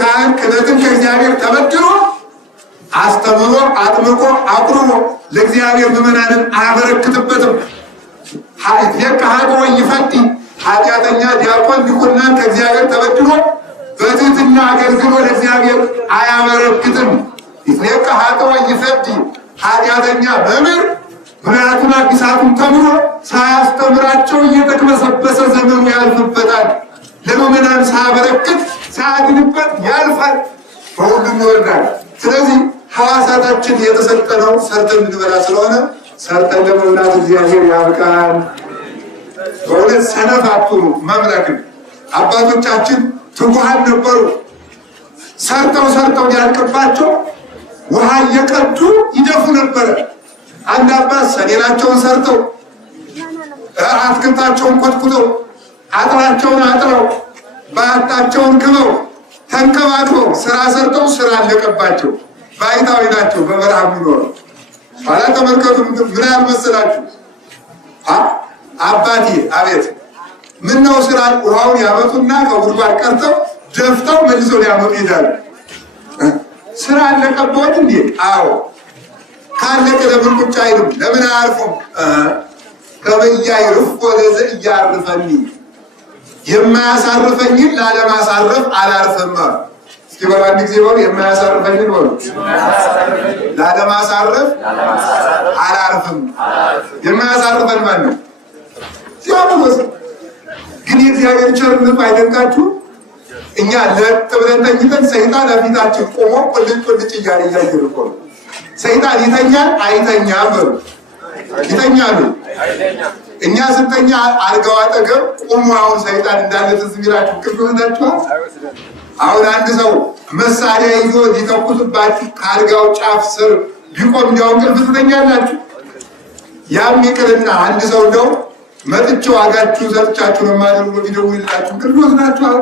ካህን ክህነትን ከእግዚአብሔር ተበድሮ አስተምሮ አጥምቆ አቁርቦ ለእግዚአብሔር ምዕመናንን አያበረክትበትም። ኃጥእ ይፈቲ ኃጢአተኛ ዲያቆን ዲቁናን ከእግዚአብሔር ተበድሮ በትህትና አገልግሎ ለእግዚአብሔር አያበረክትም። ኃጥእ ይፈቲ ኃጢአተኛ መምህር ብሉያቱን አዲሳቱን ተምሮ ሳያስተምራቸው እየተቅበሰበሰ ዘመኑ ያልፍበታል። ለምዕመናን ሳያበረክት ሳያድንበት ያልፋል፣ በሁሉም ይወርዳል። ስለዚህ ሐዋሳታችን የተሰጠነው ሰርተን እንድንበላ ስለሆነ ሰርተን ለመብላት እግዚአብሔር ያብቃን። በእውነት ሰነፍ አትሁኑ። መምለክን አባቶቻችን ትጉሃን ነበሩ። ሰርተው ሊያልቅባቸው ውሃ እየቀዱ ይደፉ ነበረ። አንድ አባት ሰኔናቸውን ሰርተው አትክልታቸውን ኮትኩተው አጥራቸውን አጥረው በዓታቸውን ክበው ተንከባክበው ስራ ሰርተው ስራ አለቀባቸው። ባይታዊ ናቸው፣ በበረሃ የሚኖሩ ኋላ ተመልከቱ። ምን ያህል መሰላችሁ? አባቴ አቤት ምነው ስራ ውሃውን ያመጡና ከጉድጓድ ቀርተው ደፍተው መልሰው ሊያመጡ ይሄዳሉ። ስራ አለቀበት እንዴ? አዎ። ካለቀ ለምን ቁጭ አይሉም? ለምን አያርፉም? ከበያይርፍ ወለዘ እያርፈኒ የማያሳርፈኝን ላለማሳረፍ አላርፍም። እስኪ በአንድ ጊዜ በሉ የማያሳርፈኝን በሉ ላለማሳረፍ አላርፍም። የማያሳርፈን ማን ነው? ሲያሙስ ግን የእግዚአብሔር ቸርነት አይደንቃችሁ? እኛ ለጥ ብለን ተኝተን ሰይጣን ለፊታችን ቆሞ ቁልጭ እያለ እያየን እኮ ነው። ሰይጣን ይተኛል አይተኛም? በሉ ይተኛሉ። እኛ ስንተኛ አልጋው አጠገብ ቁሙ። አሁን ሰይጣን እንዳለ ትዝ ቢላችሁ ክፍልታችኋል። አሁን አንድ ሰው መሳሪያ ይዞ ሊተኩስባችሁ ከአልጋው ጫፍ ስር ቢቆም እንዲያው እንቅልፍ ትተኛላችሁ? ያም ይቅርና አንድ ሰው እንደው መጥቼ ዋጋችሁ ሰጥቻችሁ ነው ማለት ነው ቢደውልላችሁ እንቅልፍ ወስዳችኋል።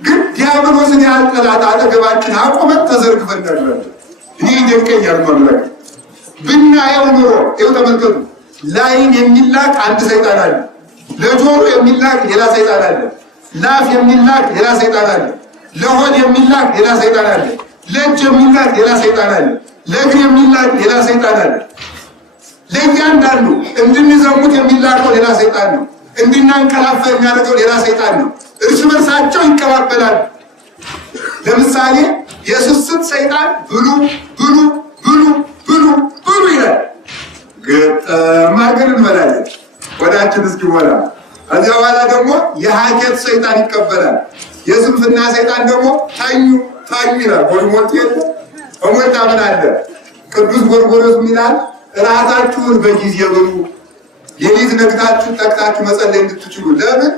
ግን ዲያብሎስን ያህል ጠላት አጠገባችን አቆመን ተዘርግፈን እናድራለን። እኔ ይደንቀኛል መምለክ ብናየው ኑሮ ይኸው ተመልከቱ። ላይን የሚላክ አንድ ሰይጣን አለ። ለጆሮ የሚላክ ሌላ ሰይጣን አለ። ላፍ የሚላክ ሌላ ሰይጣን አለ። ለሆድ የሚላክ ሌላ ሰይጣን አለ። ለእጅ የሚላክ ሌላ ሰይጣን አለ። ለእግር የሚላክ ሌላ ሰይጣን አለ። ለእያንዳንዱ እንድንዘሙት የሚላከው ሌላ ሰይጣን ነው። እንድናንቀላፋ የሚያደርገው ሌላ ሰይጣን ነው። እርስ በርሳቸው ይቀባበላሉ። ለምሳሌ የስስት ሰይጣን ብሉ ብሉ ብሉ ብሉ ብሉ ይላል። ግጥም አድርገን እንበላለን ወዳችን እስኪሞላ። ከዚያ በኋላ ደግሞ የሀኬት ሰይጣን ይቀበላል። የስንፍና ሰይጣን ደግሞ ታኙ ይላል። ጎድሞት የለ እሞታ ምን አለ? ቅዱስ ጎርጎርዮስ ይላል እራታችሁን በጊዜ ብሉ፣ ሌሊት ነግታችሁ ጠቅታችሁ መጸለይ እንድትችሉ። ለምን?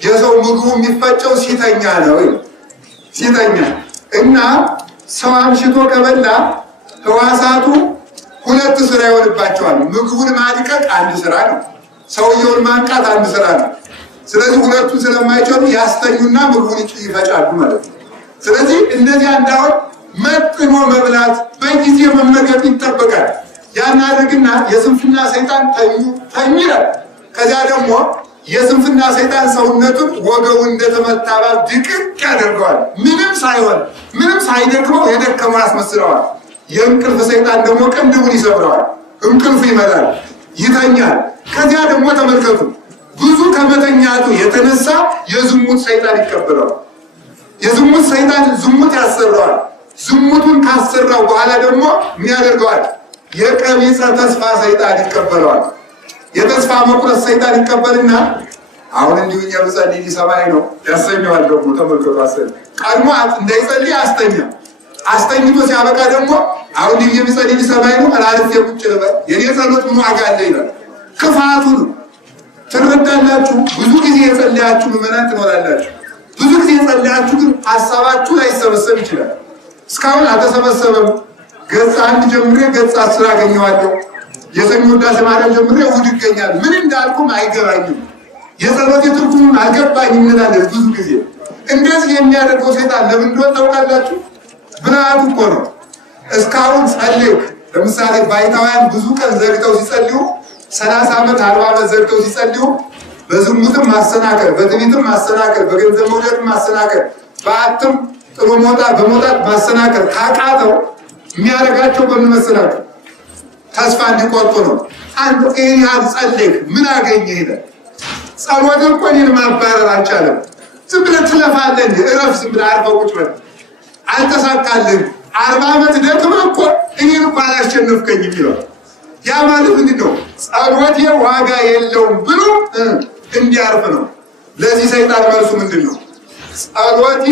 የሰው ምግቡ የሚፈጨው ሲተኛ ነው። ሲተኛ እና ሰው አምሽቶ ከበላ ህዋሳቱ ሁለት ስራ ይሆንባቸዋል። ምግቡን ማድቀቅ አንድ ስራ ነው፣ ሰውየውን ማንቃት አንድ ስራ ነው። ስለዚህ ሁለቱ ስለማይችሉ ያስተኙና ምግቡን ይፈጫሉ ማለት ነው። ስለዚህ እንደዚህ እንዳሁን መጥኖ መብላት በጊዜ መመገብ ይጠበቃል። ያን አድርግና የስንፍና ሰይጣን ተኙ ይላል። ከዚያ ደግሞ የስንፍና ሰይጣን ሰውነቱን ወገቡ እንደተመታ እባብ ድቅቅ ያደርገዋል። ምንም ሳይሆን ምንም ሳይደክመው የደከመው ያስመስለዋል። የእንቅልፍ ሰይጣን ደግሞ ቅንድቡን ይሰብረዋል። እንቅልፍ ይመጣል፣ ይተኛል። ከዚያ ደግሞ ተመልከቱ፣ ብዙ ከመተኛቱ የተነሳ የዝሙት ሰይጣን ይቀበለዋል። የዝሙት ሰይጣን ዝሙት ያሰራዋል። ዝሙቱን ካሰራው በኋላ ደግሞ ምን ያደርገዋል? የቀቢጸ ተስፋ ሰይጣን ይቀበለዋል። የተስፋ መቁረጥ ሰይጣን ይቀበልና አሁን እንዲሁ እኛ ብጸልይ ሊሰማኝ ነው ያሰኘዋል። ደግሞ ተመልከቱ፣ ቀድሞ እንዳይጸልይ አስተኝቶ ሲያበቃ ደግሞ አሁን እንዲሁ የሚጸልይ ሊሰማኝ ነው አላልፍ የቁጭ ልበል የኔ ጸሎት ምን ዋጋ አለ ይላል። ክፋቱ ነው። ትረዳላችሁ? ብዙ ጊዜ የጸለያችሁ ምዕመናን ትኖራላችሁ። ብዙ ጊዜ የጸለያችሁ አንዳንዶቻችሁ ግን ሀሳባችሁ ላይሰበሰብ ይችላል። እስካሁን አልተሰበሰበም። ገጽ 1 ጀምሬ ገጽ 10 አገኘዋለሁ። የሰኞ ውዳሴ ማርያም ጀምሬ እሑድ ይገኛል። ምን እንዳልኩም አይገባኝም። የጸሎት ትርጉሙን አልገባኝም እንላለን ብዙ ጊዜ። እንደዚህ የሚያደርገው ሰይጣን ለምን እንደሆነ ታውቃላችሁ? ብልሃቱ እኮ ነው። እስካሁን ጸልክ። ለምሳሌ ባይታውያን ብዙ ቀን ዘግተው ሲጸልዩ 30 ዓመት 40 ዓመት ዘግተው ሲጸልዩ በዝሙትም ማሰናከል፣ በትዕቢትም ማሰናከል፣ በገንዘብ መውደድም ማሰናከል፣ በአትም ጥሎ በመውጣት ማሰናከል ካቃተው የሚያደርጋቸው በምን መሰላችሁ? ተስፋ እንዲቆርጡ ነው። አንተ ይህን ያህል ጸልክ ምን አገኘ ይላል። ጸሎት እኮ እኔን ማባረር አልቻለም። ዝም ብለህ ትለፋለህ እንጂ እረፍ። ዝም ብለህ አርፈህ ቁጭ በል። አልተሳካልህም። 40 ዓመት ደክመህ እኮ እኔን እኮ አላሸነፍከኝም ይለዋል። ያ ማለት ምንድን ነው? ጸሎቴ ዋጋ የለውም ብሎ እንዲያርፍ ነው። ለዚህ ሰይጣን መልሱ ምንድን ነው? ጸሎቴ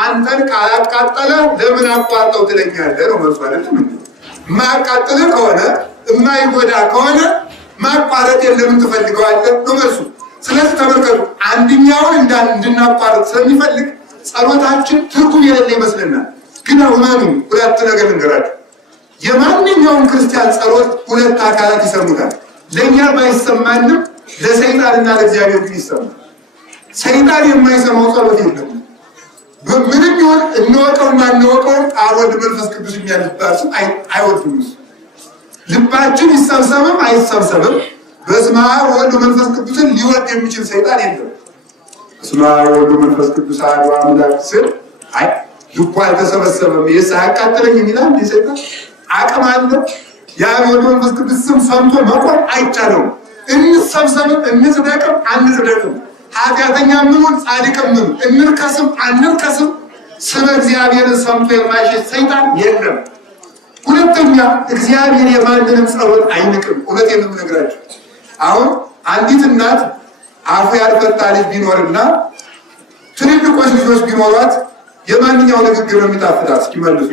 አንተን ካላቃጠለ ለምን አቋርጠው ትለኛለህ ነው መልሱ። አይደለም እንዴ? ማቃጠልህ ከሆነ የማይጎዳ ከሆነ ማቋረጥ ለምን ትፈልገዋለህ ነው መልሱ። ስለዚህ ተመልከቱ፣ አንድኛውን እንድናቋርጥ ስለሚፈልግ ጸሎታችን ትርጉም የሌለ ይመስለናል። ግን እውነቱ ሁለት ነገር ልንገራችሁ። የማንኛውም ክርስቲያን ጸሎት ሁለት አካላት ይሰሙታል። ለእኛ ባይሰማንም ለሰይጣንና ለእግዚአብሔር ግን ይሰማል። ሰይጣን የማይሰማው ጸሎት የለም። ምንም ይሁን እንወቀውና እንወቀው አብ ወልድ መንፈስ ቅዱስ የሚያልባሱ አይወድም። ልባችን ይሰብሰብም አይሰብሰብም በስመ አብ ወወልድ መንፈስ ቅዱስን ሊወድ የሚችል ሰይጣን የለም። በስመ አብ ወወልድ መንፈስ ቅዱስ አሐዱ አምላክ ስል አይ ልቡ አልተሰበሰበም ይህስ አያቃጥለኝ የሚላል እንደ ሰይጣን አቅም አለ። የአብ ወልድ መንፈስ ቅዱስ ስም ሰምቶ መቆም አይቻለውም። እንሰብሰብም እንጽደቅም አንጽደቅም፣ ኃጢአተኛ ምኑን ጻድቅም ምኑ እንርከስም አንርከስም ስለ እግዚአብሔርን ሰምቶ የማይሽት ሰይጣን የለም። ሁለተኛ እግዚአብሔር የማንንም ጸሎት አይንቅም። እውነቴን ነው የምነግራችሁ። አሁን አንዲት እናት አፉ ያልፈታ ልጅ ቢኖርና ትልልቆች ልጆች ቢኖሯት የማንኛው ንግግር ነው የሚጣፍጣት? እስኪመልሱ።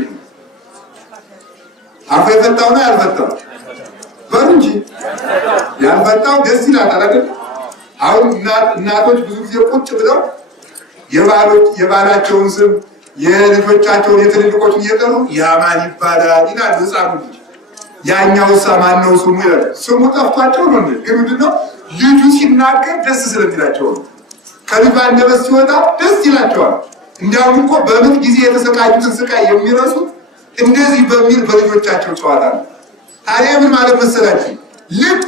አፉ የፈታው ነው ያልፈታው? በሩ እንጂ ያልፈታው ደስ ይላታል አይደል? አሁን እናቶች ብዙ ጊዜ ቁጭ ብለው የባላቸውን ስም የልጆቻቸውን የትልልቆችን እየጠሩ ያማን ይባላል ይላል ህፃኑ ልጅ። ያኛውሳ ማነው ስሙ ይላል። ስሙ ጠፍቷቸው ነው። ግን ምንድነው ልጁ ሲናገር ደስ ስለሚላቸው ነው። ከልጅ አንደበት ሲወጣ ደስ ይላቸዋል። እንዲያውም እኮ በምጥ ጊዜ የተሰቃዩትን ስቃይ የሚረሱት እንደዚህ በሚል በልጆቻቸው ጨዋታ ነው። ታዲያ ምን ማለት መሰላችሁ? ልክ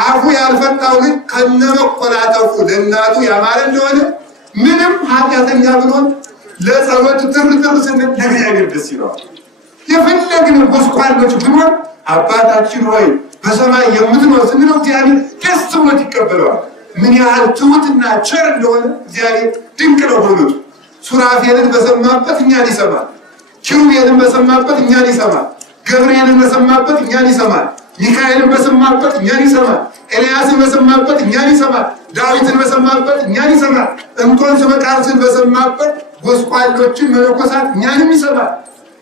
አፉ ያልፈታው ልጅ ከነመቆላጠፉ ለእናቱ ያማረ እንደሆነ ምንም ኃጢአተኛ ብሎን ለጸሎት ትርትር ስንል ለእግዚአብሔር ደስ ይለዋል። የፈለግን ጎስቋሎች ብኖር አባታችን ሆይ በሰማይ የምትኖር ስንለው እግዚአብሔር ደስ ብሎት ይቀበለዋል። ምን ያህል ትሁትና ቸር እንደሆነ እግዚአብሔር ድንቅ ነው በእውነቱ። ሱራፌልን በሰማበት እኛን ይሰማል። ኪሩቤልን በሰማበት እኛን ይሰማል። ገብርኤልን በሰማበት እኛን ይሰማል። ሚካኤልን በሰማበት እኛን ይሰማል። ኤልያስን በሰማበት እኛን ይሰማል። ዳዊትን በሰማበት እኛን ይሰማል። እንጦንስ መቃርስን በሰማበት ጎስቋሎችን መነኮሳት እኛንም ይሰማል።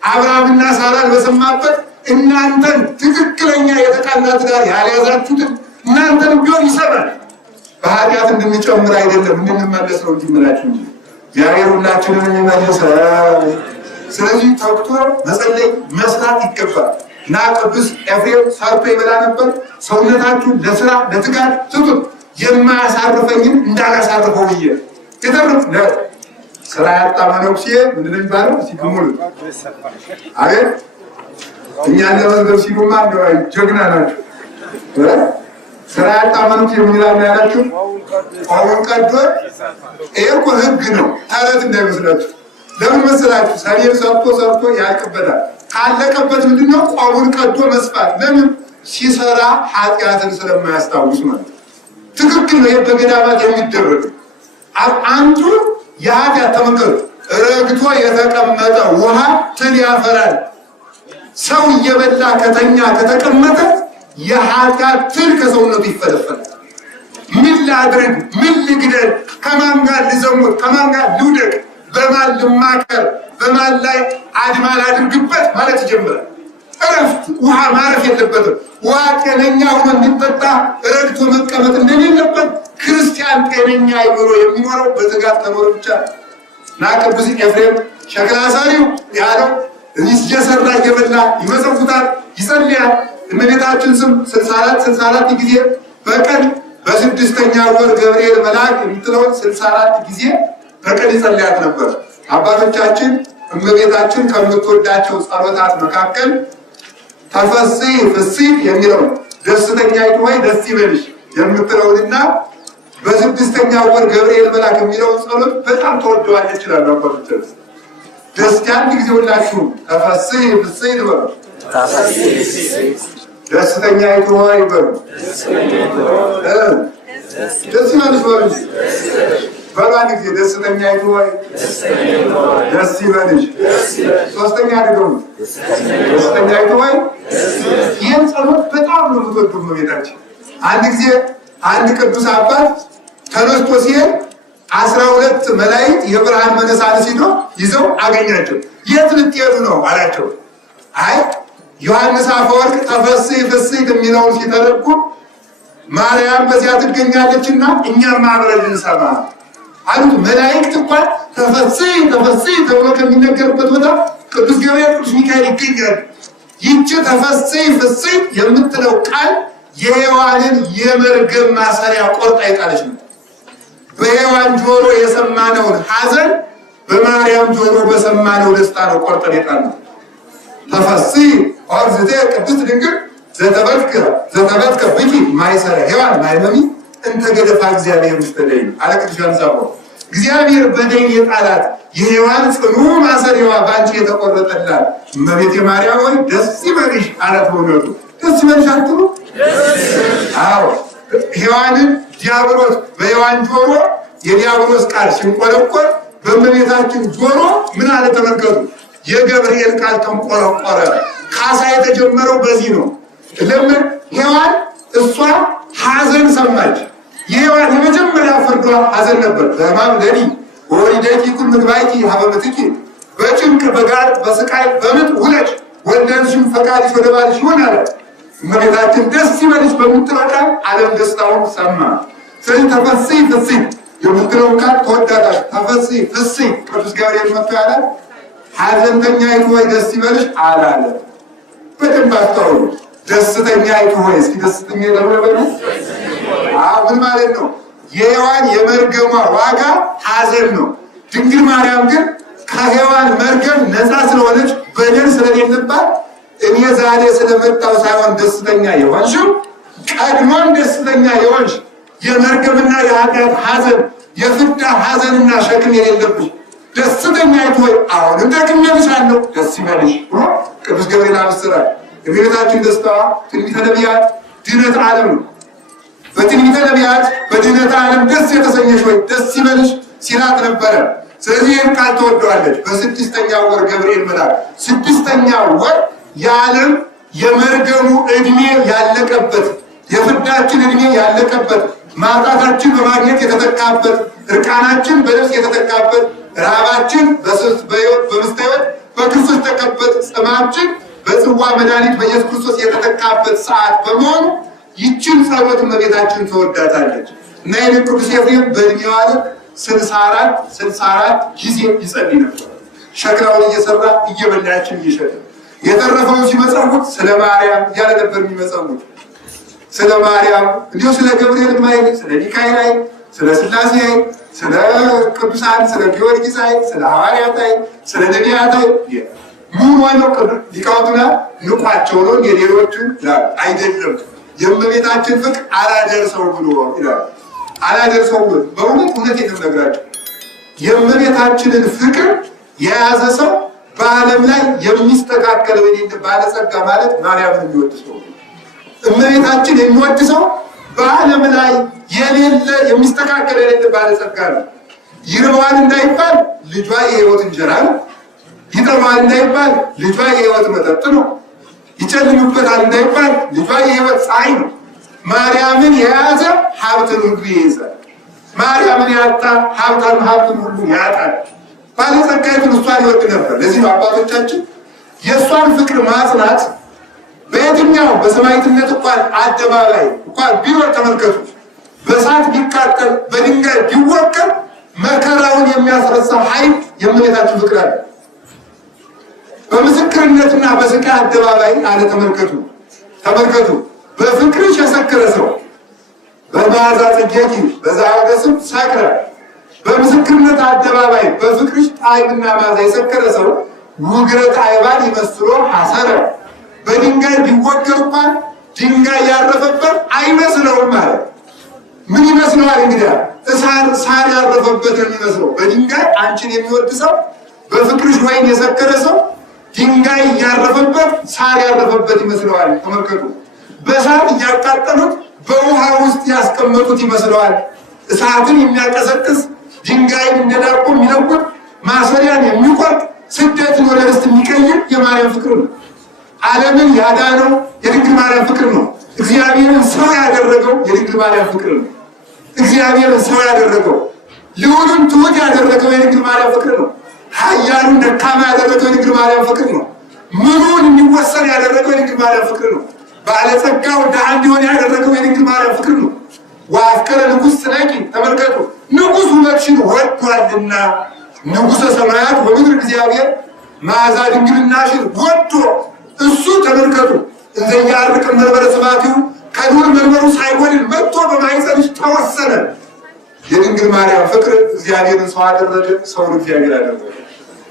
አብርሃምና ሳራን በሰማበት እናንተን ትክክለኛ የተቃና ትዳር ያልያዛችሁትን እናንተን ቢሆን ይሰማል። በኃጢአት እንድንጨምር አይደለም እንድንመለስ ነው እንጂ ምላችሁ እንጂ እግዚአብሔር ሁላችንን የሚመልስ። ስለዚህ ተግቶ መጸለይ መስራት ይገባል። እና ቅዱስ ኤፍሬም ሰርቶ ይበላ ነበር። ሰውነታችሁን ለስራ ለትጋት ስጡት፣ የማያሳርፈኝን እንዳላሳርፈው ብዬ የተረፍ ስራ ያጣ መነኩሴ ምንድን የሚባለው? ሲግሙል አቤት እኛን ለመዝገብ ሲሉማ ጀግና ናቸው። ስራ ያጣ መነኩሴ ምን ይላል ያላችሁ? ቆቡን ቀዶ። ይሄ እኮ ህግ ነው፣ ተረት እንዳይመስላችሁ። ለምን መሰላችሁ? ሰኔን ሰርቶ ያልቅበታል። ካለቀበት ምንድነው? ቆቡን ቀዶ መስፋት። ለምን? ሲሰራ ኃጢአትን ስለማያስታውስ ማለት ነው። ትክክል ነው። ይሄ በገዳማት የሚደረግ አንዱ የኃጢአት ተመከሩ። ረግቶ የተቀመጠ ውሃ ትል ያፈራል። ሰው እየበላ ከተኛ ከተቀመጠ የኃጢአት ትል ከሰውነቱ ይፈለፈላል። ምን ላድርግ? ምን ልግደል? ከማን ጋር ልዘሙት? ከማን ጋር ልውደቅ? በማን ልማከር? በማን ላይ አድማ ላድርግበት ማለት ይጀምራል። እረፍት ውሃ ማረፍ የለበትም። ውሃ ጤነኛ ሆኖ እንዲጠጣ ረግቶ መቀመጥ እንደሌለበት ክርስቲያን ጤነኛ አይምሮ የሚኖረው በትጋት ተኖር ብቻ። እና ቅዱስ ኤፍሬም ሸክላ ሰሪው ያለው እየሰራ እየበላ ይመጸውታል፣ ይጸልያል። እመቤታችን ስም 64 ጊዜ በቀን በስድስተኛ ወር ገብርኤል መልአክ የምትለውን 64 ጊዜ በቀን ይጸልያት ነበር። አባቶቻችን እመቤታችን ከምትወዳቸው ጸሎታት መካከል ተፈሥሒ ፍሥሕት የሚለው ደስተኛይቱ ሆይ ደስ ይበልሽ የምትለውንና በስድስተኛው ወር ገብርኤል መልአክ የሚለውን ጸሎት በጣም ተወደዋለች ይችላል አባቶቻችን። ደስታ አንድ ጊዜ ሁላችሁም ተፈሥሒ ፍሥሕት በሉ። ደስተኛይቱ ሆይ በሉ። ደስ ይበልሽ በሉ። በሏን ጊዜ ደስተኛይቱ ሆይ ደስ ይበልሽ። ሶስተኛ ደግሞ ደስተኛይቱ ሆይ። ይህን ጸሎት በጣም ነው የምትወዱ እመቤታችን። አንድ ጊዜ አንድ ቅዱስ አባት ተነስቶ ሲሄድ 12 መላእክት የብርሃን መነሳንስ ሂዶ ይዘው አገኛቸው። የት ልትሄዱ ነው አላቸው። አይ ዮሐንስ አፈወርቅ ተፈሥሒ ፍሥሕት የሚለውን ሲተረጉም ማርያም በዚያ ትገኛለችና እኛም አብረን ልንሰማ አሉት። መላእክት እንኳን ተፈሥሒ ተፈሥሒ ተብሎ ከሚነገርበት ቦታ ቅዱስ ገብርኤል ቅዱስ ሚካኤል ይገኛሉ። ይህች ተፈሥሒ ፍሥሕት የምትለው ቃል የሔዋንን የመርገም ማሰሪያ ቆርጣ የጣለች ነው። በሔዋን ጆሮ የሰማነውን ሐዘን በማርያም ጆሮ በሰማነው ደስታ ነው ቆርጠን የጣልነው። ተፈሥሒ ኦርዝቴ ቅድስት ድንግል ዘተበትከ ብኪ ማይሰረ ሔዋን ማይመሚ እንተ ገደፋ እግዚአብሔር ውስጥ ደይን አለ ቅዱስ ዮሐንስ አፈወርቅ። እግዚአብሔር በደይን የጣላት የሔዋን ጽኑ ማሰሪያዋ ባንቺ የተቆረጠላት እመቤቴ ማርያም ሆይ ደስ ይበልሽ አላት። በእውነቱ ደስ ይበልሽ አትሉ? አዎ ሔዋንን ዲያብሎስ በሔዋን ጆሮ የዲያብሎስ ቃል ሲንቆረቆር በእመቤታችን ጆሮ ምን አለ ተመልከቱ። የገብርኤል ቃል ተንቆረቆረ። ካሳ የተጀመረው በዚህ ነው። ለምን ሔዋን እሷ ሐዘን ሰማች። የሔዋን የመጀመሪያ ፍርዷ ሐዘን ነበር። በሕማም ለኒ ወወሊደኪ ኩል ምግባኪ ሀበ ምትኪ፣ በጭንቅ በጋር በስቃይ በምጥ ውለጅ ወለድሽም ፈቃድሽ ወደ ባልሽ ይሆን አለ። እመቤታችን ደስ ይበልሽ በምትለው ቃል ዓለም ደስታውን ሰማ። ስለዚህ ተፈሥሒ ፍሥሕት የምትለውን ቃል ተወዳታል። ተፈሥሒ ፍሥሕት ቅዱስ ገብርኤል መጥቶ ያላት ሐዘንተኛይቱ ሆይ ደስ ይበልሽ አላለ። በደንብ አስተውሉ። ደስተኛይቱ ሆይ እስኪ ደስተኛ ለበለ ምን ማለት ነው? የሔዋን የመርገሟ ዋጋ ሐዘን ነው። ድንግል ማርያም ግን ከሔዋን መርገም ነፃ ስለሆነች በደል ስለሌለባት እኔ ዛሬ ስለመጣው ሳይሆን ደስተኛ የሆንሽው ቀድሞም ደስተኛ የሆንሽ የመርገምና የኃጢአት ሐዘን የፍዳ ሐዘንና ሸክም የሌለብሽ ደስተኛይቱ ሆይ አሁንም ደግሜልሻለሁ ደስ ይበልሽ ብሎ ቅዱስ ገብርኤል አበሰራት። የእመቤታችን ደስታዋ ትንቢተ ነቢያት ድኅነተ ዓለም ነው። በትንቢተ ነቢያት በድኅነተ ዓለም ደስ የተሰኘሽ ሆይ ደስ ይበልሽ ሲላት ነበረ። ስለዚህ ይህን ቃል ተወደዋለች። በስድስተኛው ወር ገብርኤል መልአክ ስድስተኛው ወር የዓለም የመርገሙ ዕድሜ ያለቀበት የፍዳችን ዕድሜ ያለቀበት ማጣታችን በማግኘት የተተካበት እርቃናችን በልብስ የተተካበት ረሃባችን በምስተ ሕይወት በክርስቶስ የተተካበት ጽማችን በጽዋ መድኃኒት በኢየሱስ ክርስቶስ የተተካበት ሰዓት በመሆኑ ይችን ጸሎት እመቤታችን ተወዳታለች እና ይህን ቅዱስ ኤፍሬም በዕድሜዋ 64 ጊዜ ይጸልይ ነበር። ሸክላውን እየሰራ እየበላችን እየሸጠ የተረፈውን ሲመጸውት ስለ ማርያም እያለ ነበር የሚመጸውት። ስለ ማርያም እንዲሁ ስለ ገብርኤል ማይል ስለ ሚካኤል አይል ስለ ሥላሴ አይል ስለ ቅዱሳን ስለ ጊዮርጊስ አይል ስለ ሐዋርያት አይል ስለ ነቢያት አይል ምን ዋናው ሊቃውንቱና ንቋቸው ነው የሌሎቹ አይደለም። የእመቤታችን ፍቅር አላደርሰው ብሎ ይላል። አላደርሰው ብሎ በእውነት እውነቴን ነው የምነግራቸው። የእመቤታችንን ፍቅር የያዘ ሰው በዓለም ላይ የሚስተካከለው የሌለ ባለጸጋ ማለት ማርያምን የሚወድ ሰው። እመቤታችን የሚወድ ሰው በዓለም ላይ የሌለ የሚስተካከል የሌለ ባለጸጋ ነው። ይርባዋል እንዳይባል ልጇ የሕይወት እንጀራ ነው። ይጠማል እንዳይባል ልጇ የሕይወት መጠጥ ነው። ይጨልምበታል እንዳይባል ልጇ የሕይወት ፀሐይ ነው። ማርያምን የያዘ ሀብትን ሁሉ ይይዛል። ማርያምን ያጣ ሀብትን ሁሉ ያጣል። ባለጸጋይቱን እሷን ይወድ ነበር። ለዚህ ነው አባቶቻችን የእሷን ፍቅር ማጽናት በየትኛው በሰማዕትነት እንኳን አደባባይ እንኳን ቢኖር ተመልከቱ። በእሳት ቢቃጠል በድንጋይ ቢወቀር መከራውን የሚያስረሳ ኃይል የእመቤታችን ፍቅር አለ። በምስክርነትና በስቃይ አደባባይ አለ። ተመልከቱ በፍቅርሽ የሰከረ ሰው በመዓዛ ጽጌኪ በዛወደ ስም ሰክረ። በምስክርነት አደባባይ በፍቅርሽ ጣዕምና መዓዛ የሰከረ ሰው ውግረት አይባል ይመስሎ አሰረ። በድንጋይ ቢወገር እንኳን ድንጋይ ያረፈበት አይመስለውም ማለት ምን ይመስለዋል? እንግዲህ ሳር ያረፈበት የሚመስለው በድንጋይ አንቺን የሚወድ ሰው በፍቅርሽ ወይን የሰከረ ሰው ድንጋይ ያረፈበት ሳር ያረፈበት ይመስለዋል። ተመልከቱ። በእሳት እያቃጠሉት በውሃ ውስጥ ያስቀመጡት ይመስለዋል። እሳትን የሚያቀሰቅስ ድንጋይን እንደ ዳቦ የሚለውጥ ማሰሪያን የሚቆርጥ ስደትን ወደ ርስት የሚቀይር የማርያም ፍቅር ነው። ዓለምን ያዳነው የድንግል ማርያም ፍቅር ነው። እግዚአብሔርን ሰው ያደረገው የድንግል ማርያም ፍቅር ነው። እግዚአብሔርን ሰው ያደረገው ልዑሉን ትሑት ያደረገው የድንግል ማርያም ፍቅር ነው። ኃያሉን ደካማ ያደረገው የድንግል ማርያም ፍቅር ነው። ምኑን እንዲወሰን ያደረገው የድንግል ማርያም ፍቅር ነው። ባለጸጋው ድሃ እንዲሆን ያደረገው የድንግል ማርያም ፍቅር ነው። ወአፍቀረ ንጉሥ ትነቂ። ተመልከቱ ንጉሥ ውበትሽን ወዷልና ንጉሠ ሰማያት ወምድር እግዚአብሔር መዓዛ ድንግልናሽን ወዶ እሱ ተመልከቱ እንዘ ያርቅ መንበረ ስብሐቲሁ ከዱር መንበሩ ሳይጎድል መጥቶ በማኅፀንሽ ተወሰነ። የድንግል ማርያም ፍቅር እግዚአብሔርን ሰው አደረገ፣ ሰውን እግዚአብሔር አደረገ።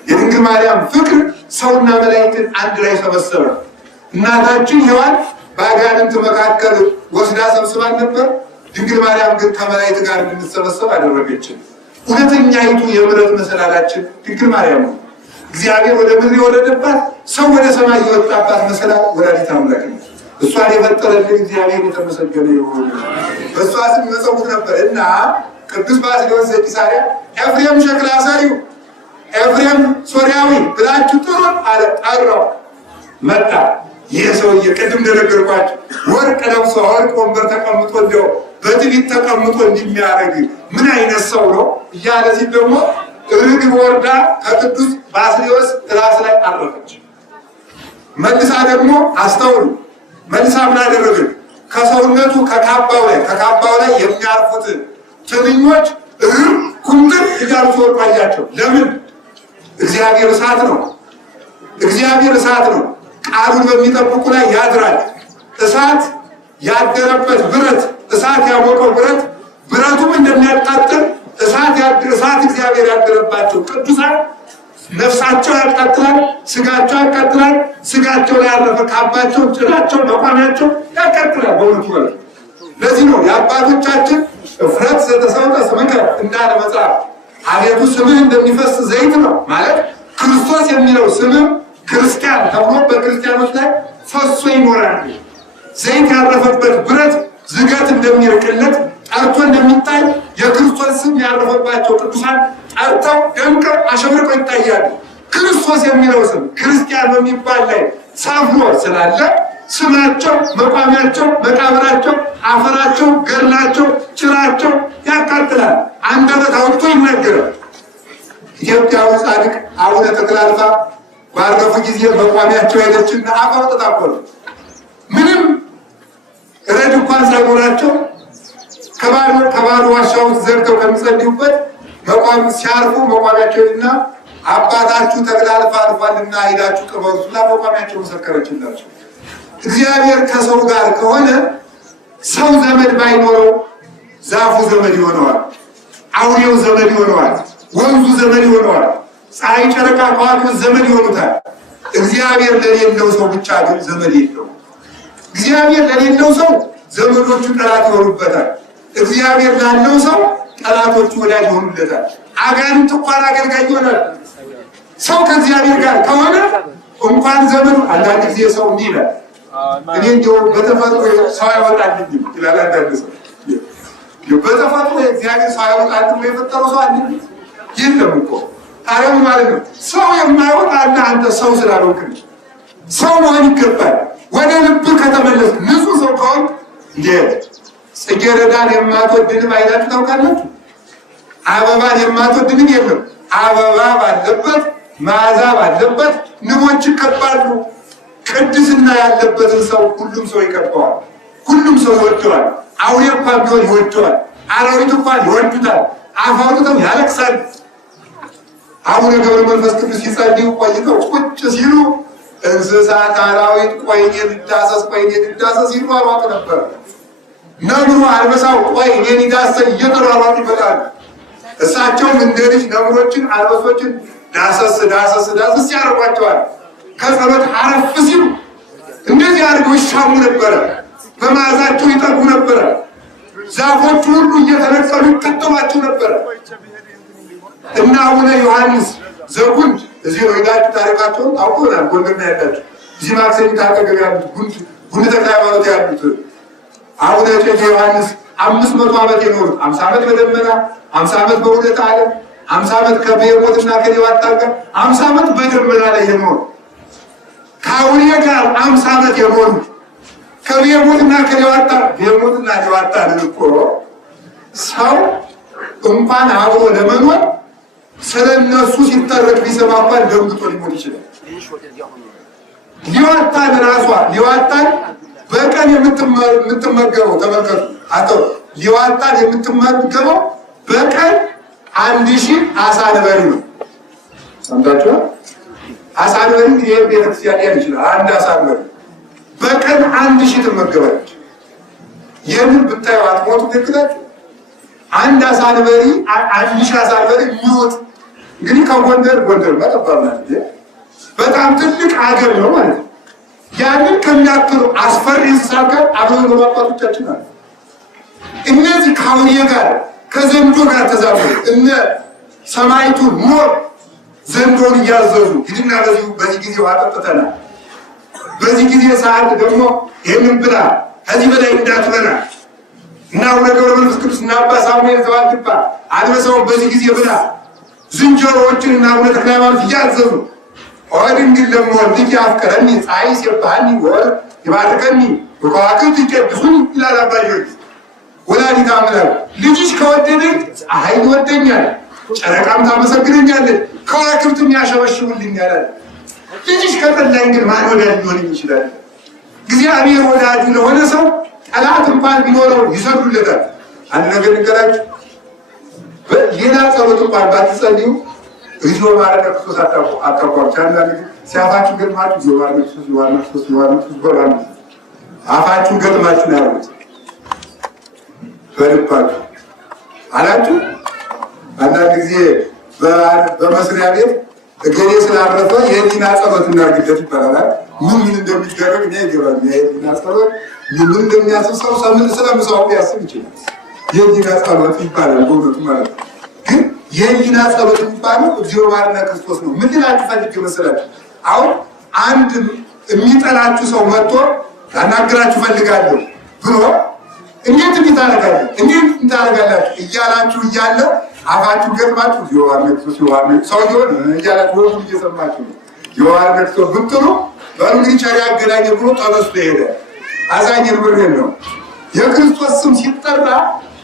የድንግል ማርያም ፍቅር ሰውና መላእክትን አንድ ላይ ሰበሰበ። እናታችን ሔዋን በአጋንንት መካከል ወስዳ ሰብስባን ነበር። ድንግል ማርያም ግን ከመላእክት ጋር እንድንሰበሰብ አደረገችን። እውነተኛይቱ የምሕረት መሰላላችን ድንግል ማርያም ነው። እግዚአብሔር ወደ ምድር የወረደባት ሰው ወደ ሰማይ የወጣባት መሰላል ወላዲተ አምላክ ነው። እሷን የፈጠረልን እግዚአብሔር የተመሰገነ ይሁን። በእሷ ስም ይመጸውት ነበር እና ቅዱስ ባስልዮስ ዘቂሳርያ ኤፍሬም ሸክላ ሰሪው ኤፍሬም ሶርያዊ ብላችሁ ጥሩት አለ። ጠራው፣ መጣ። ይህ ሰውዬ ቅድም እንደነገርኳችሁ ወርቅ ለብሶ ወርቅ ወንበር ተቀምጦ እንዲያው በትዕቢት ተቀምጦ እንዲሚያደርግ ምን አይነት ሰው ነው እያለ ሲል ደግሞ ርግብ ወርዳ ከቅዱስ ባስልዮስ ራስ ላይ አረፈች። መልሳ ደግሞ አስተውሉ፣ መልሳ ምን አደረገች? ከሰውነቱ ከካባው ላይ የሚያርፉት ትንኞች ኩምጥር እያሉ ሲወርቁ አያቸው። ለምን? እግዚአብሔር እሳት ነው። እግዚአብሔር እሳት ነው። ቃሉን በሚጠብቁ ላይ ያድራል። እሳት ያደረበት ብረት፣ እሳት ያሞቀው ብረት ብረቱም እንደሚያቃጥል እሳት እግዚአብሔር ያደረባቸው ቅዱሳን ነፍሳቸው ያቃጥላል፣ ስጋቸው ያቃጥላል። ስጋቸው ላይ ያረፈ ካባቸው፣ ጭናቸው፣ መቋሚያቸው ያቃጥላል። በእውነቱ ማለት ለዚህ ነው የአባቶቻችን እፍረት ዘተሰውጠ ስምከ እንዳለ መጽሐፍ አቤቱ ስምህ እንደሚፈስ ዘይት ነው ማለት ክርስቶስ የሚለው ስምህ ክርስቲያን ተብሎ በክርስቲያኖች ላይ ፈሶ ይኖራል። ዘይት ያረፈበት ብረት ዝገት እንደሚርቅለት ጠርቶ እንደሚታይ የክርስቶስ ስም ያረፈባቸው ቅዱሳን ጠርተው ደምቀው አሸብርቀው ይታያሉ። ክርስቶስ የሚለው ስም ክርስቲያን በሚባል ላይ ሰፍሮ ስላለ ስማቸው፣ መቋሚያቸው፣ መቃብራቸው፣ አፈራቸው፣ ገድላቸው፣ ጭራቸው ያቃጥላል። አንደበት አውጥቶ ይናገራል። ኢትዮጵያዊ ጻድቅ አቡነ ተክለ ባረፉ ጊዜ መቋሚያቸው ሄደችና አፍ አውጥታ እኮ ነው ምንም ረድ እንኳን ሳይኖራቸው ከባዶ ዋሻ ውስጥ ዘግተው ከሚጸልዩበት መቋም ሲያርፉ መቋሚያቸውና አባታችሁ ተክለ አልፏልና ሄዳችሁ ቅበሩት ብላ መቋሚያቸው መሰከረችላቸው። እግዚአብሔር ከሰው ጋር ከሆነ ሰው ዘመድ ባይኖረው ዛፉ ዘመድ ይሆነዋል፣ አውሬው ዘመድ ይሆነዋል፣ ወንዙ ዘመድ ይሆነዋል፣ ፀሐይ፣ ጨረቃ፣ ከዋክብት ዘመድ ይሆኑታል። እግዚአብሔር ለሌለው ሰው ብቻ ግን ዘመድ የለው። እግዚአብሔር ለሌለው ሰው ዘመዶቹ ጠላት ይሆኑበታል። እግዚአብሔር ላለው ሰው ጠላቶቹ ወዳጅ ይሆኑለታል። አጋንንት እንኳን አገልጋይ ይሆናል። ሰው ከእግዚአብሔር ጋር ከሆነ እንኳን ዘመኑ አንዳንድ ጊዜ ሰው እንዲህ ይላል፣ እኔ እንደው በተፈጥሮ ሰው አይወጣልኝም ይላል። አንዳንድ ሰው በተፈጥሮ እግዚአብሔር ሰው አይወጣልኝም የፈጠረው ሰው አለ የለም እኮ ታዲያ ማለት ነው። ሰው የማይወጣ አለ አንተ ሰው ስላልሆንክ ሰው መሆን ይገባል። ወደ ልብ ከተመለስ ንጹህ ሰው ከሆንክ እንዴ ጽጌረዳን የማትወድንም አይታችሁ ታውቃላችሁ? አበባን የማትወድንም የለም። አበባ ባለበት መዓዛ ባለበት ንቦች ይከባሉ። ቅድስና ያለበትን ሰው ሁሉም ሰው ይከባዋል፣ ሁሉም ሰው ይወደዋል። አውሬ እንኳን ቢሆን ይወደዋል። አራዊት እንኳን ይወዱታል። አፍ አውጥተው ያለቅሳሉ። አቡነ ገብረ መንፈስ ቅዱስ ሲጸልዩ ቆይተው ቁጭ ሲሉ እንስሳት አራዊት ቆይኔ ልዳሰስ ይሯሯጡ ነበር። ነብሩ አንበሳው ቆይኔን ይዳሰስ እየተሯሯጡ ይመጣሉ። እሳቸውም እንደ ልጅ ነብሮችን አንበሶችን ዳሰስ ያደርጓቸዋል። ከጸሎት አረፍ ሲሉ እንደዚህ አድርገው ይሻሙ ነበረ። በመዓዛቸው ይጠጉ ነበረ። ዛፎቹ ሁሉ እየተነቀሉ ይከተሏቸው ነበረ። እና አቡነ ዮሐንስ ዘጉንድ እዚህ ነው ሄዳችሁ ታሪካቸውን ታውቁናል። ጎንደር ነው ያላችሁ። እዚህ ማክሰኝት አጠገብ ያሉት ጉንድ ተክለ ሃይማኖት ያሉት አቡነ እጨጌ ዮሐንስ 500 ዓመት የኖሩት 50 ዓመት በደመና 50 ዓመት በሁለት ዓለም 50 ዓመት ከቤሞትና ከሌዋታ ጋር 50 ዓመት በደመና ላይ የኖሩ ከአቡነ ጋር 50 ዓመት የኖሩ ከቤሞትና ከሌዋታ ቤሞትና ሌዋታ እኮ ሰው እንኳን አብሮ ለመኖር ስለነሱ ሲተረክ ቢሰማ እንኳን ደንግጦ ሊሞት ይችላል። ሌዋታን ራሷ ሌዋታን በቀን የምትመገበው ተመልከቱ። ሌዋታን የምትመገበው በቀን 1000 አሳ አንበሪ ነው። ሰምታችኋል? አሳ አንበሪ እንግዲህ ቤተክርስቲያን ሊሆን ይችላል። አንድ አሳ አንበሪ በቀን 1000 ትመገባለች። ይህንን ብታዩ አትሞቱ። ትክክላችሁ። አንድ አሳ አንበሪ 1000 አሳ አንበሪ የሚወጥ እንግዲህ ከጎንደር መጠባብናል በጣም ትልቅ አገር ነው ማለት ነው። ያንን ከሚያክሉ አስፈሪ እንስሳት ጋር አብረው መባባቶቻችን አሉ። እነዚህ ከአውሬ ጋር ከዘንዶ ጋር ተዛምዶ እነ ሰማይቱ ሞር ዘንዶን እያዘዙ ሂድና በዚህ ጊዜ ውሃ ጠጥተናል፣ በዚህ ጊዜ ሰዓት ደግሞ ይህንን ብላ፣ ከዚህ በላይ እንዳትበላ እና አቡነ ገብረ መንፈስ ቅዱስ እና አባ ሳሙኤል ዘዋልድባ አንበሳውን በዚህ ጊዜ ብላ፣ ዝንጀሮዎችን እና አቡነ ተክለ ሃይማኖት እያዘዙ ድንግል ለመሆን ልጅ አፍቀረኒ ፀሐይ ሲባሃኒ ወር ይባርከኒ ከዋክብት ይቀድሱኝ ይላል አባ ጊዮርጊስ። ወላዲተ አምላክ ልጅሽ ከወደደኝ ፀሐይ ይወደኛል፣ ጨረቃም ታመሰግነኛለች፣ ከዋክብትም ያሸበሽቡልኛል። ልጅሽ ከጠላኝ ግን ማን ወዳጅ ሊሆን ይችላል? እግዚአብሔር ወዳጁ ለሆነ ሰው ጠላት እንኳን ቢኖረው ይሰዱለታል። አንድ ነገር ልንገራችሁ፣ ሌላ ጸሎት እንኳን ባትጸልዩ እግዚኦ ማረነ ክርስቶስ አታቋርጡ። አንዳንድ ሲያፋችሁ ገጥማችሁ እግዚኦ ማረነ ክርስቶስ በላሉ አፋችሁ ገጥማችሁ ነው ያሉት። በልባችሁ አላችሁ። አንዳንድ ጊዜ በመስሪያ ቤት እገሌ ስላረፈ የህሊና ጸሎት እናድርግለት ይባላል። ምን እንደሚደረግ እኔ ይገባል። የህሊና ጸሎት ምን እንደሚያስብ ሰው ስለምሳው ያስብ ይችላል። የህሊና ጸሎት ይባላል በእውነቱ ማለት ነው። ግን የህሊና ጸሎት የሚባለው እግዚኦ ማረነ ክርስቶስ ነው። ምን ልላችሁ ፈልጌ መሰላችሁ? አሁን አንድ የሚጠላችሁ ሰው መጥቶ ላናግራችሁ ፈልጋለሁ ብሎ እንዴት ታደርጋላችሁ? እንዴት ታደርጋላችሁ እያላችሁ እያለ አፋችሁ ገጥማችሁ እግዚኦ ማረነ ክርስቶስ ሰውየውን እያላችሁ ወሩ እየሰማችሁ ነው። እግዚኦ ማረነ ክርስቶስ ብትሉ በሉ እንግዲህ ቸር ያገናኘ ብሎ ተነስቶ ሄደ። አዛኝ ብር ነው። የክርስቶስ ስም ሲጠራ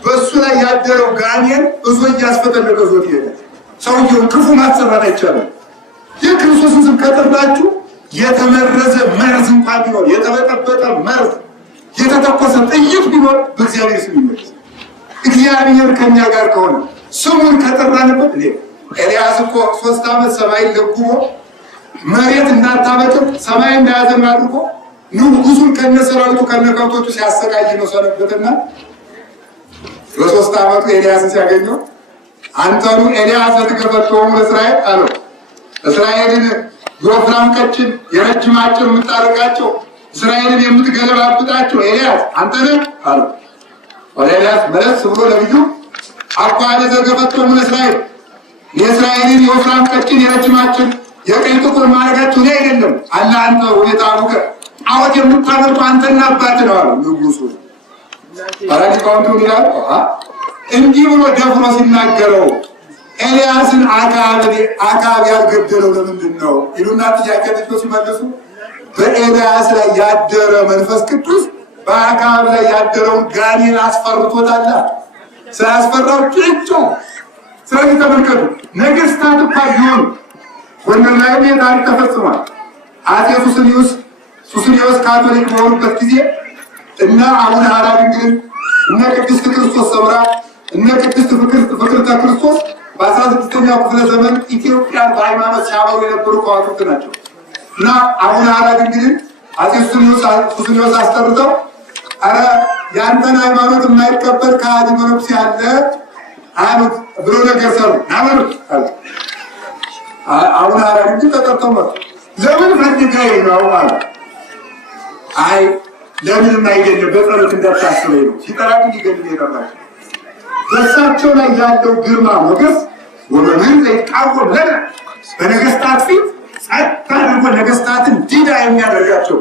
በእሱ ላይ ያደረው ጋኔን እዞ እያስፈተለቀ ዞት ይሄዳል። ሰውየውን ክፉ ማሰራት አይቻልም። የክርስቶስን ስም ከጠራችሁ የተመረዘ መርዝ እንኳን ቢኖር፣ የተበጠበጠ መርዝ፣ የተተኮሰ ጥይት ቢኖር በእግዚአብሔር ስም ይመለስ። እግዚአብሔር ከኛ ጋር ከሆነ ስሙን ከጠራንበት ኤልያስ እኮ 3 ዓመት ሰማይን ለጉሞ መሬት እንዳታበቅል ሰማይ እንዳያዘን አድርጎ ንጉሱን ከነሰራዊቱ ከነከብቶቹ ሲያሰቃይ ነው ሰነበትና በ3 ዓመቱ ኤልያስን ሲያገኘው አንተኑ ኤልያስ ተገፈተው ለእስራኤል አለው። እስራኤልን የወፍራም ቀጭን የረጅም አጭር የምታረቃቸው እስራኤልን የምትገለባብጣቸው ኤልያስ አንተ ነህ አለው። ኤልያስ መለስ ብሎ ለልጁ አቋለ ዘገፈተው ለእስራኤል የእስራኤልን የወፍራም ቀጭን የረጅም አጭር የቀይ ጥቁር ማረጋቸው ላይ አይደለም አለ አንተ ሁኔታ አቡከ አወት የምታመርጡ አንተና አባት ነው አለው ንጉሱ። አራዲቃውንቱ ይላል እንዲህ ብሎ ደፍሮ ሲናገረው ኤልያስን አካብ ያልገደለው ለምንድን ነው ይሉና ጥያቄ ተጥቶ ሲመለሱ በኤልያስ ላይ ያደረ መንፈስ ቅዱስ በአካብ ላይ ያደረውን ጋኔን አስፈርቶታል። ሳያስፈራው ጭጮ ስለዚህ ተመልከቱ፣ ነገስታት እንኳን ቢሆኑ ጎንደር ላይ ታሪክ ተፈጽሟል። አፄ ሱስንዮስ ካቶሊክ በሆኑበት ጊዜ እና አቡነ ሐራ ድንግል እነ ቅድስት ክርስቶስ ሰምራ እነ ቅድስት ፍቅርተ ክርስቶስ በ16ኛው ክፍለ ዘመን ኢትዮጵያን በሃይማኖት ሲያበሩ የነበሩ ከዋክብት ናቸው እና አሁን አራድ እንግዲህ አጼ ሱስንዮስ አስጠርተው አረ ያንተን ሃይማኖት የማይቀበል ከሃዲ መነኩሴ ያለ አሉት ብሎ ነገር ሰሩ ናመሩት አሁን አራድ እንግዲህ ተጠርተው መጡ። ለምን ፈልገህ ነው አሉ። አይ ለምን የማይገኝ በጸሎት እንዳታስበኝ ነው ሲጠራቅ ይገኝ ይጠራል። በእሳቸው ላይ ያለው ግርማ ሞገስ ወመን ዘይቃወም ለነ በነገስታት ፊት ጸጥ አድርጎ ነገስታትን ዲዳ የሚያደርጋቸው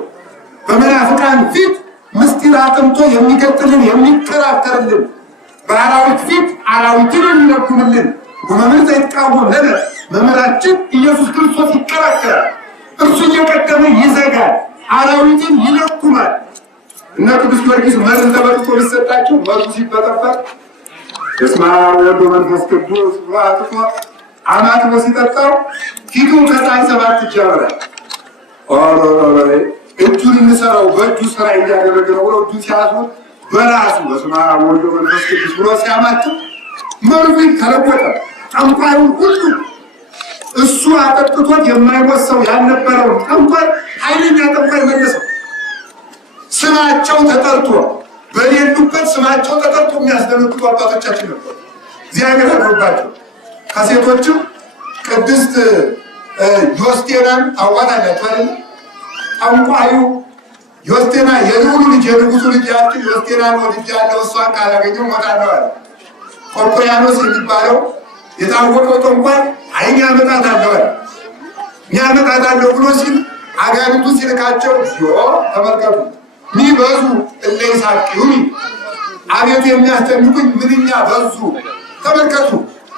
በመናፍቃን ፊት ምስጢር አጥንቶ የሚቀጥልን የሚከራከርልን በአራዊት ፊት አራዊትን የሚለጉምልን ወመን ዘይቃወም ለነ መምህራችን ኢየሱስ ክርስቶስ ይከራከራል። እርሱ እየቀደመ ይዘጋል፣ አራዊትን ይለጉማል። እነ ቅዱስ ጊዮርጊስ መርዝ ተበጥቶ ሊሰጣቸው መርዙ ሲበጠበጥ በስመ አብ ወወልድ ወመንፈስ ቅዱስ አጥቶ አማትቦ ሲጠጣው ፊቱን ከፀሐይ 7 እጅ ያበራል። እጁን እንሰራው በእጁ ስራ እያደረገ ነው ብለው እጁን ሲያስሩት በራሱ በስመ አብ ወወልድ ወመንፈስ ቅዱስ ብሎ ሲያማትብ መርዙ ተለወጠ። ጠንቋዩን ሁሉ እሱ አጠጥቶት የማይሞት ሰው ያልነበረውን ጠንቋይ ኃይለኛ ጠንቋይ መለሰው። ስማቸው ተጠርቶ በሌሉበት ስማቸው ተጠርቶ የሚያስደነግጡ አባቶቻችን ነበሩ። እግዚአብሔር አድሮባቸው ከሴቶችም ቅድስት ዮስቴናን ታውቋታላችሁ አይደል? ጠንቋዩ ዮስቴና የልዑሉ ልጅ የንጉሱ ልጅ ያችን ዮስቴናን ወድጃለሁ እሷን ካላገኘሁ እሞታለሁ አለ። ቆጵርያኖስ የሚባለው የታወቀው ጠንቋይ አይን ያመጣታለሁ አለ። ያመጣታለሁ ብሎ ሲል አጋንንቱ ሲልካቸው ሲኦ ተመልከቱ ሚበዙ እለ ይሳቅዩኒ አቤቱ የሚያስጨንቁኝ ምንኛ በዙ። ተመልከቱ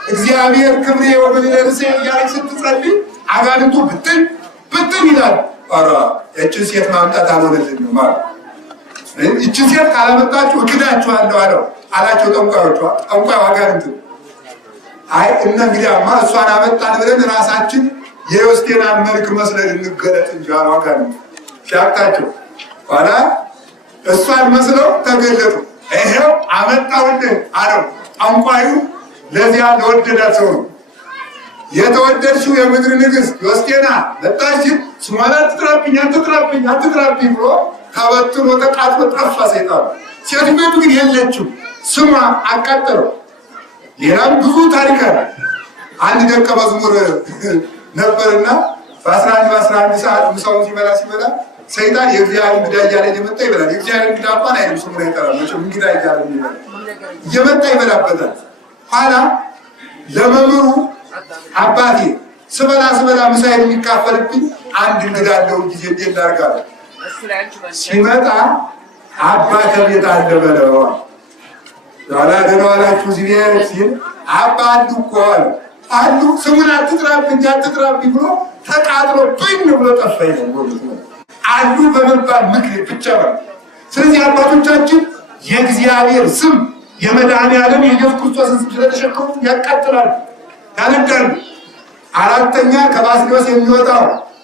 እግዚአብሔር ክብሬ ወበለርሴ እያለች ስትጸልይ አጋንንቱ ብትን ብትን ይላል። ኧረ እችን ሴት ማምጣት አልሆነልኝም ማለት እችን ሴት ካላመጣችሁ እክዳችኋለሁ አለው አላቸው ጠንቋዮቹ። ጠንቋዩ አጋንንት አይ እና እንግዲያማ እሷን አመጣን ብለን ራሳችን የዮስቴናን መልክ መስለን እንገለጥ እንጂ አለው አጋንንት ሲያቅታቸው ኋላ እሷን መስለው ተገለጡ። ይሄው አመጣውልህ አለው ጠንቋዩ። ለዚያ ለወደዳት ሰው ነው የተወደድሽው የምድር ንግሥት ዮስቴና መጣች። ስሟን አትጥራብኝ አትጥራብኝ አትጥራብኝ ብሎ ተበትኖ ተቃጥሎ ጠፋ ሰይጣኑ። ሴትቤቱ ግን የለችም፣ ስሟ አቃጠለው። ሌላም ብዙ ታሪክ አለ። አንድ ደቀ መዝሙር ነበርና በ11 ሰዓት ምሳውን ሲበላ ሰይጣን የእግዚአብሔር እንግዳ እያለ እየመጣ ይበላል። የእግዚአብሔር እንግዳ እንኳን አይደለም ስሙን አይጠራም። መቼም እንግዳ እያለ እየመጣ ይበላበታል። ኋላ ለመምህሩ አባቴ ስበላ ምሳዬን የሚካፈልብኝ አንድ እንግዳ አለው ጊዜ እንዴት ላድርጋለሁ? ሲመጣ አባ ከቤት አለ በለው ኋላ ደህና ዋላችሁ እዚህ ቤት ሲል አባ አንዱ እኮ አሉ ስሙን አትጥራብኝ ብሎ ተቃጥሎ ብኝ ብሎ ጠፋ ይላል አሉ በመባል ምክር ብቻ ነው። ስለዚህ አባቶቻችን የእግዚአብሔር ስም የመድኃኔዓለም የኢየሱስ ክርስቶስን ስም ስለተሸከሙ ያቃጥላሉ፣ ያነዳሉ። አራተኛ ከባስልዮስ የሚወጣው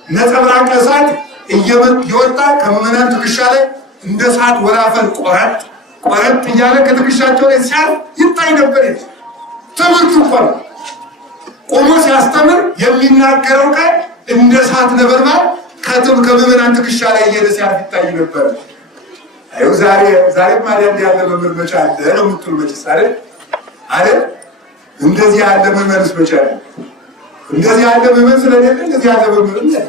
ነጸብራቀ እሳት እየወጣ ከምዕመናን ትከሻ ላይ እንደ እሳት ወላፈን ቆረጥ እያለ ከትከሻቸው ላይ ሲያርፍ ይታይ ነበር። ትምህርት እንኳን ቆሞ ሲያስተምር የሚናገረው ቃል እንደ እሳት ነበልባል ከምዕመናን ትከሻ ላይ እየሄደ ሲያርፍ ይታይ ነበር። አዩ ዛሬ ማለት ያለ መምህር መቻል ነው የምትሉ መችስ አይደል? እንደዚህ ያለ መምህርስ መቻል እንደዚህ ያለ መምህር ስለሌለ እንደዚህ ያለ መምህር ነው።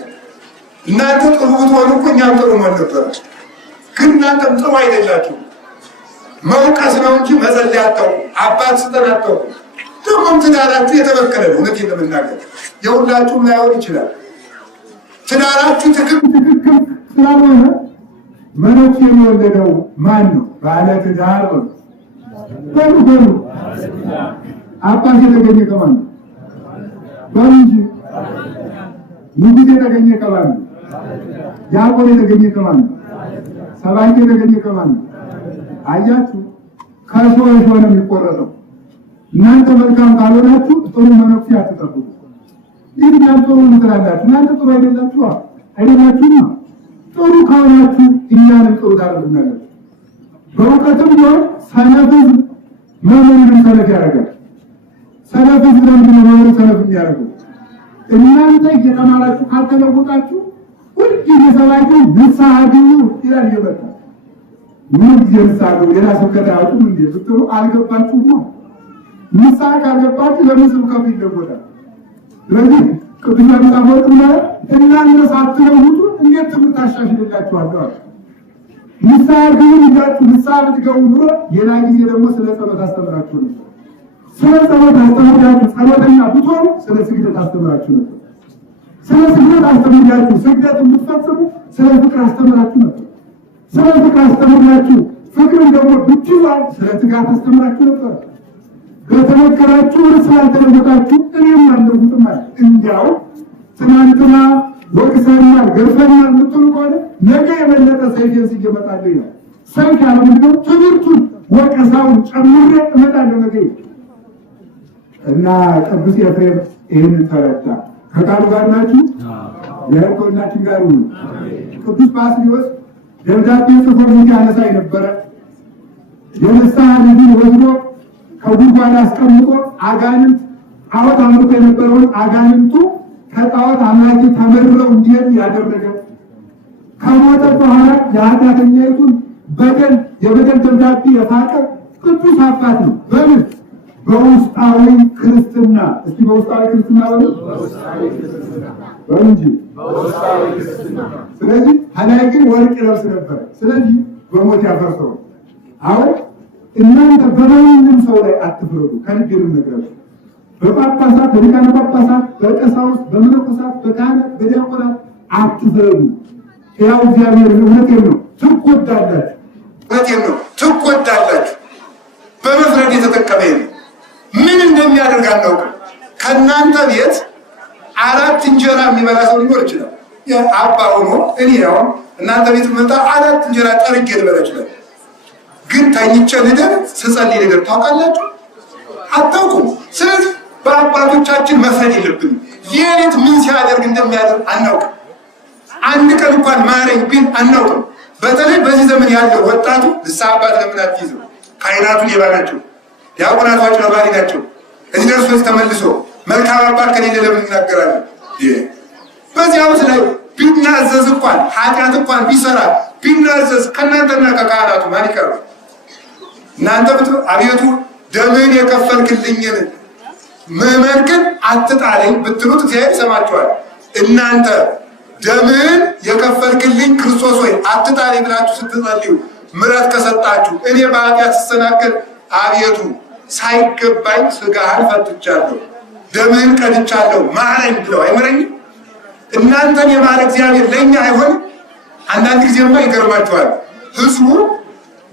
እናንተ ጥሩ ብትሆኑ እኮ እኛም ጥሩ መሆን ነበር። ግን እናንተም ጥሩ አይደላችሁ። መውቀስ ነው እንጂ መጸለይ አታውቁ። አባት ስጠን አታውቁ። ደግሞም ትዳራችሁ የተበከለ ነው። እውነቴን ለመናገር የሁላችሁም ላይሆን ይችላል። ትዳራችሁ ትክክል ስላልሆነ መነኩሴ የሚወለደው ማን ነው? ባለ ትዳር ነው። በሉ አባት የተገኘ ከማን ነው? በሉ እንጂ ንጉሥ የተገኘ ከማን ነው? ዲያቆን የተገኘ ከማን ነው? ሰባኪ የተገኘ ከማን ነው? አያችሁ፣ ከሰዎች ሆነ የሚቆረጠው። እናንተ መልካም ካልሆናችሁ ጥሩ መነኩሴ አትጠብቁ። ይህ ጥሩ እንትላላችሁ። እናንተ ጥሩ አይደላችሁ አይደላችሁማ። ጥሩ ከሆናችሁ እኛንም ጥሩ ታደርጉናላችሁ። በእውቀትም ቢሆን ሰነፍ መምህርን ሰነፍ ያደርጋል። ሰነፍ ስለምንድን ነው ሰነፍ የሚያደርገው? እናንተ እየተማራችሁ ካልተለወጣችሁ ሁልጊዜ ሰባኪው ንስሐ ግቡ ይላል እየመጣ ምን ጊዜ ንስሐ ግቡ ሌላ ስብከት አያውቁም እንዴ ብትሉ አልገባችሁም ነው። ንስሐ ካልገባችሁ ለምን ስብከቱ ይለወጣል? ስለዚህ ቅዱስ መጽሐፍ ማለት እናንተ ሳትለውጡ እንዴት ትምህርት አሻሽልላችኋለሁ? ንስሐ ግቡ ይላችሁ ንስሐ ብትገቡ ኑሮ ሌላ ጊዜ ደግሞ ስለ ጸሎት አስተምራችሁ ነው። ስለ ጸሎት አስተምራችሁ ጸሎተኛ ብትሆኑ ስለ ስግደት አስተምራችሁ ነበር። ስለ ስግደት አስተምራችሁ ስግደት የምትፈጽሙ ስለ ፍቅር አስተምራችሁ ነበር። ስለ ፍቅር አስተምራችሁ ፍቅርን ደግሞ ብትይዟል ስለ ትጋት አስተምራችሁ ነበር። በተመከራችሁ ስላልተለወጣችሁ እኔም አልለውጥም አለ። እንዲያው ትናንትና ወቅሰናል ገርፈናል የምትሉ ከሆነ ነገ የበለጠ ሰይፌን እየመጣለሁ ይላል። ሰይፍ ያለ ምንድነው? ትምህርቱን ወቀሳውን ጨምሬ እመጣለሁ ነገ እና ቅዱስ ኤፍሬም ይህንን ተረዳ። ከቃሉ ጋር ናችሁ? ከሁላችን ጋር ይሁን። ቅዱስ ባስልዮስ ደብዳቤ ጽፎ ያነሳ የነበረ የንስሐ ልጁን ወስዶ ከጉድጓድ አስቀምጦ አጋንንት ጣዖት አምልኮ የነበረውን አጋንንቱ ከጣዖት አምላኪ ተመርረው እንዲሄዱ ያደረገ ከሞተ በኋላ የኃጢአተኛይቱን በደል የበደል ደብዳቤ የፋቀ ቅዱስ አባት ነው። በምን በውስጣዊ ክርስትና። እስኪ በውስጣዊ ክርስትና እንጂ ስለዚህ ሀላይ ግን ወርቅ ይለብስ ነበር። ስለዚህ በሞት ያፈርሰው። አሁን እናንተ በማንም ሰው ላይ አትፍረዱ። ከልጅንም ነገራችሁ በጳጳሳት በሊቃነ ጳጳሳት በቀሳውስት በመነኮሳት በካህናት በዲያቆናት አትፍረዱ። ያው እግዚአብሔር እውነቴን ነው ትጎዳላችሁ። እውነቴን ነው ትጎዳላችሁ። በመፍረድ የተጠቀመ ምን እንደሚያደርግ አናውቅም። ከእናንተ ቤት 4 እንጀራ የሚበላ ሰው ሊኖር ይችላል። አባ ሆኖ እኔ ያው እናንተ ቤት መጣ 4 እንጀራ ጠርጌ ልበላ ይችላል። ግን ተኝቼ ልደር ስጸልይ ልደር ታውቃላችሁ? አታውቁም። ስለዚህ በአባቶቻችን መፍረድ የለብንም። ሌሊት ምን ሲያደርግ እንደሚያደርግ አናውቅም። አንድ ቀን እንኳን ማረኝ ቢል አናውቅም። በተለይ በዚህ ዘመን ያለው ወጣቱ ንስሐ አባት ለምን አትይዘው? ካህናቱ ሌባ ናቸው፣ ዲያቆናቱ አጭበርባሪ ናቸው። እዚህ ደርሶ ተመልሶ መልካም አባት ከሌለ ለምን ይናገራሉ? በዚህ ዓመት ላይ ቢናዘዝ እንኳን ኃጢአት እንኳን ቢሰራ ቢናዘዝ ከእናንተና ከካህናቱ ማን ይቀርባል? እናንተ አቤቱ ደምን የከፈልክልኝን ምዕመን ግን አትጣለኝ ብትሉት እግዚአብሔር ይሰማችኋል። እናንተ ደምን የከፈልክልኝ ክርስቶስ ሆይ አትጣለኝ ብላችሁ ስትጸልዩ ምሕረት ከሰጣችሁ እኔ በኃጢአት ስሰናከል አቤቱ ሳይገባኝ ሥጋህን ፈትቻለሁ ደምህን ቀድቻለሁ ማረኝ ብለው አይመረኝም? እናንተን የማረ እግዚአብሔር ለእኛ አይሆንም? አንዳንድ ጊዜማ ይገርማችኋል።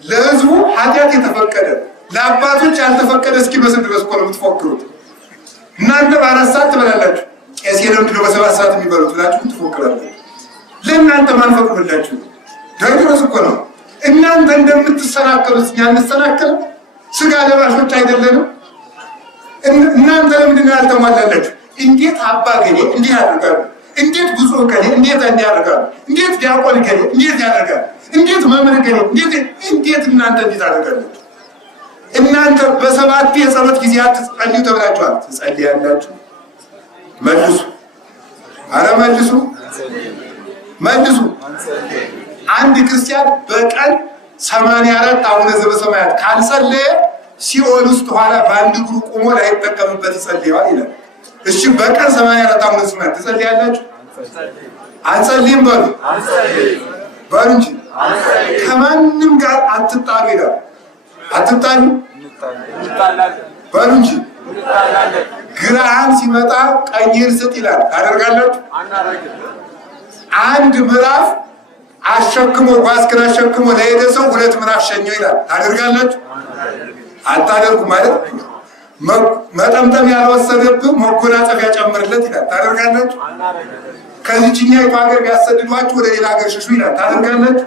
ለሕዝቡ ኃጢአት የተፈቀደ ለአባቶች ያልተፈቀደ እስኪመስል ድረስ እኮ ነው የምትፎክሩት። እናንተ በ4 ሰዓት ትበላላችሁ፣ ቄስ ለምንድን ነው በ7 ሰዓት የሚበሉት ብላችሁ ትፎክራላችሁ። ለእናንተ ማን ፈቅዶላችሁ? ድረስ እኮ ነው። እናንተ እንደምትሰናከሉት እኛ አንሰናከልም? ሥጋ ለባሾች አይደለንም? እናንተ ለምንድን ነው ያልተሟላላችሁ? እንዴት አባ ገሌ እንዲህ ያደርጋሉ? እንዴት ብፁዕ ገሌ እንዴት እንዲያደርጋሉ? እንዴት ዲያቆን ገሌ እንዴት ያደርጋሉ? እንዴት መምህር ገሌ እንዴት እናንተ እንዴት አደርጋላችሁ? እናንተ በ7 የጸሎት ጊዜያት ትጸልዩ ተብላችኋል። ትጸልያላችሁ? መልሱ። አረ መልሱ። አንድ ክርስቲያን በቀን 84 አቡነ ዘበሰማያት ካልጸለየ ሲኦል ውስጥ ኋላ በአንድ እግሩ ቆሞ ላይጠቀምበት ይጸልያል ይላል። እሺ በቀን 84 አቡነ ዘበሰማያት ትጸልያላችሁ? አንጸልይም በሉ እንጂ ከማንም ጋር አትጣሉ ይላል። አትጣሉ በሉ እንጂ ግራህን ሲመጣ ቀኝህን ስጥ ይላል። ታደርጋላችሁ? አንድ ምዕራፍ አሸክሞ ጓዝክን አሸክሞ ለሄደ ሰው 2 ምዕራፍ ሸኘው ይላል። ታደርጋላችሁ? አታደርጉ ማለት መጠምጠም ያልወሰደብህ መጎናጸፊያ ጨምርለት ይላል። ታደርጋላችሁ? ከዚህኛይቱ ሀገር ቢያሰድዷችሁ ወደ ሌላ ሀገር ሽሹ ይላል። ታደርጋላችሁ?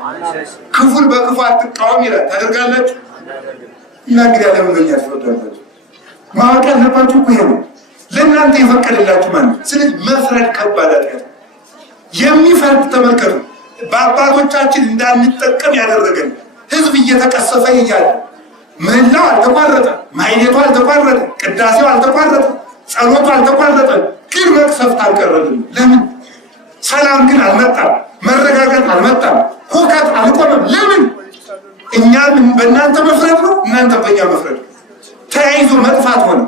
ክፉን በክፉ አትቃወም ይላል። ታደርጋላችሁ? እና እንግዲህ ለምን ያስፈርዳላችሁ? ማወቅ ያለባችሁ እኮ ይሄ ነው። ለእናንተ የፈቀደላችሁ ማለት ነው። ስለዚህ መፍረድ ከባድ ኃጢአት የሚፈርድ ተመልከቱ። በአባቶቻችን እንዳንጠቀም ያደረገን ሕዝብ እየተቀሰፈ እያለ ምህላው አልተቋረጠ፣ ማይሌቱ አልተቋረጠ፣ ቅዳሴው አልተቋረጠ፣ ጸሎቱ አልተቋረጠ። ግን መቅሰፍት አልቀረልም። ለምን? ሰላም ግን አልመጣም፣ መረጋጋት አልመጣም፣ ሁከት አልቆመም። ለምን? እኛም በእናንተ መፍረድ ነው፣ እናንተ በእኛ መፍረድ ነው። ተያይዞ መጥፋት ሆነ።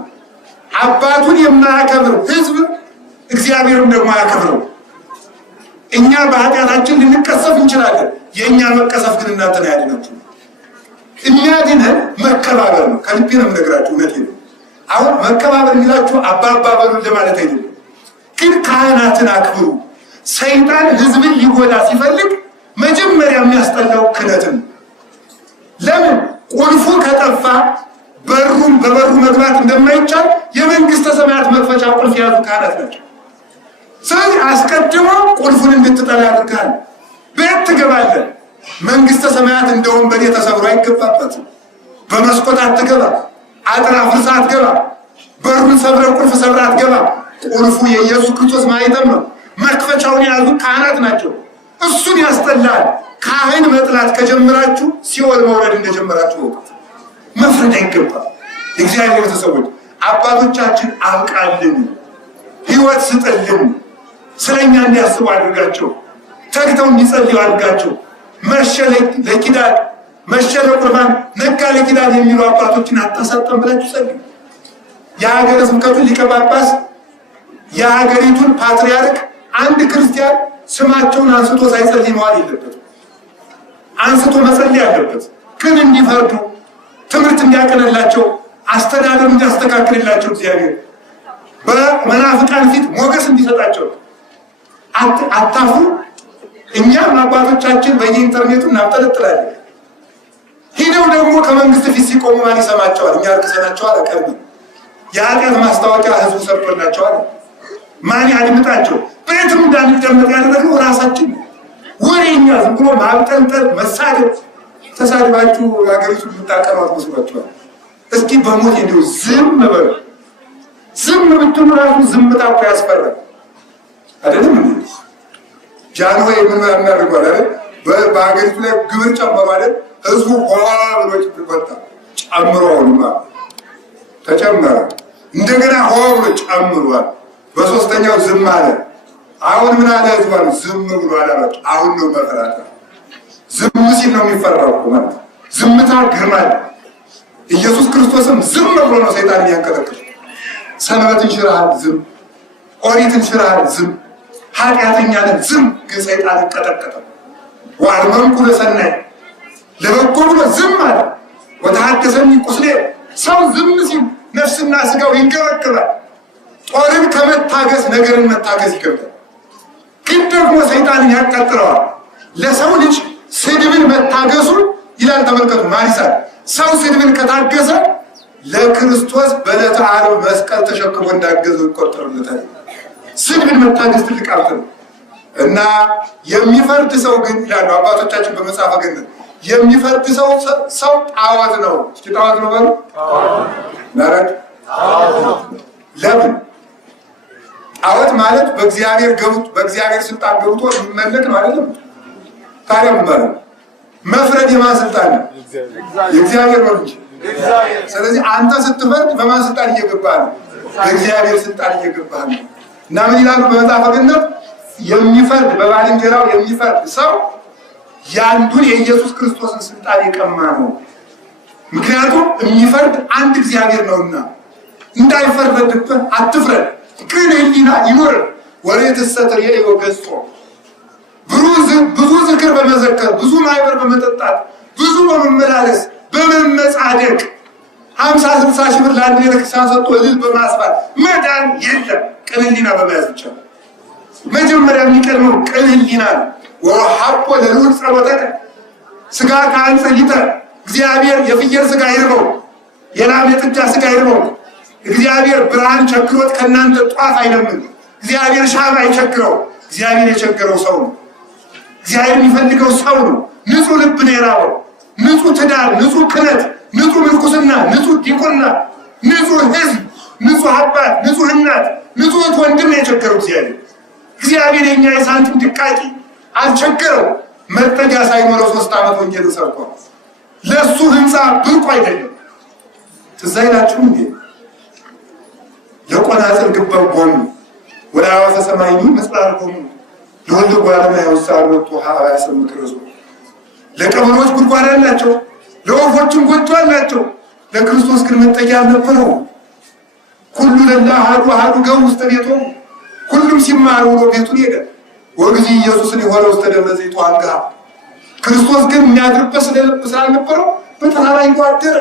አባቱን የማያከብር ህዝብ እግዚአብሔርም ደግሞ አያከብረው። እኛ በኃጢአታችን ልንቀሰፍ እንችላለን። የእኛ መቀሰፍ ግን እናንተን አያድናችሁ። የሚያድነን መከባበር ነው። ከልቤ ነው የምነግራችሁ፣ እውነቴን ነው። አሁን መከባበር የሚላችሁ አባባ በሉ ለማለት አይደለም። ግን ካህናትን አክብሩ። ሰይጣን ህዝብን ሊጎዳ ሲፈልግ መጀመሪያ የሚያስጠላው ክህነትን። ለምን? ቁልፉ ከጠፋ በበሩ መግባት እንደማይቻል የመንግስተ ሰማያት መክፈቻ ቁልፍ የያዙ ካህናት ናቸው። ስለዚህ አስቀድሞ ቁልፉን እንድትጠላ ያድርጋል። ቤት ትገባለህ። መንግስተ ሰማያት እንደ ወንበዴ ተሰብሮ አይገባበትም። በመስኮት አትገባ፣ አጥር አፍርሰህ አትገባ፣ በሩን ሰብረህ ቁልፍ ሰብረህ አትገባ። ቁልፉ የኢየሱስ ክርስቶስ ማኅተም ነው። መክፈቻውን የያዙ ካህናት ናቸው። እሱን ያስጠላል። ካህን መጥላት ከጀመራችሁ ሲኦል መውረድ እንደጀመራችሁ ወቁት። መፍረድ አይገባም። እግዚአብሔር ቤተሰቦች አባቶቻችን አብቃልን፣ ህይወት ስጥልን፣ ስለኛ እንዲያስቡ አድርጋቸው፣ ተግተው እንዲጸልዩ አድርጋቸው። መሸ ለኪዳን መሸ ለቁርባን ነጋ ለኪዳን የሚሉ አባቶችን አታሳጠን ብላችሁ ጸልዩ። የሀገረ ስብከቱን ሊቀ ጳጳስ የሀገሪቱን ፓትርያርክ አንድ ክርስቲያን ስማቸውን አንስቶ ሳይጸልይ መዋል የለበትም። አንስቶ መጸለይ አለበት። ግን እንዲፈርዱ፣ ትምህርት እንዲያቀነላቸው፣ አስተዳደር እንዲያስተካክልላቸው እግዚአብሔር በመናፍቃን ፊት ሞገስ እንዲሰጣቸው አታፍሩ። እኛም አባቶቻችን በየኢንተርኔቱ እናብጠለጥላለን። ሄደው ደግሞ ከመንግስት ፊት ሲቆሙ ማን ይሰማቸዋል? እኛ እርክሰናቸዋል። አቀርብ የኃጢአት ማስታወቂያ ህዝቡ ሰርቶላቸዋል። ማን ያድምጣቸው? ቤትም እንዳንደመጥ ያደረግነው ራሳችን። ወሬኛ ዝም ብሎ ማብጠልጠል፣ መሳደብ። ተሳድባችሁ ሀገሪቱን የምታቀሯት መስሏችኋል? እስኪ በሞት እንዲሁ ዝም በሉ። ዝም ብትሉ ራሱ ዝምታ እኮ ያስፈራል አይደለም? ጃንሆይ ምን ያደርጓል አይደል? በሀገሪቱ ላይ ግብር ጨመሩ አይደል? ህዝቡ ሆ ብሎ ችግር ወጣ። ጨምሮ አሁንማ ተጨመረ። እንደገና ሆ ብሎ ጨምሯል። በሶስተኛው ዝም አለ። አሁን ምን አለ? ህዝባን ዝም ብሎ አላረጭ። አሁን ነው መፈራት። ዝም ሲል ነው የሚፈራው እኮ ማለት። ዝምታ ግርማ። ኢየሱስ ክርስቶስም ዝም ብሎ ነው ሰይጣን የሚያንቀጠቅጥ። ሰንበትን ሽረሃል፣ ዝም። ኦሪትን ሽረሃል፣ ዝም። ኃጢአተኛ ነህ፣ ዝም። ግን ሰይጣን ቀጠቀጠ። ወአርመምኩ ለሰናይ፣ ለበጎ ብሎ ዝም አለ። ወተሐደሰኒ ቁስሌ፣ ሰው ዝም ሲል ነፍስና ስጋው ይንገበገባል። ጦርን ከመታገስ ነገርን መታገስ ይከብዳል። ግን ደግሞ ሰይጣንን ያቃጥለዋል። ለሰው ልጅ ስድብን መታገሱን ይላል። ተመልከቱ ማሪሳል ሰው ስድብን ከታገሰ ለክርስቶስ በዕለተ ዓርብ መስቀል ተሸክሞ እንዳገዘው ይቆጠርለታል። ስድብን መታገስ ትልቅ ሀብት ነው እና የሚፈርድ ሰው ግን ይላሉ አባቶቻችን በመጽሐፈ ገነት የሚፈርድ ሰው ጣዖት ነው። እስኪ ጣዖት ነው በሉ ናራድ። ለምን? ጣዖት ማለት በእግዚአብሔር ስልጣን ገብቶ የሚመለክ ነው አይደለም? ታዲያ ምን ማለት? መፍረድ የማን ስልጣን ነው? የእግዚአብሔር ነው እንጂ። ስለዚህ አንተ ስትፈርድ በማን ስልጣን እየገባህ ነው? በእግዚአብሔር ስልጣን እየገባህ ነው። እና ምን ይላሉ በመጽሐፈ ገነት? የሚፈርድ በባልንጀራው የሚፈርድ ሰው ያንዱን የኢየሱስ ክርስቶስን ስልጣን የቀማ ነው። ምክንያቱም የሚፈርድ አንድ እግዚአብሔር ነውና እንዳይፈረድብህ አትፍረድ። ግን ሕሊና ይኖር። ወሬትሰትር የወገጾ ብዙ ዝክር በመዘከር ብዙ ማይበር በመጠጣት ብዙ በመመላለስ በመመጻደቅ 50-60 ሺህ ብር ለአንድ ቤተክርስቲያን ሰጥቶ እልል በማስባል መዳን የለም። ቅን ሕሊና በመያዝ ብቻ ነው። መጀመሪያ የሚቀድመው ቅን ሕሊና ነው። ወሐቆ ለልዑል ጸሎተከ ስጋ ከአንጸይተ እግዚአብሔር የፍየል ስጋ ይርበው፣ የላም የጥጃ ስጋ ይርበው። እግዚአብሔር ብርሃን ቸግሮት ከእናንተ ጧፍ አይለምን። እግዚአብሔር ሻማ አይቸግረው። እግዚአብሔር የቸገረው ሰው ነው። እግዚአብሔር የሚፈልገው ሰው ነው። ንጹህ ልብ ነው የራበው። ንጹህ ትዳር፣ ንጹህ ክህነት፣ ንጹህ ምንኩስና፣ ንጹህ ዲቁና፣ ንጹህ ሕዝብ፣ ንጹህ አባት፣ ንጹህ እናት፣ ንጹህ ወንድም ነው የቸገረው እግዚአብሔር የኛ የሳንቲም ድቃቂ አልቸገረው። መጠጊያ ሳይኖረው 3 ዓመት ወንጌል ሰርቷል። ለሱ ህንፃ ብርቁ አይደለም። ትዝ አይላችሁም እንዴ? ለቆናጽል ግበቦሙ ወለአዕዋፈ ሰማይኒ ምጽራርኮሙ ለወልደ እጓለ እመሕያው ወጡ ሀበያሰምክ ርዙ። ለቀበሮች ጉድጓድ አላቸው፣ ለወፎችም ጎጆ አላቸው። ለክርስቶስ ግን መጠጊያ አልነበረው። ሁሉ ለላ አሐዱ ገቡ ውስተ ቤቶሙ። ሁሉም ሲማር ውሎ ቤቱን ሄደ። ወግዚ ኢየሱስን የሆነ ውስተ ደብረ ዘይቱ አንጋ። ክርስቶስ ግን የሚያድርበት ስላልነበረው በተራራ ሂዶ አደረ።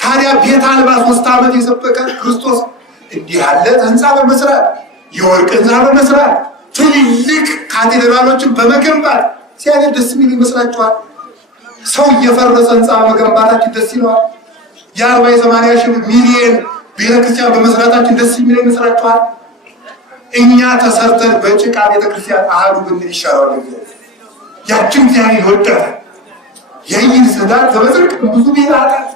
ታዲያ ቤት አልባ 3 ዓመት የሰበከ ክርስቶስ እንዲህ ያለ ህንፃ በመስራት የወርቅ ህንፃ በመስራት ትልልቅ ካቴድራሎችን በመገንባት ሲያደር ደስ የሚል ይመስላችኋል? ሰው እየፈረሰ ህንፃ መገንባታችን ደስ ይለዋል? የ40-80 ሚሊዮን ቤተክርስቲያን በመስራታችን ደስ የሚል ይመስላችኋል? እኛ ተሰርተን በጭቃ ቤተክርስቲያን አሃዱ ብንል ይሻላል። ያችን እግዚአብሔር ይወዳታል። የይን ስዳት ተበዝርቅ ብዙ ቢላታት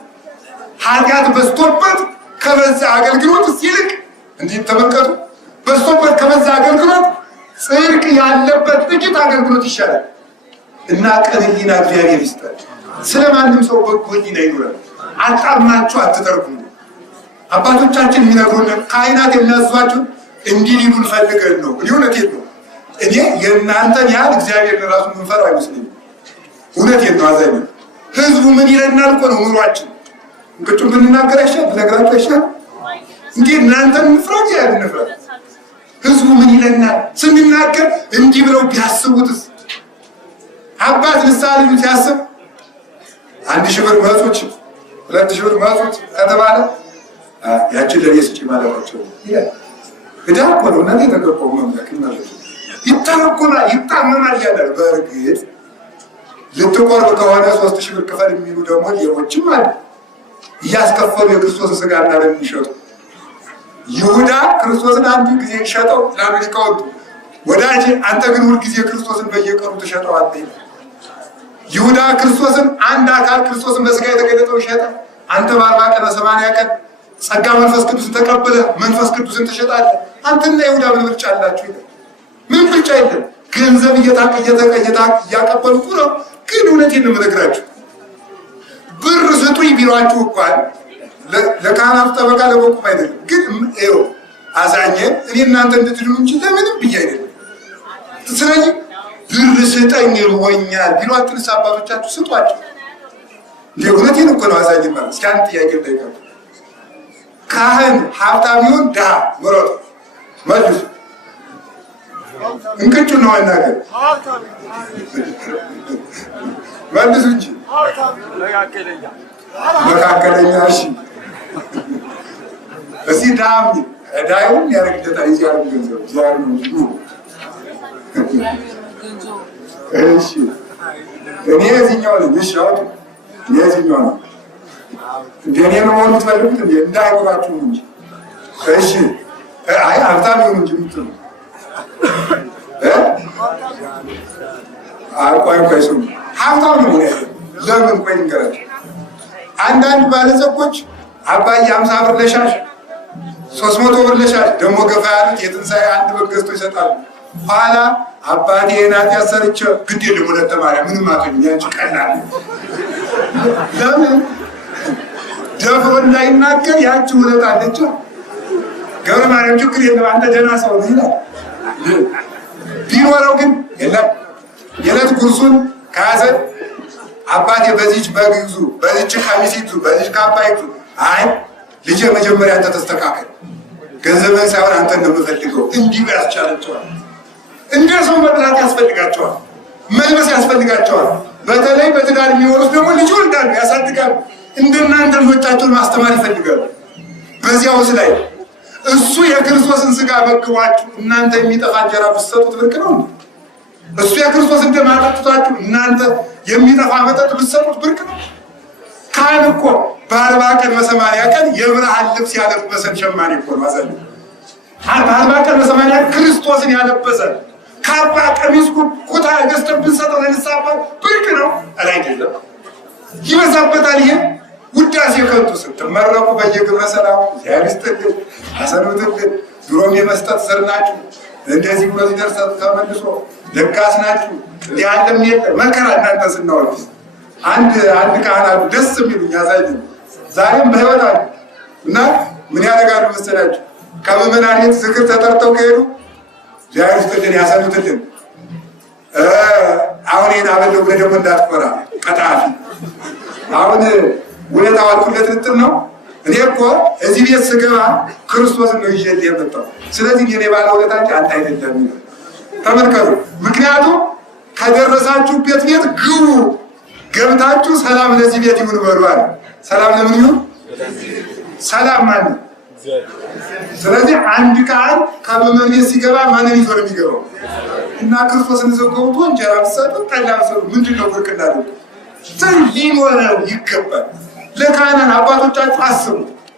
ኃጢአት በዝቶበት ከበዛ አገልግሎት ሲልቅ እንዴት ተመልከቱ። በዝቶበት ከበዛ አገልግሎት ጽድቅ ያለበት ጥቂት አገልግሎት ይሻላል። እና ቅን ሕሊና እግዚአብሔር ይስጠን። ስለማንም ሰው በጎ ሕሊና ይኑረን። አጣማችሁ አትተርጉሙ። አባቶቻችን የሚነግሩን ካህናት የሚያዟችሁ እንዲህ ሊሉን ፈልገን ነው። እውነቴን ነው። እኔ የእናንተን ያህል እግዚአብሔር ለራሱ ምንፈራው አይመስለኝም። እውነቴን ነው። አዛኝ ህዝቡ ምን ይለናል እኮ ነው ኑሯችን። እንቅጩን ብንናገር አይሻል? ብነግራችሁ አይሻል? እንዴ እናንተን እንፍራ ያል እንፍራ። ህዝቡ ምን ይለናል ስንናገር እንዲህ ብለው ቢያስቡትስ? አባት ምሳሌ ሲያስብ 1000 ብር መጹት 2000 ብር መጹት ከተባለ ያችን ለኔ ስጪ ማለታቸው ይላል። እዳ እኮ ነው እና የተገባው መምለክ ማለት ይታረቁና ይጣመማል ያለ። በእርግጥ ልትቆርብ ከሆነ 3000 ብር ክፈል የሚሉ ደግሞ ሌሎችም አሉ። እያስከፈሉ የክርስቶስ ስጋና ደም ይሸጡ። ይሁዳ ክርስቶስን አንድ ጊዜ ሸጠው ለአሜሪካው ወዳጅ፣ አንተ ግን ሁል ጊዜ ክርስቶስን በየቀኑ ትሸጠዋለህ። ይሁዳ ክርስቶስን አንድ አካል ክርስቶስን በስጋ የተገለጠው ሸጠ። አንተ በ40 ቀን በ80 ቀን ጸጋ መንፈስ ቅዱስን ተቀበለ መንፈስ ቅዱስን ትሸጣለህ። አንተና ይሁዳ ምን ብልጫ አላችሁ? ምን ብልጫ የለም። ገንዘብ እያቀበሉ ነው። ግን እውነቴን ነው የምነግራችሁ፣ ብር ስጡኝ ቢሏችሁ እንኳን ለካህናቱ ጠበቃ ለበቁም አይደለም። ግን ይኸው አዛኘ እኔ እናንተ እንድትድኑ እንጂ ለምንም ብዬ አይደለም። ስለዚህ ብር ስጠኝ ርቦኛል ቢሏችሁንስ አባቶቻችሁ ስጧቸው። እውነቴን እኮ ነው። አዛኝ ማለት እስኪ አንድ ጥያቄ ልጠይቃችሁ። ካህን ሀብታም ይሁን ድሃ ምረጡ፣ መልሱ። እንቅጩን ነው መናገር፣ መልሱ እንጂ መካከለኛ። እሺ እዚህ ዳም ዳዩን ያረግደታ ይያሩ ገንዘብ ዛሬ ነው እንጂ። እሺ እኔ እዚህኛው ነኝ። እሺ አውጡ። እኔ እዚህኛው ነኝ። እንደኔ ነው ሆኖ ተፈልጉት እንዴ እንዳይቆራችሁ እንጂ። እሺ አይ ሀብታም ይሁን እንጂ ምትሉ ቆይ ስሙ። ሀብታም ነው ለምን? ቆይ ንገራችሁ። አንዳንድ ባለጸጎች አባዬ 50 ብር ለሻሽ 300 ብር ለሻሽ ደግሞ ገፋ ያሉት የትንሣኤ አንድ ብር ገዝቶ ይሰጣሉ። ኋላ አባቴ ናት ያሰርች ግድ የለም ወለተ ማርያም ምንም አትሆኝ ያንቺ ቀላል። ለምን ደፍሮ እንዳይናገር ያቺ ውለታ አለች። ገብረ ማርያም ችግር የለም አንተ ደህና ሰው ነህ ይላል። ቢኖረው ግን የለም የዕለት ጉርሱን ከያዘ አባቴ በዚች በግ ይዙ፣ በዚች ቀሚስ ይዙ፣ በዚች ካባ ይዙ። አይ ልጄ መጀመሪያ አንተ ተስተካከል፣ ገንዘብህን ሳይሆን አንተ እንደምፈልገው እንዲሁ ያስቻላቸዋል። እንደ ሰው መጥራት ያስፈልጋቸዋል፣ መልበስ ያስፈልጋቸዋል። በተለይ በትዳር የሚወሩት ደግሞ ልጅ ወልዳሉ፣ ያሳድጋሉ። እንደናንተ ልጆቻቸውን ማስተማር ይፈልጋሉ። በዚያውስ ላይ እሱ የክርስቶስን ስጋ መግባችሁ እናንተ የሚጠፋ እንጀራ ብትሰጡት ብርቅ ነው። እሱ የክርስቶስን ደም አጠጥታችሁ እናንተ የሚጠፋ መጠጥ ብትሰጡት ብርቅ ነው። ካህን እኮ በ40 ቀን በ80 ቀን የብርሃን ልብስ ያለበሰን ሸማኔ እኮ ነው። አዘለ በ40 ቀን በ80 ክርስቶስን ያለበሰን ካባ ቀሚስ ኩታ ገዝተን ብንሰጠው ለንስሐ አባት ብርቅ ነው አይደለም። ይበዛበታል። ይሄ ውዳሴ ከንቱ ስትመረቁ በየግብረ ሰላሙ እግዚአብሔር ይስጥልን አሰኑትልን። ድሮም የመስጠት ስር ናችሁ። እንደዚህ ብሎ ሲደርሰት ተመልሶ ለጋስ ናችሁ። ያለም የለ መከራ እናንተ ስናወድ አንድ ካህናቱ ደስ የሚሉኝ ያሳይ ዛሬም በሕይወት አሉ እና ምን ያደርጋሉ መሰላችሁ? ከምዕመናን ቤት ዝክር ተጠርተው ከሄዱ እግዚአብሔር ይስጥልን ያሰኑትልን። አሁን ይህን አበለው ብለህ ደግሞ እንዳትኮራ ቀጣፊ። አሁን ውለታ ዋልኩለት ልትል ነው። እኔ እኮ እዚህ ቤት ስገባ ክርስቶስን ነው ይዤ የመጣው። ስለዚህ እኔ ባለ ውለታ እንጂ አንተ አይደለም። ተመልከቱ። ምክንያቱም ከደረሳችሁበት ቤት ግቡ፣ ገብታችሁ ሰላም ለዚህ ቤት ይሁን በሉ አለ። ሰላም ለምን ይሁን? ሰላም ማለት ስለዚህ አንድ ቃል ከምዕመን ቤት ሲገባ ማንም ይዞ ነው የሚገባው እና ክርስቶስን ይዘው ገብቶ እንጀራ ብትሰጡ ጠላ ብትሰጡ ምንድን ነው ብርቅ እንዳደረጉ ሊኖረው ይገባል። ለካህናት አባቶቻችሁ አስቡ፣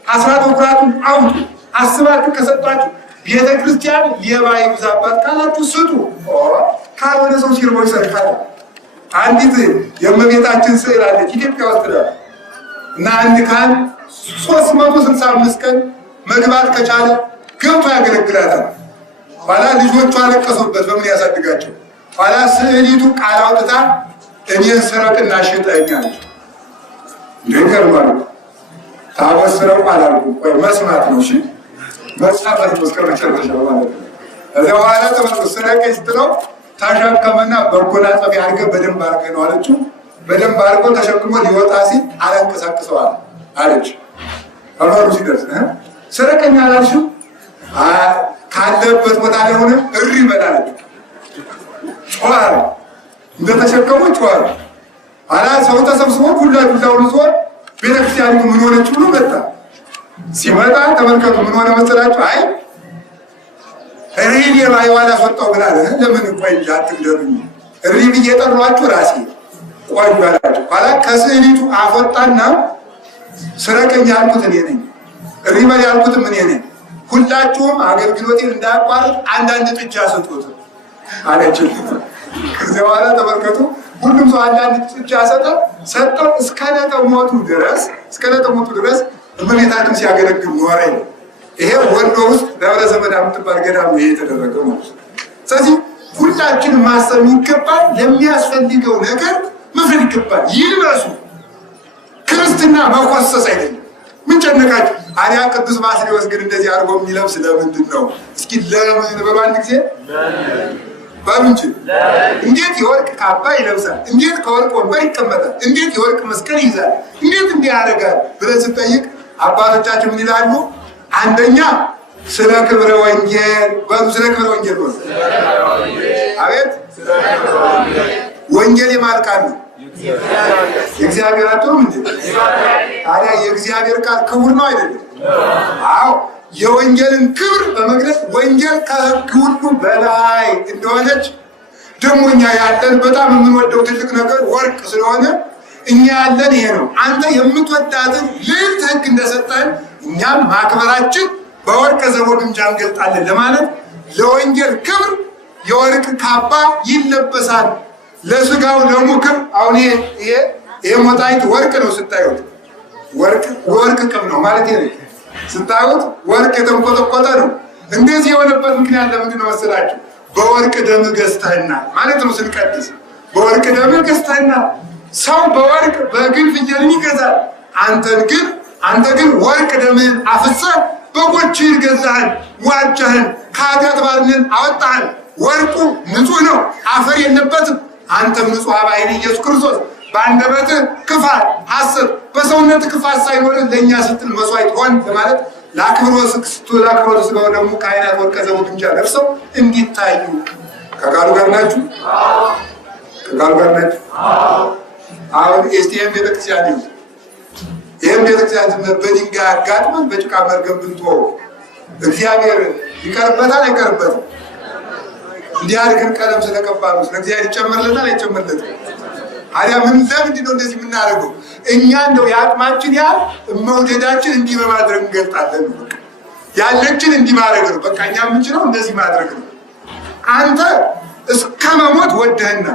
አስራት በኩራቱን አውጡ። አስባችሁ ከሰጣችሁ ቤተ ክርስቲያን ሌባ ይብዛባት ካላችሁ ስጡ። ካልሆነ ሰው ሲርቦ ይሰርቃል። አንዲት የእመቤታችን ስዕል አለች ኢትዮጵያ ውስጥ እና አንድ ካህን 365 ቀን መግባት ከቻለ ገብቶ ያገለግላታል። ኋላ ልጆቹ አለቀሱበት፣ በምን ያሳድጋቸው? ኋላ ስዕሊቱ ቃል አውጥታ እኔን ስረቅና ሽጠኝ አለች። እንደገርማሉ ታቦት ስረቁ አላልኩም። ቆይ መስማት ነው። እሺ መስማት ነው። እስከመጨረሻ ማለት ነው። እዚያ በኋላ ተመልሶ ስረቀኝ ስትለው ተሸከመና በጎናጸፊያ አድርገህ በደንብ አድርገህ ነው አለችው። በደንብ አድርጎ ተሸክሞ ሊወጣ ሲል አላንቀሳቅሰዋል አለች። አባሩ ሲደርስ ስረቀኝ አላልሽው? ካለበት ቦታ ላይ ሆነ እሪ በላለች። ጮኸ፣ እንደተሸከሙ ጮኸ። አላ ሰው ተሰብስቦ ሁላውን ዞር ቤተክርስቲያኒቱ ምን ሆነች ብሎ መጣ። ሲመጣ ተመልከቱ ምን ሆነ መሰላችሁ? አይ እሪን የማይዋላ አስወጣው ብላለ። ለምን ቆይ እንጂ አትግደሉኝ፣ እሪ ብዬ ጠሯችሁ ራሴ ቆይ ባላችሁ። ኋላ ከስዕሊቱ አፈጣና ስረቀኝ ያልኩት እኔ ነኝ፣ እሪ በል ያልኩትም እኔ ነኝ። ሁላችሁም አገልግሎቴን እንዳያቋርጥ አንዳንድ ጥጃ ስጡት አለች። ከዚያ በኋላ ተመልከቱ ሁሉም ሰው አንዳንድ ጥጃ ሰጠው። እስከ ዕለተ ሞቱ ድረስ እመቤታችን ሲያገለግል ኖረ። ይሄ ወሎ ውስጥ ደብረ ዘመድ የምትባል ገዳም ነው የተደረገው ማለት ነው። ስለዚህ ሁላችን ማሰብ ይገባል። ለሚያስፈልገው ነገር መፍረድ ይገባል። ይልበሱ። ክርስትና መኮሰስ አይደለም። ምን ጨነቃችሁ? አዲያ ቅዱስ ባስልዮስ ግን እንደዚህ አድርጎ የሚለብስ ለምንድን ነው? እስኪ ለምን በሉ አንድ ጊዜ ባሉ እንጂ እንዴት የወርቅ ካባ ይለብሳል? እንዴት ከወርቅ ወንበር ይቀመጣል? እንዴት የወርቅ መስቀል ይይዛል? እንዴት እንዲህ ያደርጋል ብለን ስንጠይቅ አባቶቻችን ምን ይላሉ? አንደኛ ስለ ክብረ ወንጌል በሉ። ስለ ክብረ ወንጌል ነው። አቤት ወንጌል የማልቃል ነው የእግዚአብሔር አጥሩ እንዴ? ታዲያ የእግዚአብሔር ቃል ክቡር ነው አይደለም? አዎ የወንጌልን ክብር በመግለጽ ወንጌል ከሕግ ሁሉ በላይ እንደሆነች ደግሞ እኛ ያለን በጣም የምንወደው ትልቅ ነገር ወርቅ ስለሆነ እኛ ያለን ይሄ ነው። አንተ የምትወዳትን ልዕልት ሕግ እንደሰጠን እኛም ማክበራችን በወርቅ ዘቦ ግምጃ እንገልጣለን ለማለት ለወንጌል ክብር የወርቅ ካባ ይለበሳል። ለስጋው ለሙክር አሁን ይሄ ሞጣይት ወርቅ ነው ስታዩት፣ ወርቅ ቅብ ነው ማለት ይሄ ስታዩት ወርቅ የተንቆጠቆጠ ነው። እንደዚህ የሆነበት ምክንያት ለምንድን ነው መሰላችሁ? በወርቅ ደም ገዝተህናል ማለት ነው። ስንቀድስ በወርቅ ደም ገዝተህናል። ሰው በወርቅ በግል ፍየልን ይገዛል። አንተ ግን ወርቅ ደምህን አፍሰህ በጎችህን ገዛህን፣ ዋጃህን፣ ከኃጢአት ባርነት አወጣህን። ወርቁ ንጹህ ነው፣ አፈር የለበትም። አንተም ንጹሕ ባሕርይ ኢየሱስ ክርስቶስ በአንደበትህ ክፋት፣ ሐሰት፣ በሰውነት ክፋት ሳይኖርህ ለእኛ ስትል መስዋዕት ሆን በማለት ለአክብሮተ ሥጋው ደግሞ ካህናት ወርቀ ዘቦ ግምጃ ለብሰው እንዲታዩ ከቃሉ ጋር ናችሁ? ከቃሉ ጋር ናችሁ? አሁን ይህም ቤተክርስቲያን ይሁን ይህም ቤተክርስቲያን በድንጋይ አጋጥመን በጭቃ መርገም ብንተወው እግዚአብሔር ይቀርበታል አይቀርበትም? እንዲህ አድርገን ቀለም ስለቀባ ነው ስለ እግዚአብሔር ይጨመርለታል አይጨመርለትም? አዲያ ለምንድን ነው እንደዚህ የምናደርገው? እኛ እንደው የአቅማችን ያህል መውደዳችን እንዲህ በማድረግ እንገልጣለን። ያለችን እንዲህ ማድረግ ነው። በቃ እኛ የምንችለው እንደዚህ ማድረግ ነው። አንተ እስከ መሞት ወደህና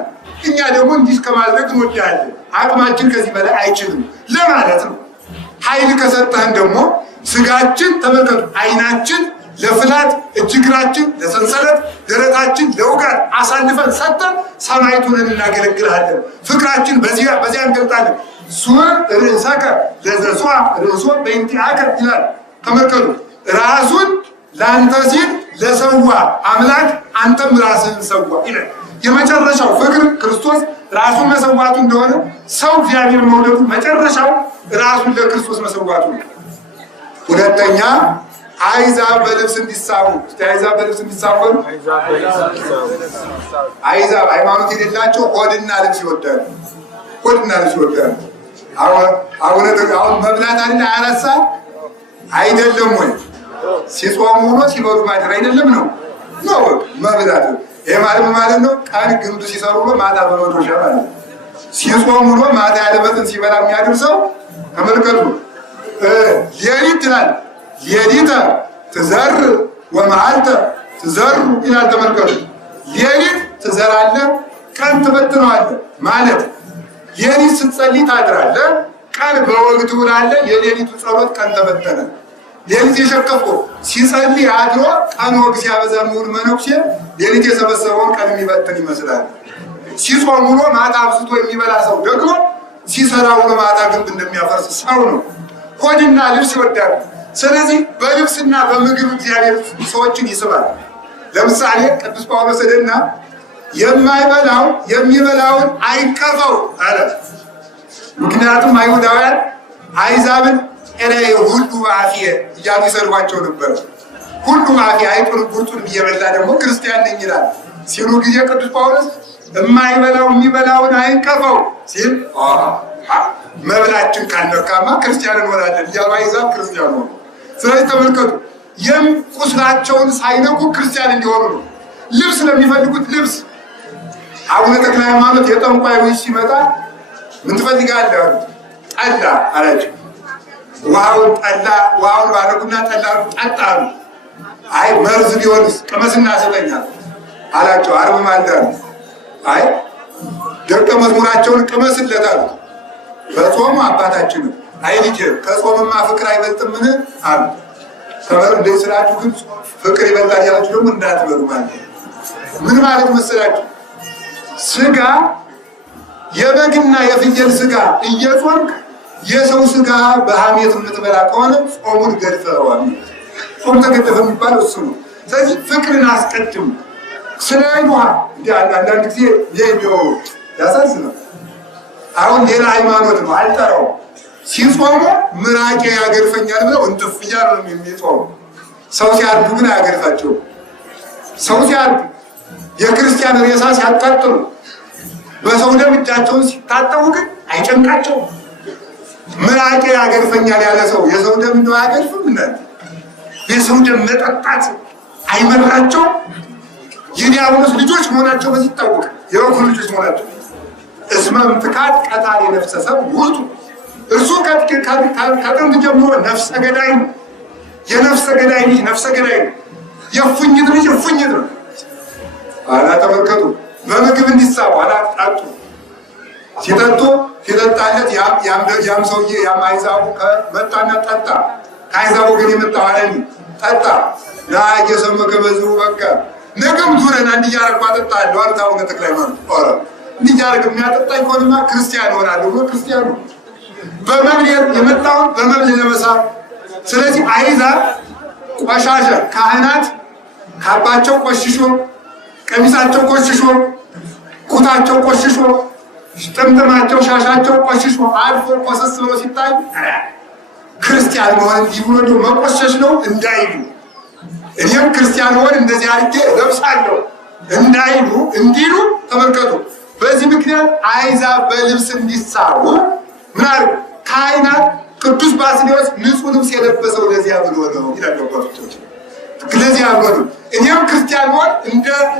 እኛ ደግሞ እንዲህ እስከ ማድረግ እንወዳለን። አቅማችን ከዚህ በላይ አይችልም ለማለት ነው። ኃይል ከሰጠህን ደግሞ ስጋችን ተመልከቱ፣ አይናችን ለፍላት፣ እጅግራችን ለሰንሰለት፣ ደረታችን ለውጋት አሳልፈን ሰጥተን ሰማዕቱን እናገለግልሃለን። ፍቅራችን በዚያ እንገልጣለን። ሱር ርእሰከ ለዘሷ ርእሶ በእንቲአከ ይላል። ተመልከቱ፣ ራሱን ለአንተ ሲል ለሰዋ አምላክ አንተም ራስህን ሰዋ ይላል። የመጨረሻው ፍቅር ክርስቶስ ራሱን መሰዋቱ እንደሆነ ሰው እግዚአብሔር መውደዱ መጨረሻው ራሱን ለክርስቶስ መሰዋቱ ነው። ሁለተኛ አሕዛብ በልብስ እንዲሳቡ። አሕዛብ በልብስ እንዲሳቡ፣ አሕዛብ ሃይማኖት የሌላቸው ሆድና ልብስ ይወዳሉ። ሆድና ልብስ ይወዳሉ። አሁን መብላት አለ አያረሳ አይደለም ወይ? ሲጾሙ ሆኖ ሲበሉ ማደር አይደለም ነው ነው መብላት። ይሄ ማለት ነው ቀን ግንዱ ሲሰሩ ነው ማታ በመዶሻ ማለት ነው። ሲጾሙ ነው ማታ ያለበትን ሲበላ የሚያድር ሰው ተመልከቱ። ሌሊት ይላል ሌሊተ ትዘር ወመዓልተ ትዘሩ ይላል። ተመልከቱ፣ ሌሊት ትዘራለህ፣ ቀን ትበትነዋለህ ማለት ሌሊት ስትጸልይ ታድራለህ፣ ቀን በወግ ትውላለህ። የሌሊቱ ጸሎት ቀን ተበተነ። ሌሊት የሸከፍከው ሲጸልይ አድሮ ቀን ወግ ሲያበዛ የሚውል መነኩሴ ሌሊት የሰበሰበውን ቀን የሚበትን ይመስላል። ሲጾም ውሎ ማታ አብዝቶ የሚበላ ሰው ደግሞ ሲሰራ ውሎ ማታ ግንብ እንደሚያፈርስ ሰው ነው። ሆድና ልብስ ይወዳሉ። ስለዚህ በልብስና በምግብ እግዚአብሔር ሰዎችን ይስባል። ለምሳሌ ቅዱስ ጳውሎስ ሄደና የማይበላው የሚበላውን አይቀፈው አለ። ምክንያቱም አይሁዳውያን አሕዛብን ኤረይ ሁሉ በአፍየ እያሉ ይሰድቧቸው ነበር። ሁሉ በአፍየ አይጡን ጉርጡን እየበላ ደግሞ ክርስቲያን ነኝ ይላል ሲሉ ጊዜ ቅዱስ ጳውሎስ የማይበላው የሚበላውን አይቀፈው ሲል መብላችን ካልነካማ ክርስቲያን እንሆናለን እያሉ አሕዛብ ክርስቲያን ሆኑ። ስለዚህ ተመልከቱ፣ ቁስላቸውን ሳይነኩ ክርስቲያን እንዲሆኑ ነው። ልብስ ለሚፈልጉት ልብስ። አቡነ ተክለ ሃይማኖት የጠንቋይ ልጅ ሲመጣ ምን ትፈልጋለህ አሉት። ጠላ አላቸው። ውሃውን ባረኩና ጠላ ጠጣ አሉ። አይ መርዝ ቢሆንስ ቅመስና ስጠኛል አላቸው። ዓርብ ማልዳ ነው። አይ ደቀ መዝሙራቸውን ቅመስለት አሉት። በጾሙ አባታችን አይ ልጄ ከጾምማ ፍቅር አይበልጥምን አሉ። ተበሉ እንደ ስራችሁ ግን ፍቅር ይበልጣል ያላችሁ ደግሞ እንዳትበሉ ማለት ነው። ምን ማለት መሰላችሁ? ስጋ የበግና የፍየል ስጋ እየጾምክ የሰው ስጋ በሐሜት የምትበላ ከሆነ ጾሙን ገድፈዋል። ጾም ተገደፈ የሚባለው እሱ ነው። ስለዚህ ፍቅርን አስቀድም። ስለ ውሃ አንዳንድ ጊዜ ይሄው ያሳዝናል። አሁን ሌላ ሃይማኖት ነው አልጠራው። ሲጾሙ ምራቄ ያገርፈኛል ብለው እንትፍ እያሉ ነው የሚጾሙ። ሰው ሲያርዱ ግን አያገርፋቸውም። ሰው ሲያርዱ የክርስቲያን ሬሳ ሲያቃጥሉ በሰው ደም እጃቸውን ሲታጠቡ ግን አይጨንቃቸውም። ምራቄ ያገርፈኛል ያለ ሰው የሰው ደም ነው አያገርፍም? የሰው ደም መጠጣት አይመራቸውም። የዲያብሎስ ልጆች መሆናቸው በዚህ ይታወቃል። የበኩር ልጆች መሆናቸው እስመ እምትካት ቀታሌ ነፍሰ ሰብ ውእቱ፣ እርሱ ከጥንት ጀምሮ ነፍሰ ገዳይ ነው። የነፍሰ ገዳይ ልጅ ነፍሰ ገዳይ ነው። የእፉኝት ልጅ እፉኝት ነው። አላ ተመልከቱ፣ በምግብ እንዲሳቡ አላጣጡ። ሲጠጡ ሲጠጣለት ያም ሰውዬ ያም አሕዛቡ ከመጣና ጠጣ። ከአሕዛቡ ግን የመጣው አለኝ ጠጣ ና እየሰመከ በዚሁ በቃ ነገም ዙረን አንድ እያረግኩ አጠጣለሁ አሉት አቡነ ተክለ ሃይማኖት። ኧረ እንዲህ እያደረግ የሚያጠጣኝ ከሆነማ ክርስቲያን እሆናለሁ ብሎ ክርስቲያኑ በመብል የመጣውን በመብል ለመሳብ። ስለዚህ አሕዛብ ቆሻሻ ካህናት ካባቸው ቆሽሾ፣ ቀሚሳቸው ቆሽሾ፣ ኩታቸው ቆሽሾ፣ ጥምጥማቸው ሻሻቸው ቆሽሾ አልፎ ቆሰስ ብሎ ሲታይ ክርስቲያን መሆን እንዲህ ብሎ መቆሸሽ ነው እንዳይሉ እኔም ክርስቲያን ሆን እንደዚህ አድርጌ ለብሳለሁ እንዳይሉ እንዲሉ ተመልከቱ። በዚህ ምክንያት አሕዛብ በልብስ እንዲሳቡ ምን አድርጉ? ካህናት ቅዱስ ባስልዮስ ንጹሕ ልብስ የለበሰው ለዚያ ብሎ ነው ይላል አባቶቻችን። ለዚያ ብሎ ነው እኔም ክርስቲያን ሆን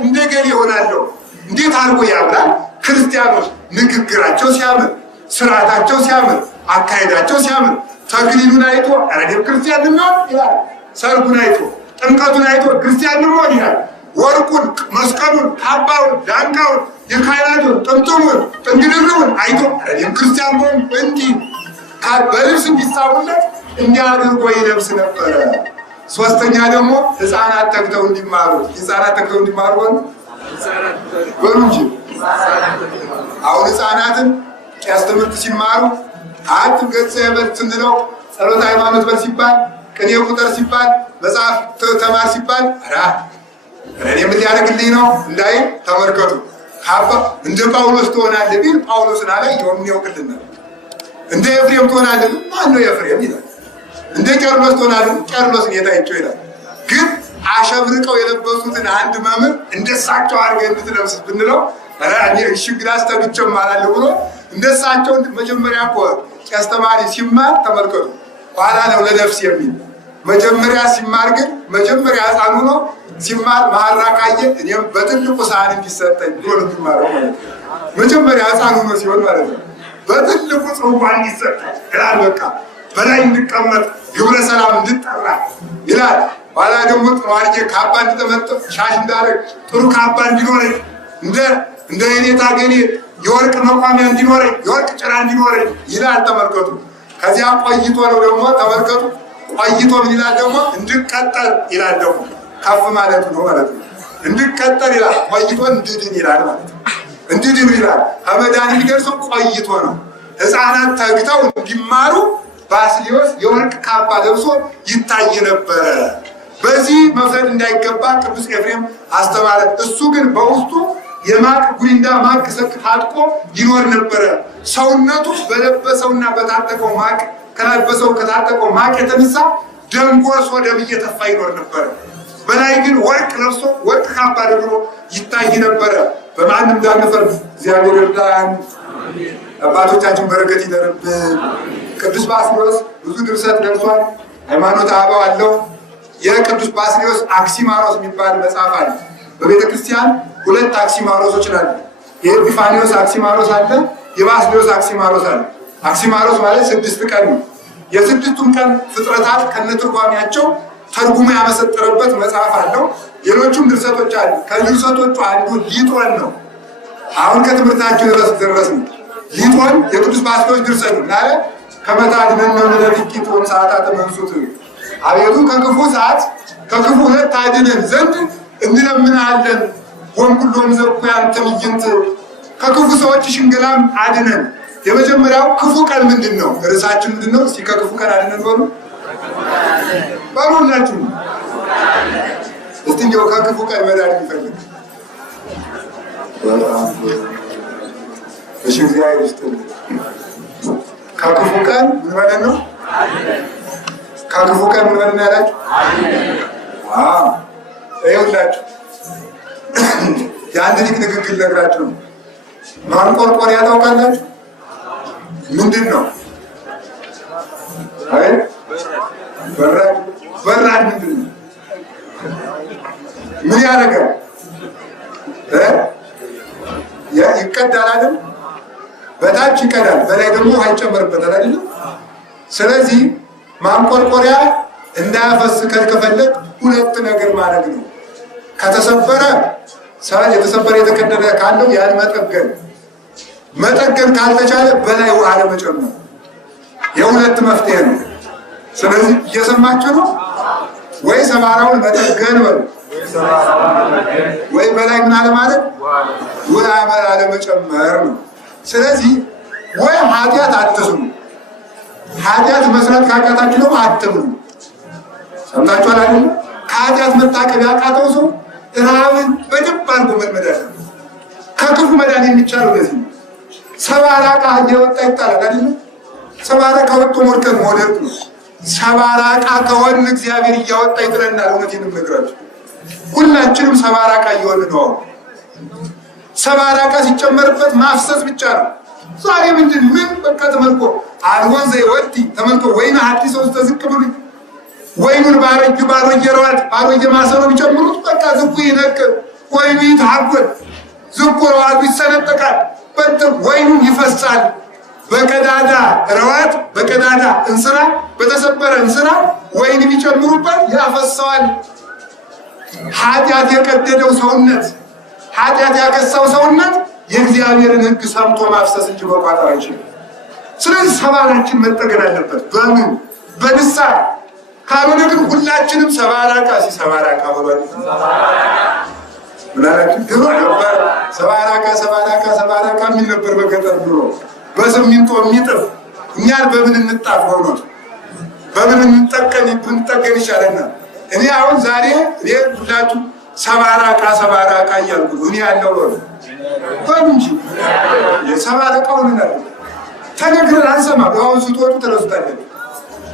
እንደ ገሌ እሆናለሁ። እንዴት አድርጎ ያምራል! ክርስቲያኖች ንግግራቸው ሲያምር፣ ስርዓታቸው ሲያምር፣ አካሄዳቸው ሲያምር፣ ተክሊሉን አይቶ አረደም ክርስቲያን ነው ይላል። ሰርጉን አይቶ ጥምቀቱን አይቶ ክርስቲያን ነው ይላል። ወርቁን፣ መስቀሉን፣ ካባውን፣ ዳንጋውን፣ የካህናቱን ጥምጥሙን፣ ጥንግድርውን አይቶ አረደም ክርስቲያን ነው እንዲህ በልብስ እንዲሳቡለት እንዲያድርጎ ይለብስ ነበረ። ሶስተኛ ደግሞ ሕፃናት ተግተው እንዲማሩ በሉ እንጂ አሁን ሕፃናትን ቄስ ትምህርት ሲማሩ አትገጽ በል ስንለው ጸሎተ ሃይማኖት በል ሲባል ቅኔ ቁጠር ሲባል መጽሐፍ ተማር ሲባል እኔ ምን ሊያደርግልኝ ነው እንዳይ ተመልከቱ። እንደ ጳውሎስ ትሆናለህ ቢል ጳውሎስን አላየውም ያውቅልናል። እንደ ኤፍሬም ትሆናለህ ማነው ኤፍሬም ይላል። እንደ ቄርሎስ ትሆናለህ ቄርሎስን የታይቸው ይላል። ግን አሸብርቀው የለበሱትን አንድ መምህር እንደሳቸው አድርገህ እንድትለብስ ብንለው እኔ እሺ ግላስ ተብቼም አላለሁ ብሎ እንደሳቸው መጀመሪያ እኮ ቄስ ተማሪ ሲማር ተመልከቱ፣ ኋላ ነው ለነፍስ የሚል መጀመሪያ ሲማር ግን መጀመሪያ ሕፃን ሆኖ ሲማር መሐራ ካየ እኔም በትልቁ ሳህን እንዲሰጠኝ ብሎ ነው የሚማረው ማለት ነው። መጀመሪያ ሕፃን ሆኖ ሲሆን ማለት ነው በትልቁ ጽዋ እንዲሰጠኝ ይላል። በቃ በላይ እንድቀመጥ ግብረ ሰላም እንድጠራ ይላል። ኋላ ደግሞ ጥሩ አድርጌ ካባ እንድጠመጥም ሻሽ እንዳደርግ ጥሩ ካባ እንዲኖረኝ እንደ የኔታ ገኔ የወርቅ መቋሚያ እንዲኖረኝ የወርቅ ጭራ እንዲኖረኝ ይላል። ተመልከቱ። ከዚያ ቆይቶ ነው ደግሞ ተመልከቱ፣ ቆይቶ ምን ይላል ደግሞ እንድቀጠር ይላል። ደግሞ ከፍ ማለት ነው ማለት ነው። እንድቀጠር ይላል፣ ቆይቶ እንድድን ይላል ማለት ነው። እንድድን ይላል። ከመዳን የሚደርሰው ቆይቶ ነው። ሕፃናት ተግተው እንዲማሩ ባስልዮስ የወርቅ ካባ ለብሶ ይታይ ነበረ። በዚህ መፍረድ እንዳይገባ ቅዱስ ኤፍሬም አስተማረ። እሱ ግን በውስጡ የማቅ ጉንዳ ማቅ ታጥቆ ይኖር ነበረ። ሰውነቱ በለበሰውና በታጠቀው ማቅ ከታጠቀው ማቅ የተነሳ ደንጎሶ ደም እየተፋ ይኖር ነበረ። በላይ ግን ወርቅ ለብሶ ወርቅ ካባ ለብሶ ይታይ ነበረ። በማንም እንዳንፈርድ እግዚአብሔር ይርዳን። አባቶቻችን በረከት ይደርብን። ቅዱስ ባስልዮስ ብዙ ድርሰት ደርሷል። ሃይማኖተ አበው አለው። የቅዱስ ባስልዮስ አክሲማሮስ የሚባል መጽሐፍ አለ። በቤተ ክርስቲያን ሁለት አክሲማሮሶች አሉ። የኤጲፋኒዮስ አክሲማሮስ አለ፣ የባስልዮስ አክሲማሮስ አለ። አክሲማሮስ ማለት 6 ቀን ነው። የ6ቱም ቀን ፍጥረታት ከነትርጓሜያቸው ተርጉሞ ያመሰጠረበት መጽሐፍ አለው። ሌሎቹም ድርሰቶች አሉ። ከድርሰቶቹ አንዱ ሊጦን ነው። አሁን ከትምህርታችን ደረስን። ሊጦን የቅዱስ ባስልዮስ ድርሰት ነው። ናለ ከመታድነን ለጥቂት ሰዓታት መንሱት፣ አቤቱ ከክፉ ሰዓት ከክፉ ሁለት አድነን ዘንድ እንለምናለን። ወንኩሎም ዘኩ ያንተ ምይንት፣ ከክፉ ሰዎች ሽንገላም አድነን። የመጀመሪያው ክፉ ቀን ምንድን ነው? ርዕሳችን ምንድን ነው? እስኪ ከክፉ ቀን አድነን በሉ በሉላችሁ። እስቲ እንደው ከክፉ ቀን መዳን የሚፈልግ እሺ፣ እግዚአብሔር ይስጥልኝ። ከክፉ ቀን ምን ማለት ነው? ከክፉ ቀን ምን ማለት ነው ያላችሁ? ይኸውላችሁ የአንድ ሊቅ ንግግር ነግራችሁ ነው። ማንቆርቆሪያ ታውቃላችሁ? ምንድን ነው? አይ በራድ ምንድን ነው? ምን ያደርጋል? ይቀዳል አይደል? በታች ይቀዳል፣ በላይ ደግሞ ውሃ ይጨመርበታል አይደል? ስለዚህ ማንቆርቆሪያ እንዳያፈስ ከፈለግ ሁለት ነገር ማድረግ ነው። ከተሰበረ የተሰበረ የተቀደደ ካለው ያን መጠገን ካልተቻለ በላይ ውሃ ለመጨመር የሁለት መፍትሄ ነው። ስለዚህ እየሰማችሁ ነው ወይ? ሰባራውን መጠገን በሉ ወይ በላይ ምን አለ ማለት ውሃ ለመጨመር ነው። ስለዚህ ወይ ኃጢአት አትስሩ፣ ኃጢአት መስራት ካቃታችሁ ደግሞ አትብሉ። ሰምታችኋል አይደል? ከኃጢአት መታቀብ ያቃተው ሰው ረሃብን በደንብ አድርጎ መልመድ አለ። ከክፉ መዳን የሚቻለው ለዚህ ነው። ሰባራ ዕቃ እየወጣ ይጣላል አይደል? ሰባራ ዕቃ ወጥቶ መውደቅ ነው። ሰባራ ዕቃ ከሆን እግዚአብሔር እያወጣ ይጥለናል። እውነቴን ነው የምነግራችሁ። ሁላችንም ሰባራ ዕቃ እየሆንን ነው። ሰባራ ዕቃ ሲጨመርበት ማፍሰስ ብቻ ነው። ዛሬ ምን በቃ ተመልኮ አልወን ዘይወቲ ተመልኮ ወይና ሐዲስ ውስጥ ተዝቅ ብሉ ወይኑን ባሮጌ ረዋት ባሮጌ ማሰሮ ቢጨምሩት በቃ ዝኩ ይነቅ ወይኑ ይታጎል ዝኩ ረዋቱ ይሰነጠቃል። ወይኑ ይፈሳል። በቀዳዳ ረዋት በቀዳዳ እንስራ በተሰበረ እንስራ ወይን ቢጨምሩበት ያፈሰዋል። ኃጢአት የቀደደው ሰውነት ኃጢአት ያከሳው ሰውነት የእግዚአብሔርን ሕግ ሰምቶ ማፍሰስ እንጂ መቋጠር አይችልም። ስለዚህ ሰባራችን መጠገን አለበት። በምን? በንስሐ ካልሆነ ግን ሁላችንም ሰባራ ዕቃ ሰባራ ዕቃ ብሏል። ምናላችሁ ድሮ ነበር ሰባራ ዕቃ የሚል ነበር በገጠር ድሮ በስሚንቶ የሚጥፍ እኛን በምን እንጣፍ ሆኖ በምን ብንጠቀን ይሻለናል? እኔ አሁን ዛሬ ሁላችሁ ሰባራ ዕቃ እያልኩ እኔ ያለው በሉ እንጂ የሰባራ ዕቃውን ተነግረን አንሰማም። አሁን ስትወጡ ትረሱታላችሁ።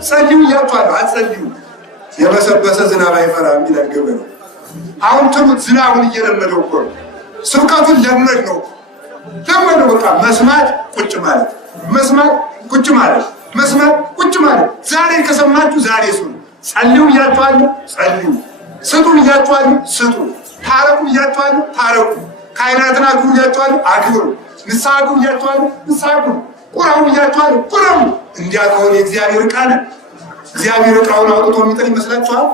ጸልዩ እያችኋለሁ፣ አትጸልዩ። የበሰበሰ ዝናብ አይፈራም ይላል ገበሬው። አሁን ትሙት ዝናቡን እየለመደው እኮ ነው። ስብከቱን ለመድ ነው ለመደው። በቃ መስማት ቁጭ ማለት፣ መስማት ቁጭ ማለት፣ መስማት ቁጭ ማለት። ዛሬ ከሰማችሁ ዛሬ ስሙ። ጸልዩ እያችኋለሁ፣ ጸልዩ። ስጡ እያችኋለሁ፣ ስጡ። ታረቁ እያችኋለሁ፣ ታረቁ። ካህናትን አክብሩ እያችኋለሁ፣ አክብሩ። ንስሐ ግቡ እያችኋለሁ፣ ንስሐ ግቡ። ቁረቡ እያችኋለሁ፣ ቁረቡ። እንዲያ ከሆነ የእግዚአብሔር ዕቃ ነን። እግዚአብሔር ዕቃውን አውጥቶ የሚጥል ይመስላችኋል?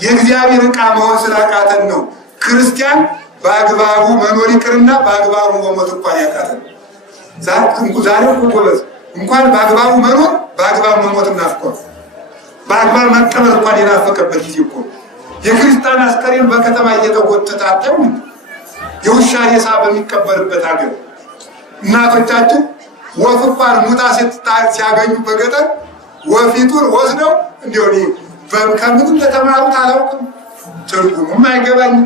የእግዚአብሔር ዕቃ መሆን ስላቃተን ነው ክርስቲያን በአግባቡ መኖር ይቅርና በአግባቡ መሞት እንኳን ያቃተን። ዛሬ እኮ ጎበዝ እንኳን በአግባቡ መኖር በአግባቡ መሞት እናፍቋል። በአግባብ መቀበር እንኳን የናፈቀበት ጊዜ እኮ የክርስቲያን አስከሬን በከተማ እየተጎተተ አታዩ? የውሻ ሬሳ በሚቀበርበት ሀገር እናቶቻችን ወፍ እንኳን ሙታ ሲያገኙ በገጠር ወፊቱን ወስደው እንዲሆን ከምንም እንደተማሩት አላውቅም፣ ትርጉሙም አይገባኝም።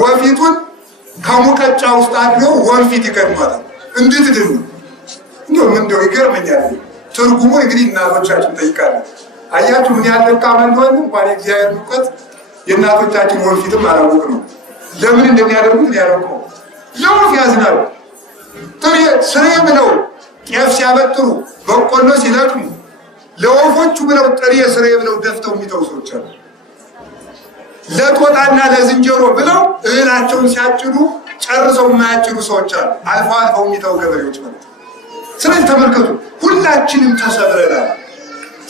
ወፊቱን ከሙቀጫ ውስጥ አድርገው ወንፊት ይቀድሟታል እንድትድን ነው። እንደው ይገርመኛል ትርጉሙ። እንግዲህ እናቶቻችን ጠይቃለን። አያችሁ ምን ያህል ደካማ እንደሆነ። እንኳን የእግዚአብሔር እውቀት የእናቶቻችን ወንፊትም አላወቅ ነው። ለምን እንደሚያደርጉት ያደርገው ለወፍ ያዝናሉ። ስሬ ብለው ጤፍ ሲያበጥሩ በቆሎ ሲለቅሙ ለወፎቹ ብለው ጥሬ ስሬ ብለው ደፍተው የሚተው ሰዎች አሉ። ለጦጣና ለዝንጀሮ ብለው እህላቸውን ሲያጭዱ ጨርሰው የማያጭዱ ሰዎች አሉ። አልፈው አልፈው የሚተው ገበሬዎች ማለት ነው። ስለዚህ ተመልከቱ፣ ሁላችንም ተሰብረናል።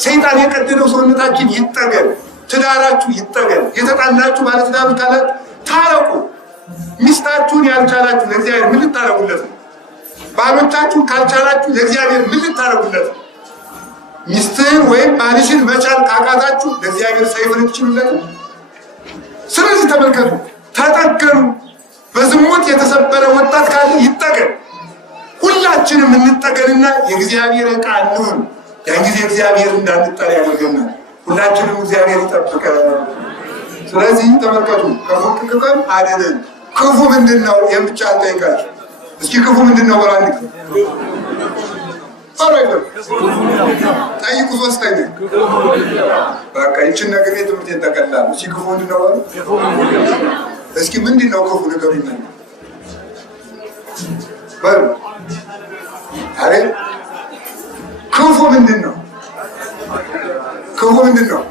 ሰይጣን የቀደደው ሰውነታችን ይጠገን፣ ትዳራችሁ ይጠገን። የተጣላችሁ ባለትዳሮች ካላችሁ ታረቁ። ሚስታችሁን ያልቻላችሁ ለእግዚአብሔር ምን ልታረጉለት ነው? ባሎቻችሁን ካልቻላችሁ ለእግዚአብሔር ምን ልታረጉለት ነው? ሚስትህን ወይም ባልሽን መቻል ካቃታችሁ ለእግዚአብሔር ሰይፍ ልትችሉለት ነው? ስለዚህ ተመልከቱ፣ ተጠገኑ። በዝሙት የተሰበረ ወጣት ካለ ይጠገን። ሁላችንም እንጠገንና የእግዚአብሔር ዕቃ እንሁን። ያን ጊዜ እግዚአብሔር እንዳንጠላ ያደርገናል። ሁላችንም እግዚአብሔር ይጠብቀን። ስለዚህ ተመልከቱ፣ ከፉክክር አድነን። ክፉ ምንድን ነው የምቻ አልጠይቃችሁ። እስኪ ክፉ ምንድን ነው በላ አንድ ጠይቁ። ሶስተኛ በቃ ይችን ነገር ትምህርት የተቀላሉ። እስኪ ክፉ ምንድን ነው በሉ። እስኪ ምንድን ነው ክፉ ነገር ይመ በሉ። አቤት ክፉ ምንድን ነው? ክፉ ምንድን ነው?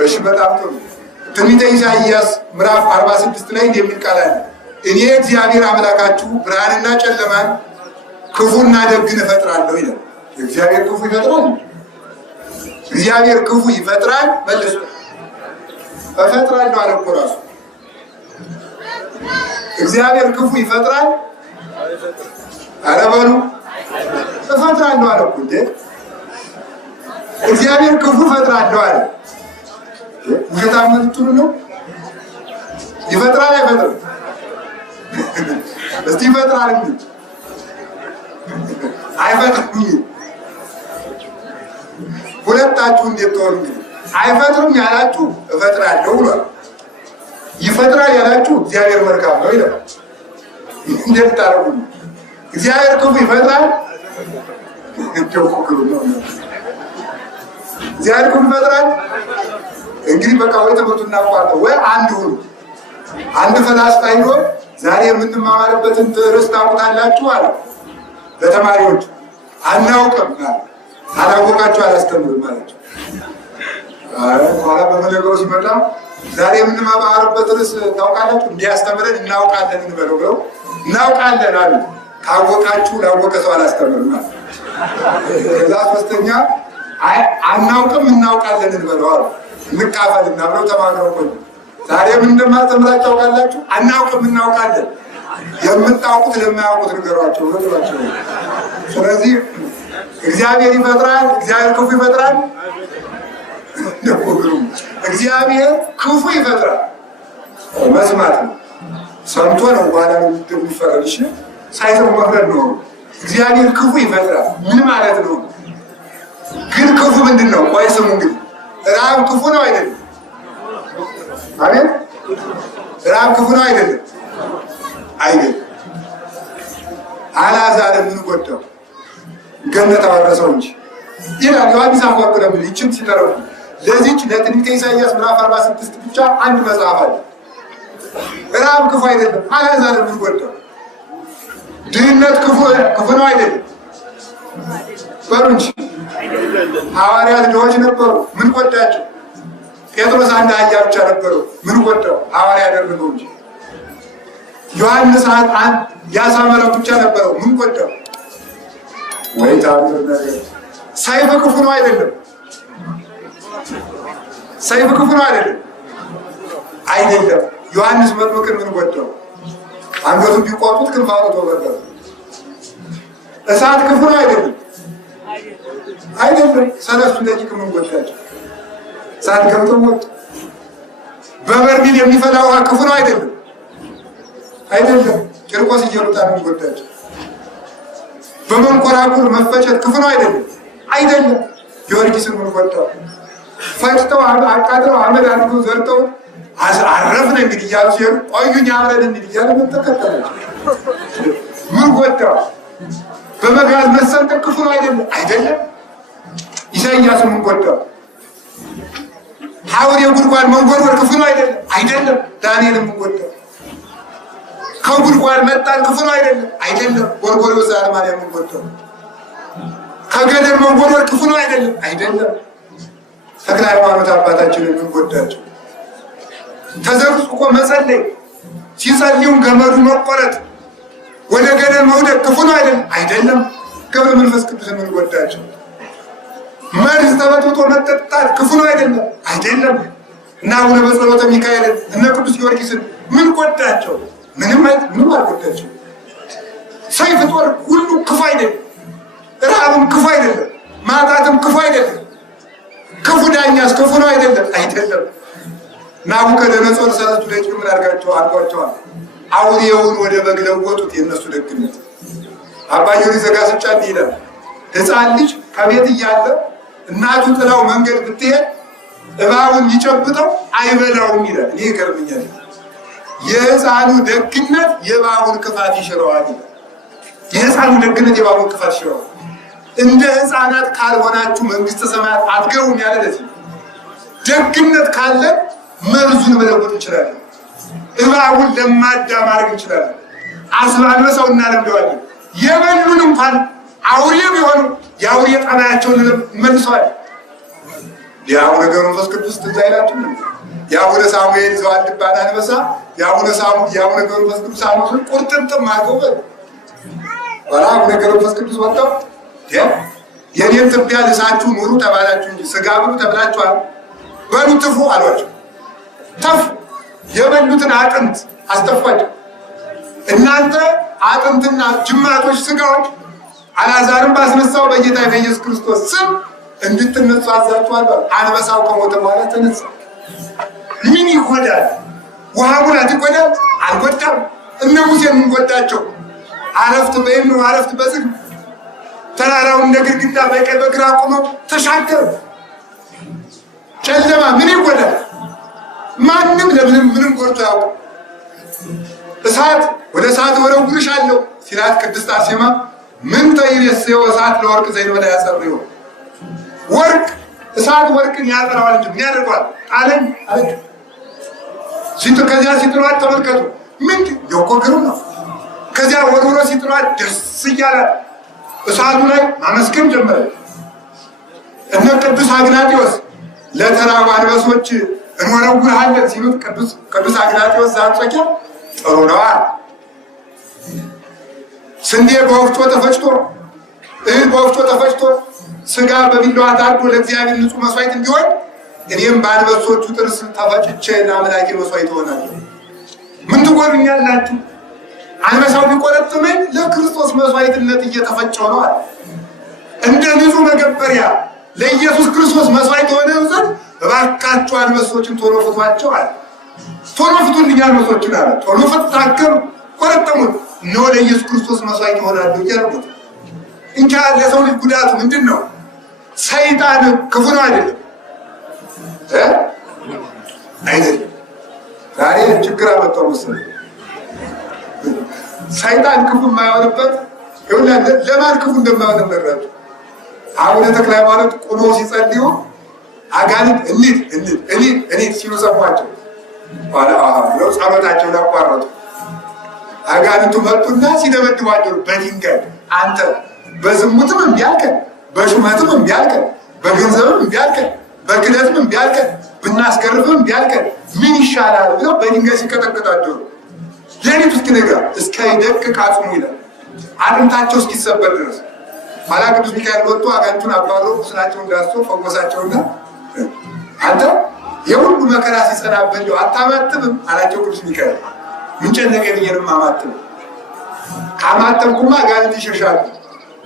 እሺ በጣም ጥሩ። ትንቢተ ኢሳይያስ ምዕራፍ 46 ላይ እንደሚል ቃል አለ። እኔ እግዚአብሔር አምላካችሁ ብርሃንና ጨለማን ክፉና ደግን እፈጥራለሁ ይላል። እግዚአብሔር ክፉ ይፈጥራል። እግዚአብሔር ክፉ ይፈጥራል። መልሶ እፈጥራለሁ አለ እኮ ራሱ። እግዚአብሔር ክፉ ይፈጥራል። ኧረ በሉ እፈጥራለሁ አለ እኮ እንዴ! እግዚአብሔር ክፉ እፈጥራለሁ አለ። ውሸታም ምትሉ ነው? ይፈጥራል አይፈጥርም? እስቲ ይፈጥራል እንዴ? አይፈጥርም። ሁለታችሁ እንዴት ተወሩ? አይፈጥርም ያላችሁ እፈጥራለሁ ብሏል። ይፈጥራል ያላችሁ እግዚአብሔር መልካም ነው ይላል። እንዴት ታረጉ? እግዚአብሔር ክፉ ይፈጥራል። እግዚአብሔር ክፉ ይፈጥራል። እንግዲህ በቃ ወይ ትምህርቱን እናቋርጠው ወይ አንድ ሁኑ። አንድ ፈላስፋ ሄዶ ዛሬ የምንማማርበትን ርዕስ ታውቁታላችሁ አለ ለተማሪዎች። አናውቅም አላወቃችሁ አላስተምርም ማለት ኋላ በመለገው ሲመጣ ዛሬ የምንማማርበት ርዕስ ታውቃላችሁ? እንዲያስተምረን እናውቃለን እንበለው ብለው እናውቃለን አሉ። ካወቃችሁ ላወቀ ሰው አላስተምርም ማለት። ከዛ ሶስተኛ አናውቅም እናውቃለን እንበለው አሉ። እንቃፈልና ብለው ተማክረው ቆዩ። ዛሬ ምን እንደማስተምራችሁ ታውቃላችሁ? አናውቅም እናውቃለን። የምታውቁት ለማያውቁት ንገሯቸው ብሏቸው። ስለዚህ እግዚአብሔር ይፈጥራል። እግዚአብሔር ክፉ ይፈጥራል። እግዚአብሔር ክፉ ይፈጥራል። መስማት ነው። ሰምቶ ነው በኋላ የሚፈረድ። እሺ ሳይሰሙ መፍረድ ነው። እግዚአብሔር ክፉ ይፈጥራል። ምን ማለት ነው? ግን ክፉ ምንድን ነው? ቆይ ስሙ እንግዲህ ረሃብ ክፉ ነው አይደለም? አሜን። ረሃብ ክፉ ነው አይደለም? አይደለም። አልዓዛርን ምን ጎዳው? ገነት አወረሰው እንጂ ይላል ዮሐንስ አፈወርቅ ነብይ። ይህችን ሲተረጉ ለዚህች ለትንቢተ ኢሳይያስ ምዕራፍ 46 ብቻ አንድ መጽሐፍ አለ። ረሃብ ክፉ አይደለም። አልዓዛርን ምን ጎዳው? ድህነት ክፉ ነው አይደለም? በሉ እንጂ ሐዋርያት ድሆች ነበሩ። ምን ጎዳቸው? ጴጥሮስ አንድ አህያ ብቻ ነበሩ። ምን ጎዳው? ሐዋርያ ያደረገው እንጂ። ዮሐንስ አንድ የዓሣ መረብ ብቻ ነበረው። ምን ጎዳው? ወይ ታምር ነገር። ሰይፍ ክፉ ነው አይደለም? ሰይፍ ክፉ ነው አይደለም? አይደለም። ዮሐንስ መጥምቅን ምን ጎዳው? አንገቱን ቢቆርጡት ክንፍ አውጥቶ በረረ። እሳት ክፉ ነው አይደለም? አይደለም። ሰለስቱ ደቂቅ ምን ጎዳቸው? እሳት ገብተው ሞቱ። በበርሚል የሚፈላ ውሃ ክፉ ነው አይደለም? አይደለም። ቂርቆስ እየሮጣ ምን ጎዳቸው? በመንኮራኩር መፈጨት ክፉ ነው አይደለም? አይደለም። ጊዮርጊስን ምን ጎዳው? ፈጭተው አቃጥለው አመድ አድርገው ዘርተው አረፍን እንግዲህ እያሉ ሲሄዱ ቆዩኝ አብረን እንግዲህ እያሉ ምን ተከተላቸው? ምን ጎዳው? በመጋዝ መሰንጠቅ ክፉ ነው አይደለም? አይደለም። ኢሳይያስን ምን ጎዳው? ሐውር የጉድጓድ መንጎርጎር ክፉ ነው አይደለም? አይደለም። ዳንኤልን ምን ጎዳው? ከጉድጓድ መጣል ክፉ ነው አይደለም? አይደለም። ጎርጎርዮስ ዘአርማንያ ምን ጎዳው? ከገደል መንጎርጎር ክፉ ነው አይደለም? አይደለም። ተክለ ሃይማኖት አባታችንን ምን ጎዳቸው? ተዘቅዝቆ መጸለይ፣ ሲጸልዩም ገመዱ መቆረጥ፣ ወደ ገደል መውደቅ ክፉ ነው አይደለም? አይደለም። ገብረ መንፈስ ቅዱስን ምን ጎዳቸው? መርዝ ተበጥብጦ መጠጣት ክፉ ነው አይደለም? አይደለም። እና አቡነ በጸሎተ ሚካኤልን እነ ቅዱስ ጊዮርጊስን ምን ጎዳቸው? ምንም አልጎዳቸው። ሰይፍ ጦር ሁሉ ክፉ አይደለም። ረሃብም ክፉ አይደለም። ማጣትም ክፉ አይደለም። ክፉ ዳኛስ ክፉ ነው አይደለም? አይደለም። ናቡከደነፆር ሰለስቱ ደቂቅ ምን አድርጓቸዋል? አውሬውን ወደ በግ ለወጡት። የእነሱ ደግነት አባ ጊዮርጊስ ዘጋስጫ እንዲህ ይላል፣ ሕፃን ልጅ ከቤት እያለ እናቱ ጥላው መንገድ ብትሄድ እባቡን ይጨብጠው አይበላውም ይላል። እኔ ይገርምኛል። የሕፃኑ ደግነት የእባቡን ክፋት ይሽረዋል ይላል። የሕፃኑ ደግነት የእባቡን ክፋት ይሽረዋል። እንደ ሕፃናት ካልሆናችሁ መንግስተ ሰማያት አትገቡም ያለ ለዚህ ደግነት ካለ መርዙን መለወጥ እንችላለን። እባቡን ለማዳ ማድረግ እንችላለን። አስባለሰው እናለምደዋለን። የበሉን እንኳን አውሬ ቢሆኑ የአውሬ ጠባያቸውን መልሰዋል። የአቡነ ገብረ መንፈስ ቅዱስ ትዝ አይላችሁም? የአቡነ ሳሙኤል ዘዋልድባን አንበሳ የአቡነ ገብረ መንፈስ ቅዱስ አንበሶች ቁርጥምጥም አድርገው በኋላ አቡነ ገብረ መንፈስ ቅዱስ ወጣው የኔን ትቢያ ልሳችሁ ኑሩ ተባላችሁ እንጂ ስጋ ብሉ ተብላችኋል፣ በሉ ትፉ አሏቸው። ተፉ። የበሉትን አጥንት አስተፏቸው። እናንተ አጥንትና ጅማቶች ስጋዎች አልዓዛርን ባስነሳው በጌታ በኢየሱስ ክርስቶስ ስም እንድትነሱ አዛችኋለሁ። አንበሳው ከሞተ በኋላ ተነሳ። ምን ይጎዳል? ውሃ ሙላት ይጎዳል? አልጎዳም። እነ ሙሴን ምን ጎዳቸው? አረፍት በይም አረፍት በዝግ ተራራውን እንደ ግድግዳ በቀኝ በግራ ቆመው ተሻገሩ። ጨለማ ምን ይጎዳል? ማንም ምንም ጎድቶ ያውቅ። እሳት ወደ እሳት ወረውርሻለሁ ሲላት ቅድስት አርሴማ ምን ተይሬሰው እሳት ለወርቅ ዘይወዳ ያሰሪው ወርቅ እሳት ወርቅን ያጠራዋል እንጂ ምን ያደርጋል? ጣለኝ አለች። ከዚያ ሲጥሏት ተመልከቱ። ምን የቆገሩ ነው። ከዚያ ወርውሮ ሲጥሏት ደስ እያላት እሳቱ ላይ ማመስገን ጀመረች። እነ ቅዱስ አግናጢዎስ ለተራቡ አንበሶች እንወረውርሃለን ሲሉት ቅዱስ አግናጢዎስ ዘአንጾኪያ ጥሩ ነዋ፣ ስንዴ በወፍጮ ተፈጭቶ እህል በወፍጮ ተፈጭቶ ስጋ በቢላዋ ታርዶ ለእግዚአብሔር ንጹሕ መስዋዕት እንዲሆን እኔም በአንበሶቹ ጥርስ ተፈጭቼ ለአምላኬ መስዋዕት እሆናለሁ። ምን ትጎዱኛላችሁ? አንበሳው ቢቆረጥመኝ ለክርስቶስ መስዋዕትነት እየተፈጨው ነው አለ። እንደ ንጹሕ መገበሪያ ለኢየሱስ ክርስቶስ መስዋዕት ሆነ ዘንድ እባካችሁ አንበሶችን ቶሎ ፍቷቸው አለ። ቶሎ ፍቱልኝ አንበሶችን አለ። ቶሎ ፍታከም ቆረጠሙት። እነሆ ለኢየሱስ ክርስቶስ መስዋዕት ይሆናሉ እያሉት እንጂ ለሰው ልጅ ጉዳቱ ምንድን ነው? ሰይጣን ክፉ ነው አይደለም? አይደለም። ዛሬ ችግር አመጣው መሰለኝ። ሰይጣን ክፉ የማይሆንበት ለማን ክፉ እንደማይሆን ነግራችሁ። አቡነ ተክለ ሃይማኖት ቁሞ ሲጸልዩ አጋንንት እንሂድ ሲሉ ሰሟቸው። ብለው ጸሎታቸውን አቋረጡ። አጋንንቱ መጡና ሲደበድቧቸው በድንጋይ አንተ በዝሙትም እምቢ አልከን፣ በሹመትም እምቢ አልከን፣ በገንዘብም እምቢ አልከን፣ በክደትም እምቢ አልከን፣ ብናስገርፍም እምቢ አልከን፣ ምን ይሻላል ብለው በድንጋይ ሲቀጠቅጣቸው ሌሊቱ እስኪነጋ እስከ ይደቅቅ አጽሙ ይላል አጥንታቸው እስኪሰበር ድረስ። ኋላ ቅዱስ ሚካኤል ወጥቶ አጋንንቱን አባሮ ቁስላቸውን ዳስሶ ፈወሳቸውና አንተ የሁሉ መከራ ሲጸናበት አታማትብም አላቸው። ቅዱስ ሚካኤል ምን ጨነቀኝ ብዬ ነው የማማትበው? ካማተብኩማ አጋንንት ይሸሻሉ፣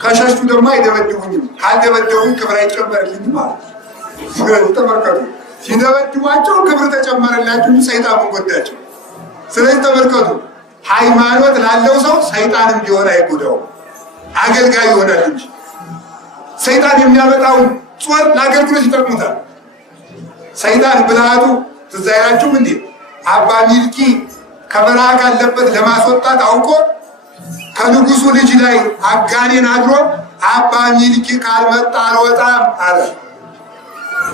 ከሸሹ ደግሞ አይደበድቡኝም፣ ካልደበደቡኝ ክብር አይጨመርልኝም አለ። ተመልከቱ፣ ሲደበድቧቸው ክብር ተጨመረላቸው እንጂ ሰይጣን ጎዳቸው። ስለዚህ ተመልከቱ፣ ሃይማኖት ላለው ሰው ሰይጣንም ቢሆን አይጎዳውም፣ አገልጋይ ይሆናል እንጂ። ሰይጣን የሚያመጣውን ጾር ለአገልግሎት ይጠቅሙታል። ሰይጣን ብልሃቱ ትዝ አይላችሁም እንዴ? አባ ሚልኪ ከበረሃ ካለበት ለማስወጣት አውቆ ከንጉሱ ልጅ ላይ አጋኔን አድሮ አባ ሚልኪ ካልመጣ አልወጣም አለ።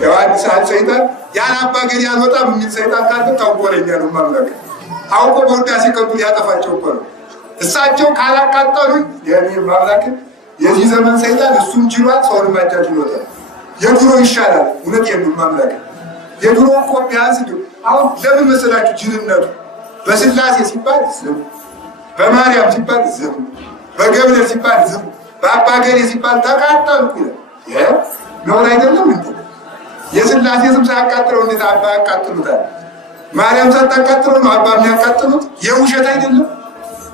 ዮሐንስ ሰይጣን ያን አባ ገሌ አልወጣም የሚል ሰይጣን ካለ ተንኮለኛ ነው ማምለክ። አውቆ በውዳሴ ከንቱ ሊያጠፋቸው እኮ ነው። እሳቸው ካላቃጠሉኝ የኔ ማምላክ የዚህ ዘመን ሰይጣን እሱም ችሏል፣ ሰውን ማጃጅ ይወጣል። የድሮ ይሻላል። እውነት የሉም ማምላክ የድሮ እኮ ቢያንስ አሁን ለምን መሰላችሁ ጅልነቱ? በስላሴ ሲባል ዝም፣ በማርያም ሲባል ዝም፣ በገብርኤል ሲባል ዝም፣ በአባ ገሌ ሲባል ተቃጠልኩ ይላል። ነውር አይደለም እንዴ? የስላሴ ስም ሳያቃጥለው እንዴት አባ ያቃጥሉታል? ማርያም ሳታቃጥለው ነው አባ የሚያቃጥሉት? የውሸት አይደለም?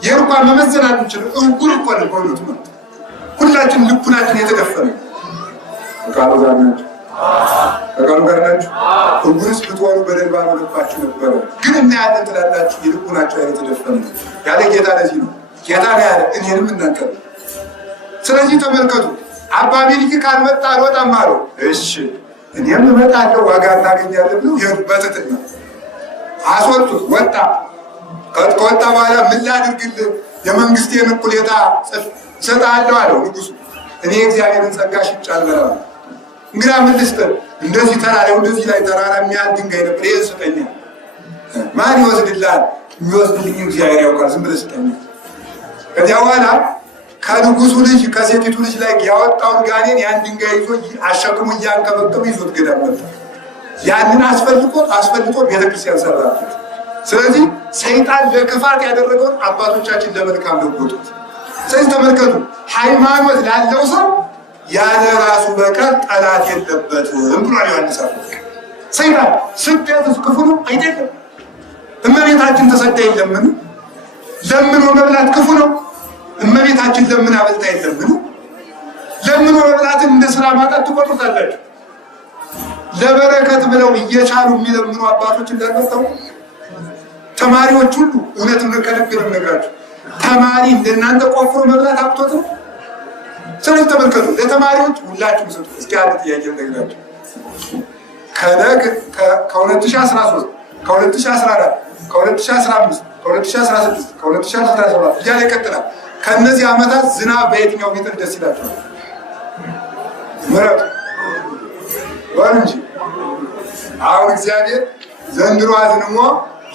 የእርኳ መመዘን አንችልም። እንጉር እኮ ነው በእውነቱ ማለት ሁላችን ልቡናችን የተደፈነ ቃሉ ጋር ናቸው። ከቃሉ ጋር ናቸው። እንጉርስ ብትሆኑ በደል ባልሆነባችሁ ነበረ፣ ግን እናያለን ትላላችሁ። የልቡናቸው ያለ ተደፈነ ያለ ጌታ ለዚህ ነው ጌታ ነው ያለ እኔንም እናንተም። ስለዚህ ተመልከቱ፣ አባ ሚልኪ ካልመጣ አልወጣም አለው። እሺ እኔም እመጣለሁ ዋጋ እናገኛለን ብለው የሄዱበትን ነው አስወጡት። ወጣ። ከወጣ በኋላ ምን ላድርግልህ? የመንግስቴን እኩሌታ እሰጥሃለሁ አለው ንጉሱ። እኔ እግዚአብሔርን ጸጋ ሽጬ አልበላም። እንግዳ ምን ልስጥህ? እንደዚህ ተራራው እንደዚህ ላይ ተራራ የሚያህል ድንጋይ ነበር፣ ይሄን ስጠኝ። ማን ይወስድልሃል? የሚወስድልኝ እግዚአብሔር ያውቃል፣ ዝም ብለህ ስጠኝ። ከዚያ በኋላ ከንጉሱ ልጅ ከሴቲቱ ልጅ ላይ ያወጣውን ጋኔን ያን ድንጋይ ይዞ አሸክሞ እያንከበከበ ይዞት ገዳም መጣ። ያንን አስፈልጦ ቤተክርስቲያን ሰራበት። ስለዚህ ሰይጣን ለክፋት ያደረገውን አባቶቻችን ለመልካም ለወጡት። ስለዚህ ተመልከቱ፣ ሃይማኖት ላለው ሰው ያለ ራሱ በቀር ጠላት የለበትም ብሏል ዮሐንስ አፈወርቅ። ሰይጣን ስደት ክፉ ነው አይደለም? እመቤታችን ተሰዳ የለምን? ለምኖ መብላት ክፉ ነው? እመቤታችን ለምን አበልታ የለምን? ለምኖ መብላትን እንደ ስራ ማጣት ትቆጥሩታላችሁ? ለበረከት ብለው እየቻሉ የሚለምኑ አባቶች እንዳልመጣው ተማሪዎች ሁሉ እውነትን ከልብ ነው የምነግራችሁ። ተማሪ እንደናንተ ቆፍሮ መብላት አቅቶት ነው። ስለዚህ ተመልከቱ፣ ለተማሪዎች ሁላችሁም ስጡ። እስኪ አንድ ጥያቄ ልነግራችሁ። ከ2013 ከ2014 ከ2015 ከ2016 ከ2017 እያለ ይቀጥላል። ከእነዚህ ዓመታት ዝናብ በየትኛው ሜትር ደስ ይላችኋል? ምረጡ በሉ እንጂ። አሁን እግዚአብሔር ዘንድሮ አዝንሞ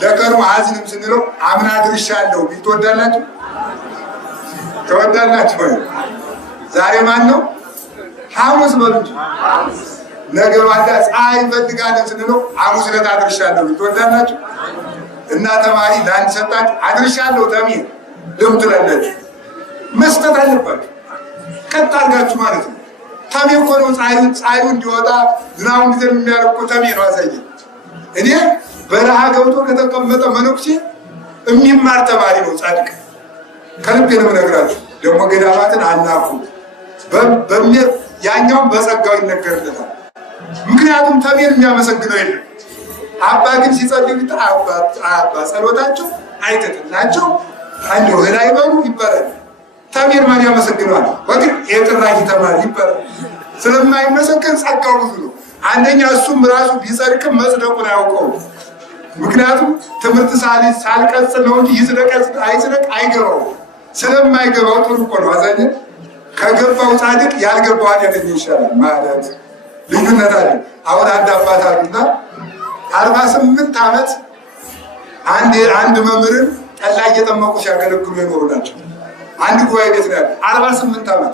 ለቀድሞ አዝንም ስንለው አምና ድርሻለሁ ቢል ትወዳላችሁ? ትወዳላችሁ ወይ? ዛሬ ማን ነው? ሐሙስ በሉ እንጂ። ነገ ማታ ፀሐይ እንፈልጋለን ስንለው ሐሙስ ዕለት አድርሻለሁ ቢል ትወዳላችሁ? እና ተማሪ ለአንድ ሰጣችሁ አድርሻለሁ ተሚን ልም ትላላችሁ። መስጠት አለባችሁ፣ ቀጥ አድርጋችሁ ማለት ነው። ተሜ እኮ ነው ፀሐዩ እንዲወጣ ዝናቡ እንዲዘንብ የሚያደርግ እኮ ተሜ ነው። አሳየን። እኔ በረሃ ገብቶ ከተቀመጠ መነኩሴ የሚማር ተማሪ ነው ጻድቅ። ከልቤ ነው የምነግራችሁ። ደግሞ ገዳማትን አናፉ ያኛውን በጸጋው ይነገርለታል። ምክንያቱም ተሜን የሚያመሰግነው የለም። አባ ግን ሲጸልዩ አባ ጸሎታቸው አይተትላቸው አንድ እህል አይበሉ ይባላል። እግዚአብሔር ማን ያመሰግነዋል? ወግን የጥራጊ ተማሪ ይባላል። ስለማይመሰገን ጸጋው ብዙ ነው። አንደኛ እሱም ራሱ ቢጸድቅም መጽደቁን አያውቀውም። ምክንያቱም ትምህርት ሳልቀጽ ነው እንጂ ይጽደቅ አይጽደቅ አይገባው። ስለማይገባው ጥሩ እኮ ነው። አዛኝ ከገባው ጻድቅ ያልገባው ኃጢአተኛ ይሻላል ማለት ልዩነት አለ። አሁን አንድ አባት አሉና 48 ዓመት አንድ መምህርን ጠላ እየጠመቁ ሲያገለግሉ የኖሩ ናቸው። አንድ ጉባኤ ቤት ነው ያለው። 48 ዓመት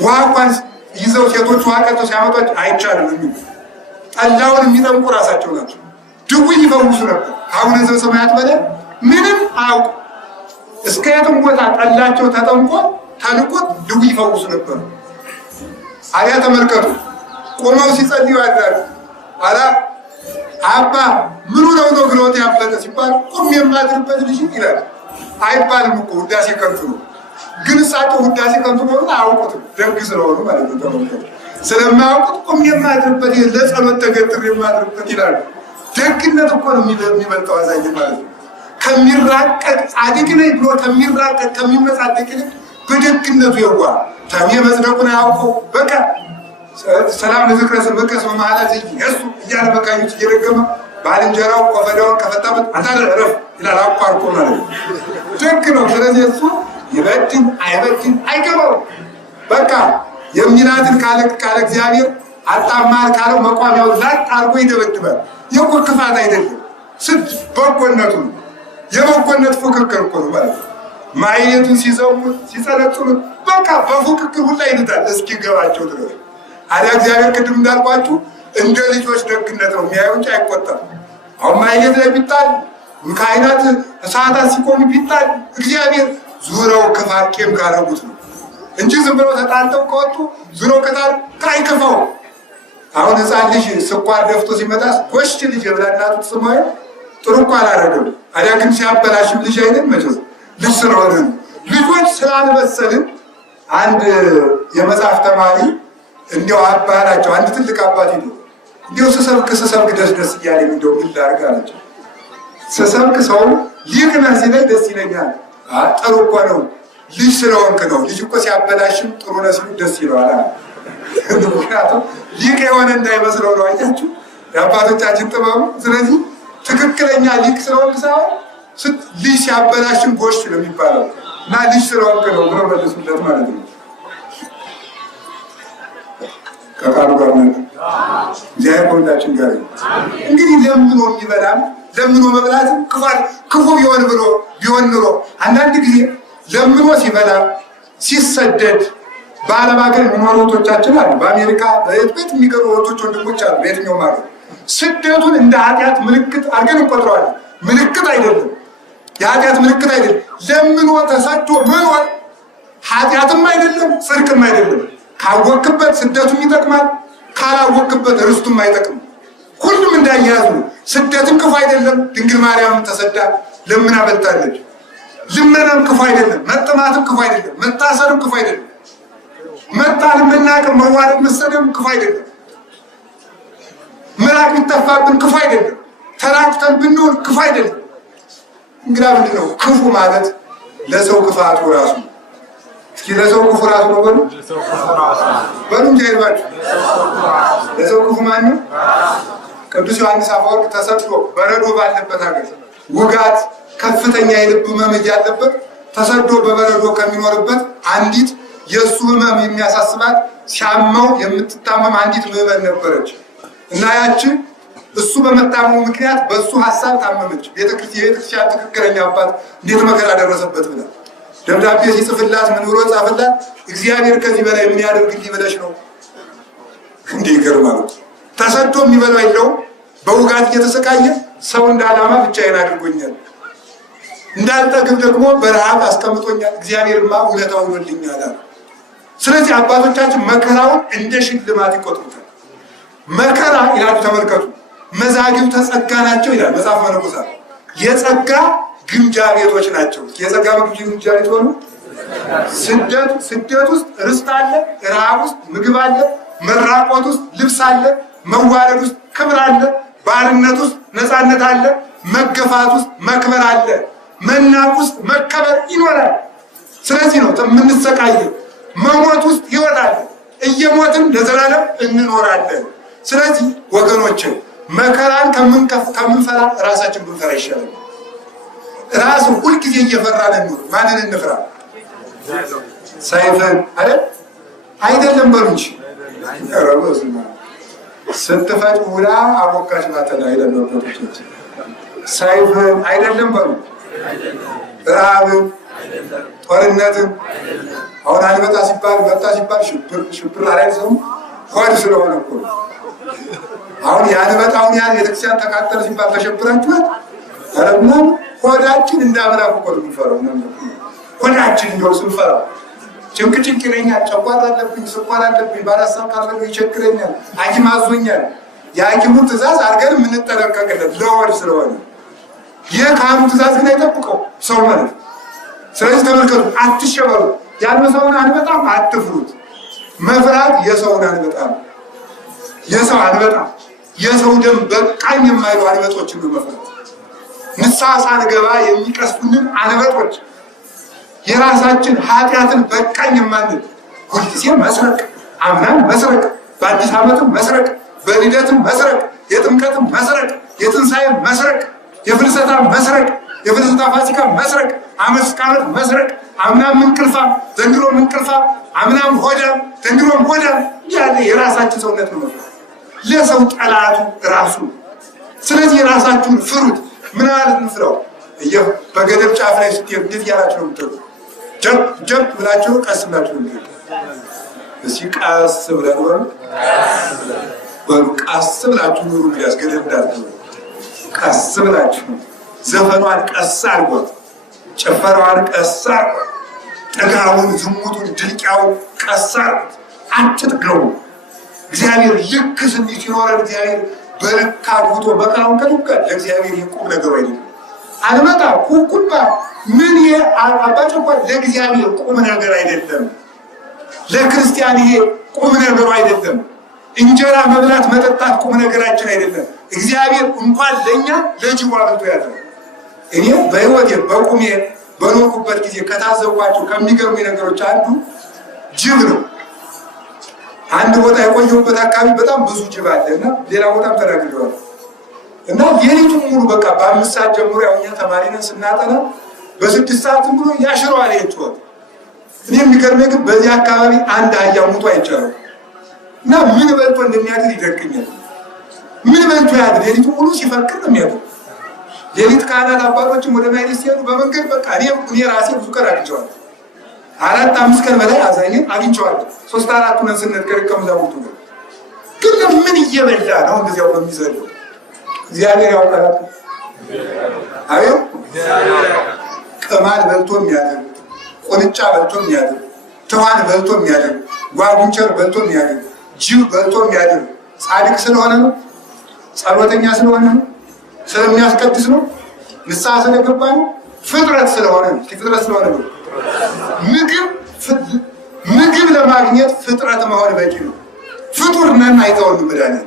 ውሃ እንኳን ይዘው ሴቶች ውሃ ቀርተው ሲያመጧቸው አይቻልም የሚሉ ጠላውን የሚጠምቁ ራሳቸው ናቸው። ድውይ ይፈውሱ ነበር። አቡነ ዘበሰማያት በላይ ምንም አያውቁ። እስከ የትም ቦታ ጠላቸው ተጠምቆ ተልቆት ድውይ ይፈውሱ ነበር። አያ ተመልከቱ። ቆመው ሲጸልዩ ያድራሉ። አላ አባ ምኑ ነው ግሎት ያበጠ ሲባል ቁም የማድርበት ልጅ ይላል። አይባልም እኮ ውዳሴ ከንቱ ነው። ግን እሳቸው ውዳሴ ከንቱ ነው አያውቁትም። ደግ ስለሆኑ ማለት ነው። ተመልከቱ። ስለማያውቁት ቁም የማድርበት ለጸሎት ተገትር የማድርበት ይላሉ። ደግነት እኮ ነው የሚበልጠው አዛኝ ማለት ነው። ከሚራቀቅ ጻድቅ ነኝ ብሎ ከሚራቀቅ ከሚመጻደቅ ይልቅ በደግነቱ የዋ ተሜ መጽደቁን አያውቀው። በቃ ሰላም ለዝክረስ በቀስ በመሐላ እሱ እያለ በቃኞች እየደገመ ባልንጀራው ቆፈዳውን ከፈታበት አታረፍ ይላል። አቋርጦ ማለት ነው። ደግ ነው። ስለዚህ እሱ ይበድን አይበድን አይገባው። በቃ የሚላትን ካለ እግዚአብሔር አጣማር ካለው መቋሚያው ላጥ አድርጎ ይደበድባል። የእኮ ክፋት አይደለም፣ ስድ በጎነቱ የበጎነት ፉክክር እኮ ነው ማለት ነው። ማየቱን ሲዘሙት ሲጸለጹት በቃ በፉክክር ሁላ ይሉታል እስኪገባቸው ድረስ። አዲያ እግዚአብሔር ቅድም እንዳልኳችሁ እንደ ልጆች ደግነት ነው የሚያየው እንጂ አይቆጣም። አሁን ማየት ላይ ቢጣል ካህናት ሰዓታት ሲቆሙ ቢጣል እግዚአብሔር ዙረው ክፋት ቄም ካረጉት ነው እንጂ ዝም ብለው ተጣልተው ከወጡ ዙረው ከታል አይከፋው። አሁን ሕፃን ልጅ ስኳር ደፍቶ ሲመጣ ጎሽ ልጅ ብላ እናቱ ትስማው ጥሩ እኮ አላረገም። አዲያ ግን ሲያበላሽም ልጅ አይደል መቼስ ልጅ ስለሆነ ልጆች ስላልበሰልን አንድ የመጽሐፍ ተማሪ እንዲያው አባላቸው አንድ ትልቅ አባት ይሉ እንዲያው ስሰብክ ደስ እያለኝ እንደው ምን ላድርግ አላቸው። ስሰብክ ሰው ሊቅ ነህ ሲለኝ ደስ ይለኛል። ጥሩ እኮ ነው ልጅ ስለሆንክ ነው። ልጅ እኮ ሲያበላሽም ጥሩ ነው ሲሉ ደስ ይለዋል። ምክንያቱም ሊቅ የሆነ እንዳይመስለው ነው። አያችሁ የአባቶቻችን ጥበቡ። ስለዚህ ትክክለኛ ሊቅ ስለሆንክ ሳይሆን ልጅ ሲያበላሽም ጎሽ ነው የሚባለው እና ልጅ ስለሆንክ ነው ብሎ መለሱለት ማለት ነው። ከቃሉ ጋር ነው እግዚአብሔር ከሁላችን ጋር ነው። እንግዲህ ለምኖ የሚበላም ለምኖ መብላትም ክፉ ቢሆን ኑሮ አንዳንድ ጊዜ ለምኖ ሲበላ ሲሰደድ በዓለም ሀገር የሚኖሩ ወቶቻችን አሉ። በአሜሪካ በየት የሚገሩ ወቶች ወንድሞች አሉ። በየትኛው ማለት ስደቱን እንደ ኃጢአት ምልክት አድርገን እንቆጥረዋለን። ምልክት አይደለም፣ የኃጢአት ምልክት አይደለም። ለምኖ ተሰዶ መኖር ኃጢአትም አይደለም ጽድቅም አይደለም። ካወቅበት ስደቱም ይጠቅማል፣ ካላወቅበት ርስቱም አይጠቅም። ሁሉም እንዳያያዙ ስደትም ክፉ አይደለም። ድንግል ማርያም ተሰዳ ለምና በልታለች። ልመናም ክፉ አይደለም፣ መጠማትም ክፉ አይደለም፣ መታሰርም ክፉ አይደለም፣ መጣልም መናቅም መዋረድ መሰደብም ክፉ አይደለም። ምራቅ ቢተፋብን ክፉ አይደለም፣ ተራቁተን ብንሆን ክፉ አይደለም። እንግዳ ምንድን ነው ክፉ ማለት? ለሰው ክፋቱ ራሱ እስኪ ለሰው ክፉ ራሱ ነው በሉ እንጂ አይባችሁ። ለሰው ክፉ ማን ነው? ቅዱስ ዮሐንስ አፈወርቅ ተሰጥቶ በረዶ ባለበት ሀገር ውጋት ከፍተኛ የልብ ህመም ያለበት ተሰዶ በበረዶ ከሚኖርበት አንዲት የእሱ ህመም የሚያሳስባት ሲያመው የምትታመም አንዲት ምዕመን ነበረች እና ያችን እሱ በመታመሙ ምክንያት በእሱ ሀሳብ ታመመች። የቤተክርስቲያን ትክክለኛ አባት እንዴት መከራ ደረሰበት ብላ ደብዳቤ ሲጽፍላት ምን ብሎ ጻፈላት? እግዚአብሔር ከዚህ በላይ ምን ያደርግልኝ ብለሽ ነው? እንዴ ይገርማል። ተሰዶ የሚበላው የለውም። በውጋት እየተሰቃየ ሰው እንደ ዓላማ ብቻዬን አድርጎኛል፣ እንዳልጠግብ ደግሞ በረሃብ አስቀምጦኛል። እግዚአብሔርማ ውለታው ውሎልኛል አለ። ስለዚህ አባቶቻችን መከራውን እንደ ሽልማት ይቆጥሩታል። መከራ ይላሉ። ተመልከቱ፣ መዛግብተ ጸጋ ናቸው ይላል መጽሐፍ መነኮሳት። የጸጋ ግምጃ ቤቶች ናቸው። የጸጋ ግምጃ ቤት ሆኑ። ስደት ውስጥ ርስት አለ፣ ረሃብ ውስጥ ምግብ አለ፣ መራቆት ውስጥ ልብስ አለ፣ መዋረድ ውስጥ ክብር አለ፣ ባርነት ውስጥ ነፃነት አለ፣ መገፋት ውስጥ መክበር አለ፣ መናቅ ውስጥ መከበር ይኖራል። ስለዚህ ነው የምንሰቃየው። መሞት ውስጥ ሕይወት አለ። እየሞትን ለዘላለም እንኖራለን። ስለዚህ ወገኖች መከራን ከምንፈራ ራሳችን ብንፈራ ይሻላል። ራሱ ሁልጊዜ እየፈራ ነው። ማንን እንፍራ? ሰይፍን አይደለም በሉ እንጂ ስትፈጭ ውላ አቦካሽ ባተላ አይደለም በሉ። ሰይፍን አይደለም በሉ። ረሃብን፣ ጦርነትን አሁን አልመጣ ሲባል መጣ ሲባል ሽብር አላይሰውም ሆድ ስለሆነ እኮ አሁን ያልመጣውን ያህል ቤተክርስቲያን ተቃጠለ ሲባል ተሸብራችኋል። አረብና ሆዳችን እንዳምላክ እኮ ነው የሚፈራው። ሆዳችን እንደው ስንፈራው ጭንቅ ይለኛል፣ ጨጓራ አለብኝ፣ ስኳር አለብኝ፣ ባላሳብ ካለኝ ይቸግረኛል፣ ሐኪም አዞኛል። የሐኪሙን ትእዛዝ አድርገን የምንጠነቀቅለት ለሆድ ስለሆነ የካህኑ ትእዛዝ ግን አይጠብቀው ሰው ማለት። ስለዚህ ተመልከቱ፣ አትሸበሩ። ያልመሰውን አንበጣም አትፍሩት። መፍራት የሰውን አንበጣ ነው። የሰው አንበጣ የሰው ደም በቃኝ የማይሉ አንበጦችን ነው መፍራት። ንስሐ ሳንገባ የሚቀስፉንን አንበጦች፣ የራሳችን ኃጢአትን በቃኝ የማንል ሁልጊዜ መስረቅ፣ አምናን መስረቅ፣ በአዲስ ዓመትም መስረቅ፣ በልደትም መስረቅ፣ የጥምቀትም መስረቅ፣ የትንሣኤም መስረቅ፣ የፍልሰታ መስረቅ፣ የፍልሰታ ፋሲካ መስረቅ፣ ዓመት እስከ ዓመት መስረቅ፣ አምናም እንቅልፋ ዘንድሮም እንቅልፋ፣ አምናም ሆዳ ዘንድሮም ሆዳ ያለ የራሳችን ሰውነት ነው ለሰው ጠላቱ ራሱ። ስለዚህ የራሳችሁን ፍሩት። ምን ማለት እንፍራው? በገደል ጫፍ ላይ ስትሄዱ እንዴት ያላችሁ ነው የምትሉ? ጀብ ብላችሁ ቀስ ብላችሁ ነው። እስኪ ቀስ ብለን በሉ ቀስ ብላችሁ ኑሩ። ገደል እንዳትሉ ቀስ ብላችሁ ዘፈኗን ቀስ አድርጓት፣ ጭፈራዋን ቀስ አድርጓት፣ ጥጋቡን፣ ዝሙቱን፣ ድንቂያውን ቀስ አድርጓት። አትጥገቡ። እግዚአብሔር ልክ ሲኖረን እግዚአብሔር በልክ አድርጎ መከራውን ከዱካ ለእግዚአብሔር የቁም ነገሩ አይደለም። አልመጣ ኩኩባ ምን አባጨቋ ለእግዚአብሔር ቁም ነገር አይደለም። ለክርስቲያን ይሄ ቁም ነገሩ አይደለም። እንጀራ መብላት መጠጣት ቁም ነገራችን አይደለም። እግዚአብሔር እንኳን ለኛ ለጅቡ አብልቶ ያለ እኔ በህይወቴ በቁሜ በኖርኩበት ጊዜ ከታዘቧቸው ከሚገርሙ ነገሮች አንዱ ጅብ ነው። አንድ ቦታ የቆየሁበት አካባቢ በጣም ብዙ ጅብ አለና ሌላ ቦታም ተናግሬዋለሁ። እና ሌሊቱን ሙሉ በቃ በ5 ሰዓት ጀምሮ ያው እኛ ተማሪ ነን ስናጠና በ6 ሰዓት ሙሉ ያሽረዋል የጮት። እኔ የሚገርመኝ ግን በዚህ አካባቢ አንድ አህያ ሙቶ አይቻልም። እና ምን በልቶ እንደሚያድር ይደንቀኛል። ምን በልቶ ያድር? ሌሊቱን ሙሉ ሲፈክር ነው የሚያድር። ሌሊት ካህናት አባቶችም ወደ ማይሌስ ሲሄዱ በመንገድ በቃ እኔ ራሴ ብዙ ቀን አግኝቼዋለሁ። 4-5 ቀን በላይ አዛኝን አግኝቼዋለሁ። 3-4 ነን ስንነገር ከመዛሙርቱ ነው። ግን ምን እየበላ ነው እንደዚያው በሚዘለው? እግዚአብሔር ያውቃል። አቤት ቅማል በልቶ የሚያድር፣ ቁንጫ በልቶ የሚያድር፣ ትኋን በልቶ የሚያድር፣ ጓጉንቸር በልቶ የሚያድር፣ ጅብ በልቶ የሚያድር ጻድቅ ስለሆነ ነው? ጸሎተኛ ስለሆነ ነው? ስለሚያስቀድስ ነው? ንስሐ ስለገባ ነው? ፍጥረት ስለሆነ ነው? ፍጥረት ስለሆነ ነው። ምግብ ለማግኘት ፍጥረት መሆን በቂ ነው። ፍጡር ነን አይተውን መድኃኒት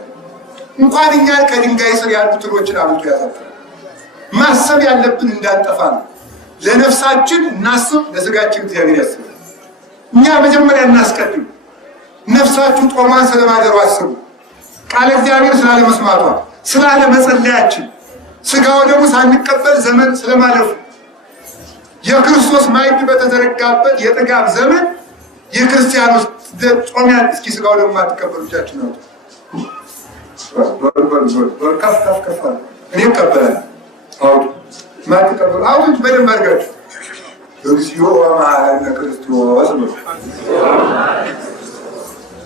እንኳን እኛን ከድንጋይ ስር ያሉ ትሎችን አብልቶ ያሳፍራል። ማሰብ ያለብን እንዳንጠፋ ነው። ለነፍሳችን እናስብ፣ ለስጋችን እግዚአብሔር ያስባል። እኛ መጀመሪያ እናስቀድም። ነፍሳችሁ ጦማን ስለማደሩ አስቡ። ቃለ እግዚአብሔር ስላለመስማቷ፣ ስላለመጸለያችን፣ ስጋው ደግሞ ሳንቀበል ዘመን ስለማለፉ፣ የክርስቶስ ማዕድ በተዘረጋበት የጥጋብ ዘመን የክርስቲያኖች ጾሚያ እስኪ ስጋው ደግሞ ማትቀበሉ እጃችን ነው። ከፍ እኔ እቀበላለሁ። አውጡ ማትቀበሉ አውጡ። በደንብ አድርጋችሁ እግዚኦ መሐረነ ክርስቶስ ነው።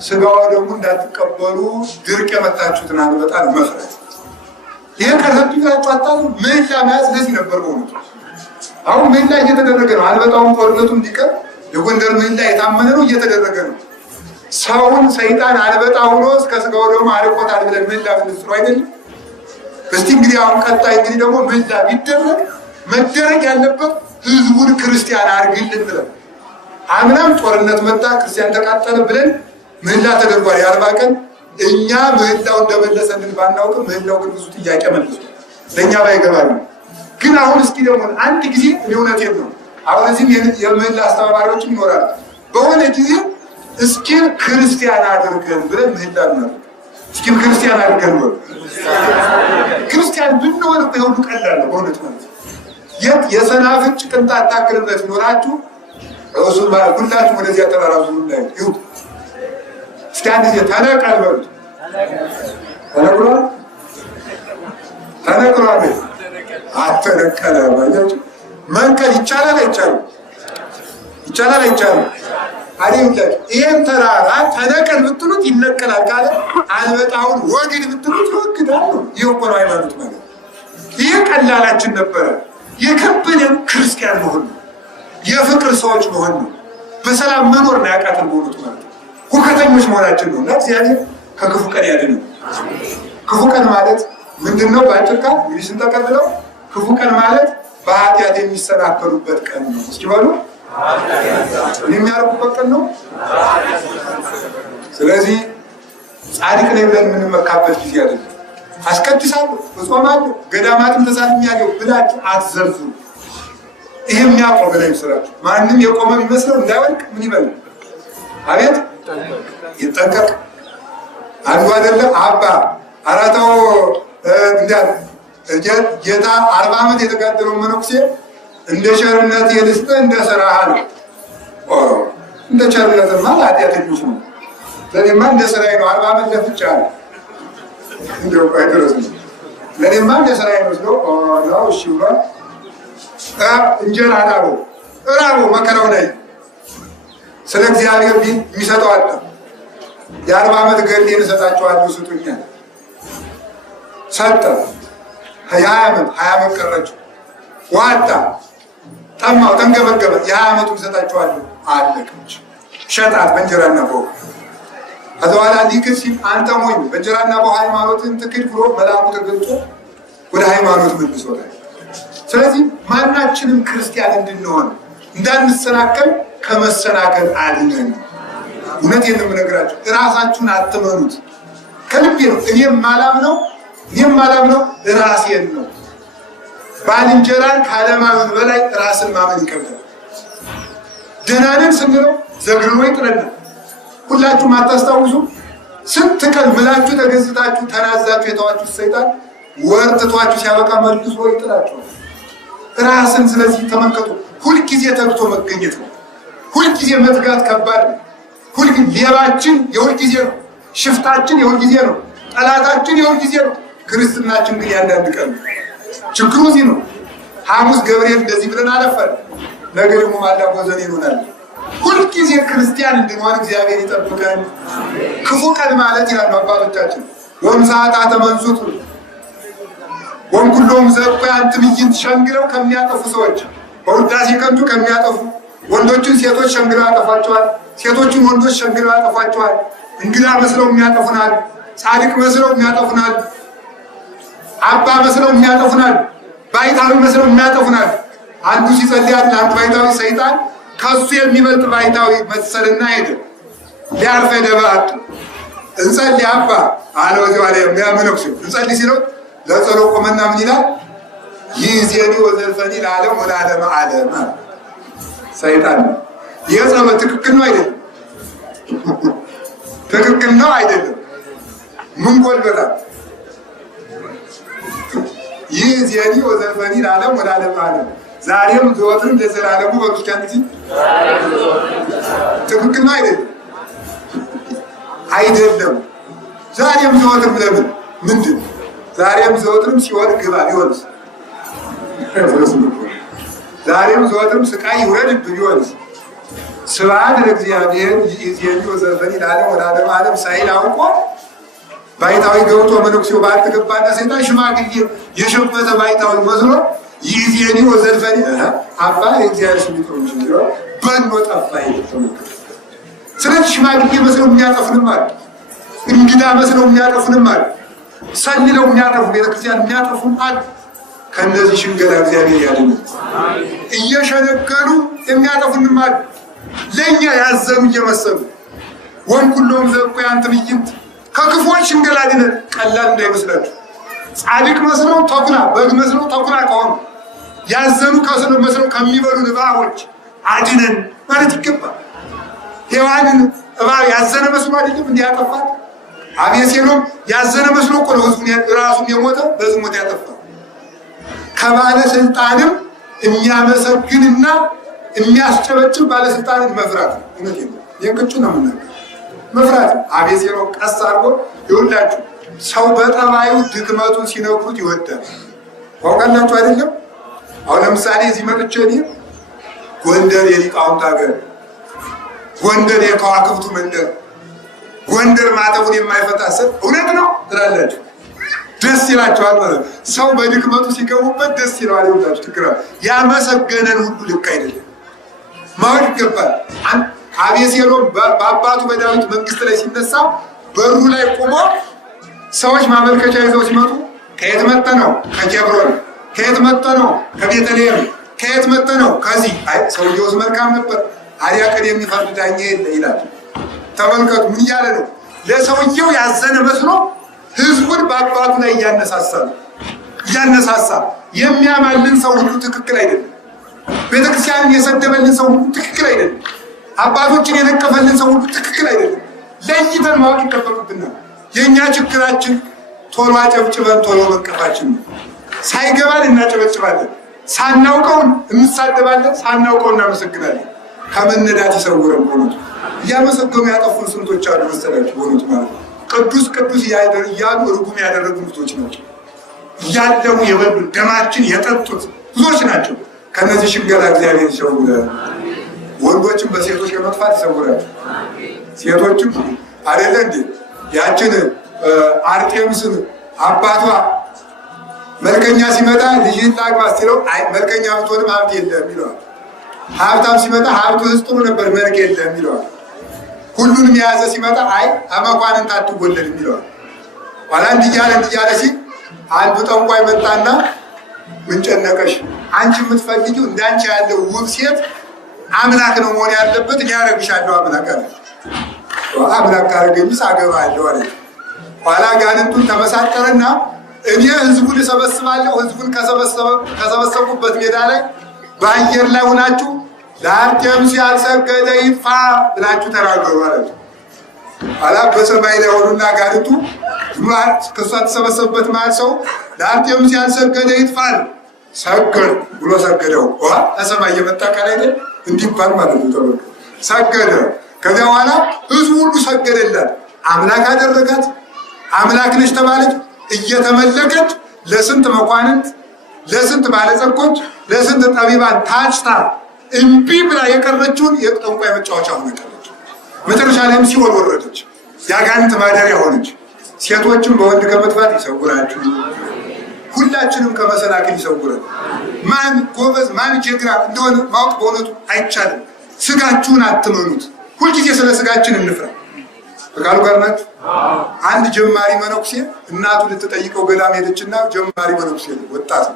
ስጋው ደግሞ እንዳትቀበሉ ድርቅ የመጣችሁትን አንበጣ መፍራት። ይሄ ከሰጥቷችሁ አጣሉ። ምህላ መያዝ ለዚህ ነበር በእውነቱ። አሁን ምህላ እየተደረገ ነው። አንበጣውን ጦርነቱ እንዲቀር የጎንደር ምህላ የታመነ ነው፣ እየተደረገ ነው። ሰውን ሰይጣን አንበጣ ሆኖ እስከ ስጋው ደግሞ አርቆታል ብለን ምህላ ብንስሩ አይደለም። እስቲ እንግዲህ አሁን ቀጣይ እንግዲህ ደግሞ ምህላ ቢደረግ መደረግ ያለበት ህዝቡን ክርስቲያን አድርግልን ብለን አምናም ጦርነት መጣ ክርስቲያን ተቃጠለ ብለን ምህላ ተደርጓል። የ40 ቀን እኛ ምህላው እንደመለሰልን ባናውቅም ምህላው ግን ብዙ ጥያቄ መልሶ ለእኛ ባይገባል። ግን አሁን እስኪ ደግሞ አንድ ጊዜ እውነቴን ነው አሁን እዚህም የምህላ አስተባባሪዎችም ይኖራሉ። በሆነ ጊዜ እስኪ ክርስቲያን አድርገን ብለን ምህላ ነው። እስኪ ክርስቲያን አድርገን ነው። ክርስቲያን ብንሆን በሁሉ ቀላል ነው በእውነት ማለት የሰናፍጭ ቅንጣት ታክል እምነት ቢኖራችሁ እሱን ማለት ሁላችሁ ወደዚያ ተራራ ዙሩ ላይ ይሁን። እስኪ አንድ ጊዜ ተነቀል በሉት። ተነቅሏል ተነቅሏል። አተነቀለ ማለት መንቀል ይቻላል አይቻልም? ይቻላል አይቻልም? አይደለም። ይሄን ተራራ ተነቀል ብትሉት ይነቀላል ካለ አንበጣውን ወግድ ብትሉት ይወግዳል። ይወቆራ ሃይማኖት ማለት ይሄ ቀላላችን ነበረ። የከበደን ክርስቲያን መሆን ነው። የፍቅር ሰዎች መሆን ነው። በሰላም መኖር ነው ያቃተን በእውነቱ ማለት ነው። ሁከተኞች መሆናችን ነው። እግዚአብሔር ከክፉ ቀን ያድነን። ክፉ ቀን ማለት ምንድነው? በአጭር ቃል እንግዲህ ስንጠቀልለው ክፉ ቀን ማለት በኃጢአት የሚሰናከሉበት ቀን ነው። እስኪ በሉ የሚያርቁበት ቀን ነው። ስለዚህ ጻድቅ ነኝ ብለን የምንመካበት ጊዜ አይደለም። አስቀድሳለሁ፣ እጾማለሁ፣ ገዳማትም ተሳልሜያለሁ ብላችሁ አትዘርፉ። ይሄ የሚያቆም በላይ ይመስላችሁ። ማንም የቆመ ቢመስለው እንዳይወድቅ ምን ይበል? አቤት ይጠንቀቅ። አንዱ አይደለ አባ አራታው ጌታ 40 ዓመት የተጋደለው መነኩሴ እንደ ቸርነት የልስጥ እንደ ስራህ አለ። እንደ ቸርነትማ ኃጢአተኞች ነው። ለኔማ እንደ ስራዬ ነው 40 ዓመት ለፍቻለሁ። እንደው አይደረስ ለኔማ እንደ ስራዬ ነው ስለው ነው እሺ ብሏል። እንጀራ ራቦ መከራው ላይ ስለ እግዚአብሔር ቢል የሚሰጠው አለ። የ40 ዓመት ገድሌን እሰጣችኋለሁ ስጡኝ ሰጠ። 20 ዓመት ቀረችው። ዋጣ ጠማው ተንገበገበ። የ20 ዓመቱን እሰጣችኋለሁ አለቀች። ሸጣት በእንጀራና በውሃ። ከዛ በኋላ ሊክድ ሲል አንተ ሞኝ በእንጀራና በውሃ ሃይማኖትን ትክድ ብሎ መልአኩ ተገልጦ ወደ ሃይማኖት መልሶታል። ስለዚህ ማናችንም ክርስቲያን እንድንሆን እንዳንሰናከል ከመሰናከል አድነን። እውነቴን ነው የምነግራችሁ። እራሳችሁን አትመኑት። ከልቤ ነው። እኔም ማላምነው ራሴን ነው። ባልንጀራን ካለማመን በላይ ራስን ማመን ይከብዳል። ደህና ነን ስንለው ዘግኖ ይጥለናል። ሁላችሁም አታስታውሱ? ስንት ቀን ምላችሁ ተገዝታችሁ ተናዛችሁ የተዋችሁት ሰይጣን ወርትቷችሁ ሲያበቃ መልሶ ይጥላችኋል። ራስን ስለዚህ ተመልከቱ። ሁልጊዜ ተግቶ መገኘት ነው። ሁልጊዜ መትጋት ከባድ ነው። ሁልጊዜ ሌባችን የሁልጊዜ ነው። ሽፍታችን የሁልጊዜ ነው። ጠላታችን የሁልጊዜ ነው። ክርስትናችን ግን ያንዳንድ ቀን ነው። ችግሩ እዚህ ነው። ሐሙስ ገብርኤል እንደዚህ ብለን አለፈን፣ ነገ ደግሞ ማዳ ቦዘኔ ይሆናል። ሁልጊዜ ክርስቲያን እንድንሆን እግዚአብሔር ይጠብቀን። ክፉ ቀን ማለት ይላሉ አባቶቻችን ወምሰዓታተ መንሱት ወንኩሎም ዘቆያን ትዕይንት ሸንግለው ከሚያጠፉ ሰዎች፣ በውዳሴ ከንቱ ከሚያጠፉ ወንዶችን ሴቶች ሸንግለው ያጠፏቸዋል። ሴቶችን ወንዶች ሸንግለው ያጠፏቸዋል። እንግዳ መስለው የሚያጠፉናል። ጻድቅ መስለው የሚያጠፉናል። አባ መስለው የሚያጠፉናል። ባይታዊ መስለው የሚያጠፉናል። አንዱ ሲጸልያል አንዱ ባይታዊ ሰይጣን ከሱ የሚበልጥ ባይታዊ መሰልና ሄደ። ሊያርፈ ደባቱ እንጸልይ አባ አለው። እዚያ ላይ የሚያመነኩስ እንጸልይ ሲለው ለጸሎ ቆመና ምን ይላል? ይዜኒ ወዘልፈኒ ለዓለም ወለዓለመ ዓለም። ሰይጣን የጸሎት ትክክል ነው አይደለም? ትክክል ነው አይደለም? ምን ጎልበታል? ይዜኒ ወዘልፈኒ ለዓለም ወለዓለመ ዓለም። ዛሬም ዘወትርም ለዘላለሙ በክርስቲያን ጊዜ ትክክል ነው አይደለም? አይደለም። ዛሬም ዘወትርም ለምን ምንድን ዛሬም ዘወትርም ሲወድ ግባ ቢሆንስ? ዛሬም ዘወትርም ስቃይ ይውረድ ቢሆንስ? ስብሐት ለእግዚአብሔር ይእዜኒ ወዘልፈኒ ለዓለም ወለዓለመ ዓለም ሳይል አውቆ ባይታዊ ገብቶ መነኩሴው ባል ተገባና ሰይጣን ሽማግሌ የሸፈተ ባይታዊ መስሎ ይእዜኒ ወዘልፈኒ አባ የእግዚአብሔር ስም ይጥሩ እንጂ በኖ ጠፋ ይልተው። ስለዚህ ሽማግሌ መስለው የሚያጠፉንም አሉ። እንግዳ መስለው የሚያጠፉንም አሉ። ሰልለው የሚያጠፉ ቤተክርስቲያን የሚያጠፉም አሉ። ከእነዚህ ሽንገላ እግዚአብሔር ያድነን። እየሸነገሉ የሚያጠፉንም አሉ። ለእኛ ያዘኑ እየመሰሉ ወንኩሎም ዘቆያን ትዕይንት ከክፉዎች ሽንገላ ድነን። ቀላል እንዳይመስላችሁ። ጻድቅ መስለው ተኩላ፣ በግ መስለው ተኩላ ከሆኑ ያዘኑ መስለው ከሚበሉ እባቦች አድነን ማለት ይገባል። ሔዋንን እባብ ያዘነ መስሎ አይደለም እንዲህ ያጠፋት። አቤሴሎም ያዘነ መስሎ እኮ ነው ህዝቡን ራሱን የሞተ በዝሙት ያጠፋ። ከባለስልጣንም የሚያመሰግንና የሚያስጨበጭብ ባለስልጣንን መፍራት ነው። እውነቴን ነው። የቅጩ ነው የምናገር መፍራት። አቤሴሎም ቀስ አድርጎ ይኸውላችሁ ሰው በጠባዩ ድክመቱን ሲነግሩት ይወዳል። ታውቃላችሁ አይደለም? አሁን ለምሳሌ እዚህ መጥቼ እኔ ጎንደር የሊቃውንት ሀገር፣ ጎንደር የከዋክብቱ መንደር፣ ጎንደር ማተቡን የማይፈታ ሰው እውነት ነው ትላላችሁ። ደስ ይላቸዋል ማለት ነው። ሰው በድክመቱ ሲገቡበት ደስ ይለዋል። ይወዳችሁ ትክክል። ያመሰገነን ሁሉ ልክ አይደለም፣ ማወቅ ይገባል። አቤሴሎም በአባቱ በዳዊት መንግስት ላይ ሲነሳ በሩ ላይ ቆሞ ሰዎች ማመልከቻ ይዘው ሲመጡ ከየት መጣ ነው? ከኬብሮን። ከየት መጣ ነው? ከቤተልሔም። ከየት መጣ ነው? ከዚህ። አይ ሰውየውስ መልካም ነበር፣ አዲያ ቀን የሚፈርድ ዳኛ የለ ይላል። ተመልከቱ ምን እያለ ነው? ለሰውየው ያዘነ መስሎ ህዝቡን በአባቱ ላይ እያነሳሳ የሚያማልን ሰው ሁሉ ትክክል አይደለም። ቤተክርስቲያንን የሰደበልን ሰው ሁሉ ትክክል አይደለም። አባቶችን የነቀፈልን ሰው ሁሉ ትክክል አይደለም። ለይተን ማወቅ ይጠበቅብናል። የእኛ ችግራችን ቶሎ አጨብጭበን ቶሎ መንቀፋችን ነው። ሳይገባን እናጨበጭባለን፣ ሳናውቀውን እንሳደባለን፣ ሳናውቀው እናመሰግናለን። ከመነዳት ይሰውረን። በእውነቱ እያመሰገኑ ያጠፉን ስንቶች አሉ መሰላችሁ? በእውነቱ ማለት ነው ቅዱስ ቅዱስ እያሉ ርጉም ያደረጉ ብዙዎች ናቸው። እያለሙ የበሉን ደማችን የጠጡት ብዙዎች ናቸው። ከነዚህ ሽንገላ እግዚአብሔር ይሰውራል። ወንዶችም በሴቶች ከመጥፋት ይሰውራል። ሴቶችም አይደለ እንዴ ያችን አርጤምስን አባቷ መልከኛ ሲመጣ ልጅን ላግባ ሲለው አይ መልከኛ ብትሆንም ሀብት የለም ይለዋል። ሀብታም ሲመጣ ሀብቱ ጥሩ ነበር መልክ የለም ይለዋል። ሁሉንም የያዘ ሲመጣ አይ አመኳንንት አትወለድም ይለዋል። ኋላ እንዲያለ ሲል አንዱ ጠንቋይ መጣና ምን ጨነቀሽ? አንቺ የምትፈልጊው እንዳንቺ ያለው ውብ ሴት አምላክ ነው መሆን ያለበት። እኔ ያረግሻለሁ አምላክ አለ። አምላክ ካረገኝስ አገባለሁ አለ። ኋላ ጋንንቱን ተመሳጠረና እኔ ህዝቡን እሰበስባለሁ። ህዝቡን ከሰበሰቡበት ሜዳ ላይ በአየር ላይ ሆናችሁ ለአርጤምስ ያልሰገደ ይጥፋ ብላችሁ ተናገሩ ማለት ነው። ኋላ በሰማይ ላይ ሆኑና ጋንንቱ ከእሷ ተሰበሰቡበት ማለት ሰው ለአርጤምስ ያልሰገደ ይጥፋል ሰገድ ብሎ ሰገደው። ከሰማይ እየመጣ ከላይ እንዲባል ማለት ነው። ሰገደ። ከዚያ በኋላ ህዝቡ ሁሉ ሰገደላት። አምላክ አደረጋት። አምላክ ነች ተባለች። እየተመለከች ለስንት መኳንንት፣ ለስንት ባለጸጎች፣ ለስንት ጠቢባን ታጭታ እምቢ ብላ የቀረችውን የጠንቋይ መጫወቻ ሆነ ቀረች። መጨረሻ ላይም ሲኦል ወረደች። የአጋንንት ማደሪያ ሆነች። ሴቶችም በወንድ ከመጥፋት ይሰውራችሁ፣ ሁላችንም ከመሰናክል ይሰውራል። ማን ጎበዝ ማን ጀግና እንደሆነ ማወቅ በእውነቱ አይቻልም። ስጋችሁን አትመኑት። ሁልጊዜ ስለ ስጋችን እንፍራ። በቃሉ ጋር ናችሁ። አንድ ጀማሪ መነኩሴ እናቱ ልትጠይቀው ገዳም ሄደችና ጀማሪ መነኩሴ ወጣት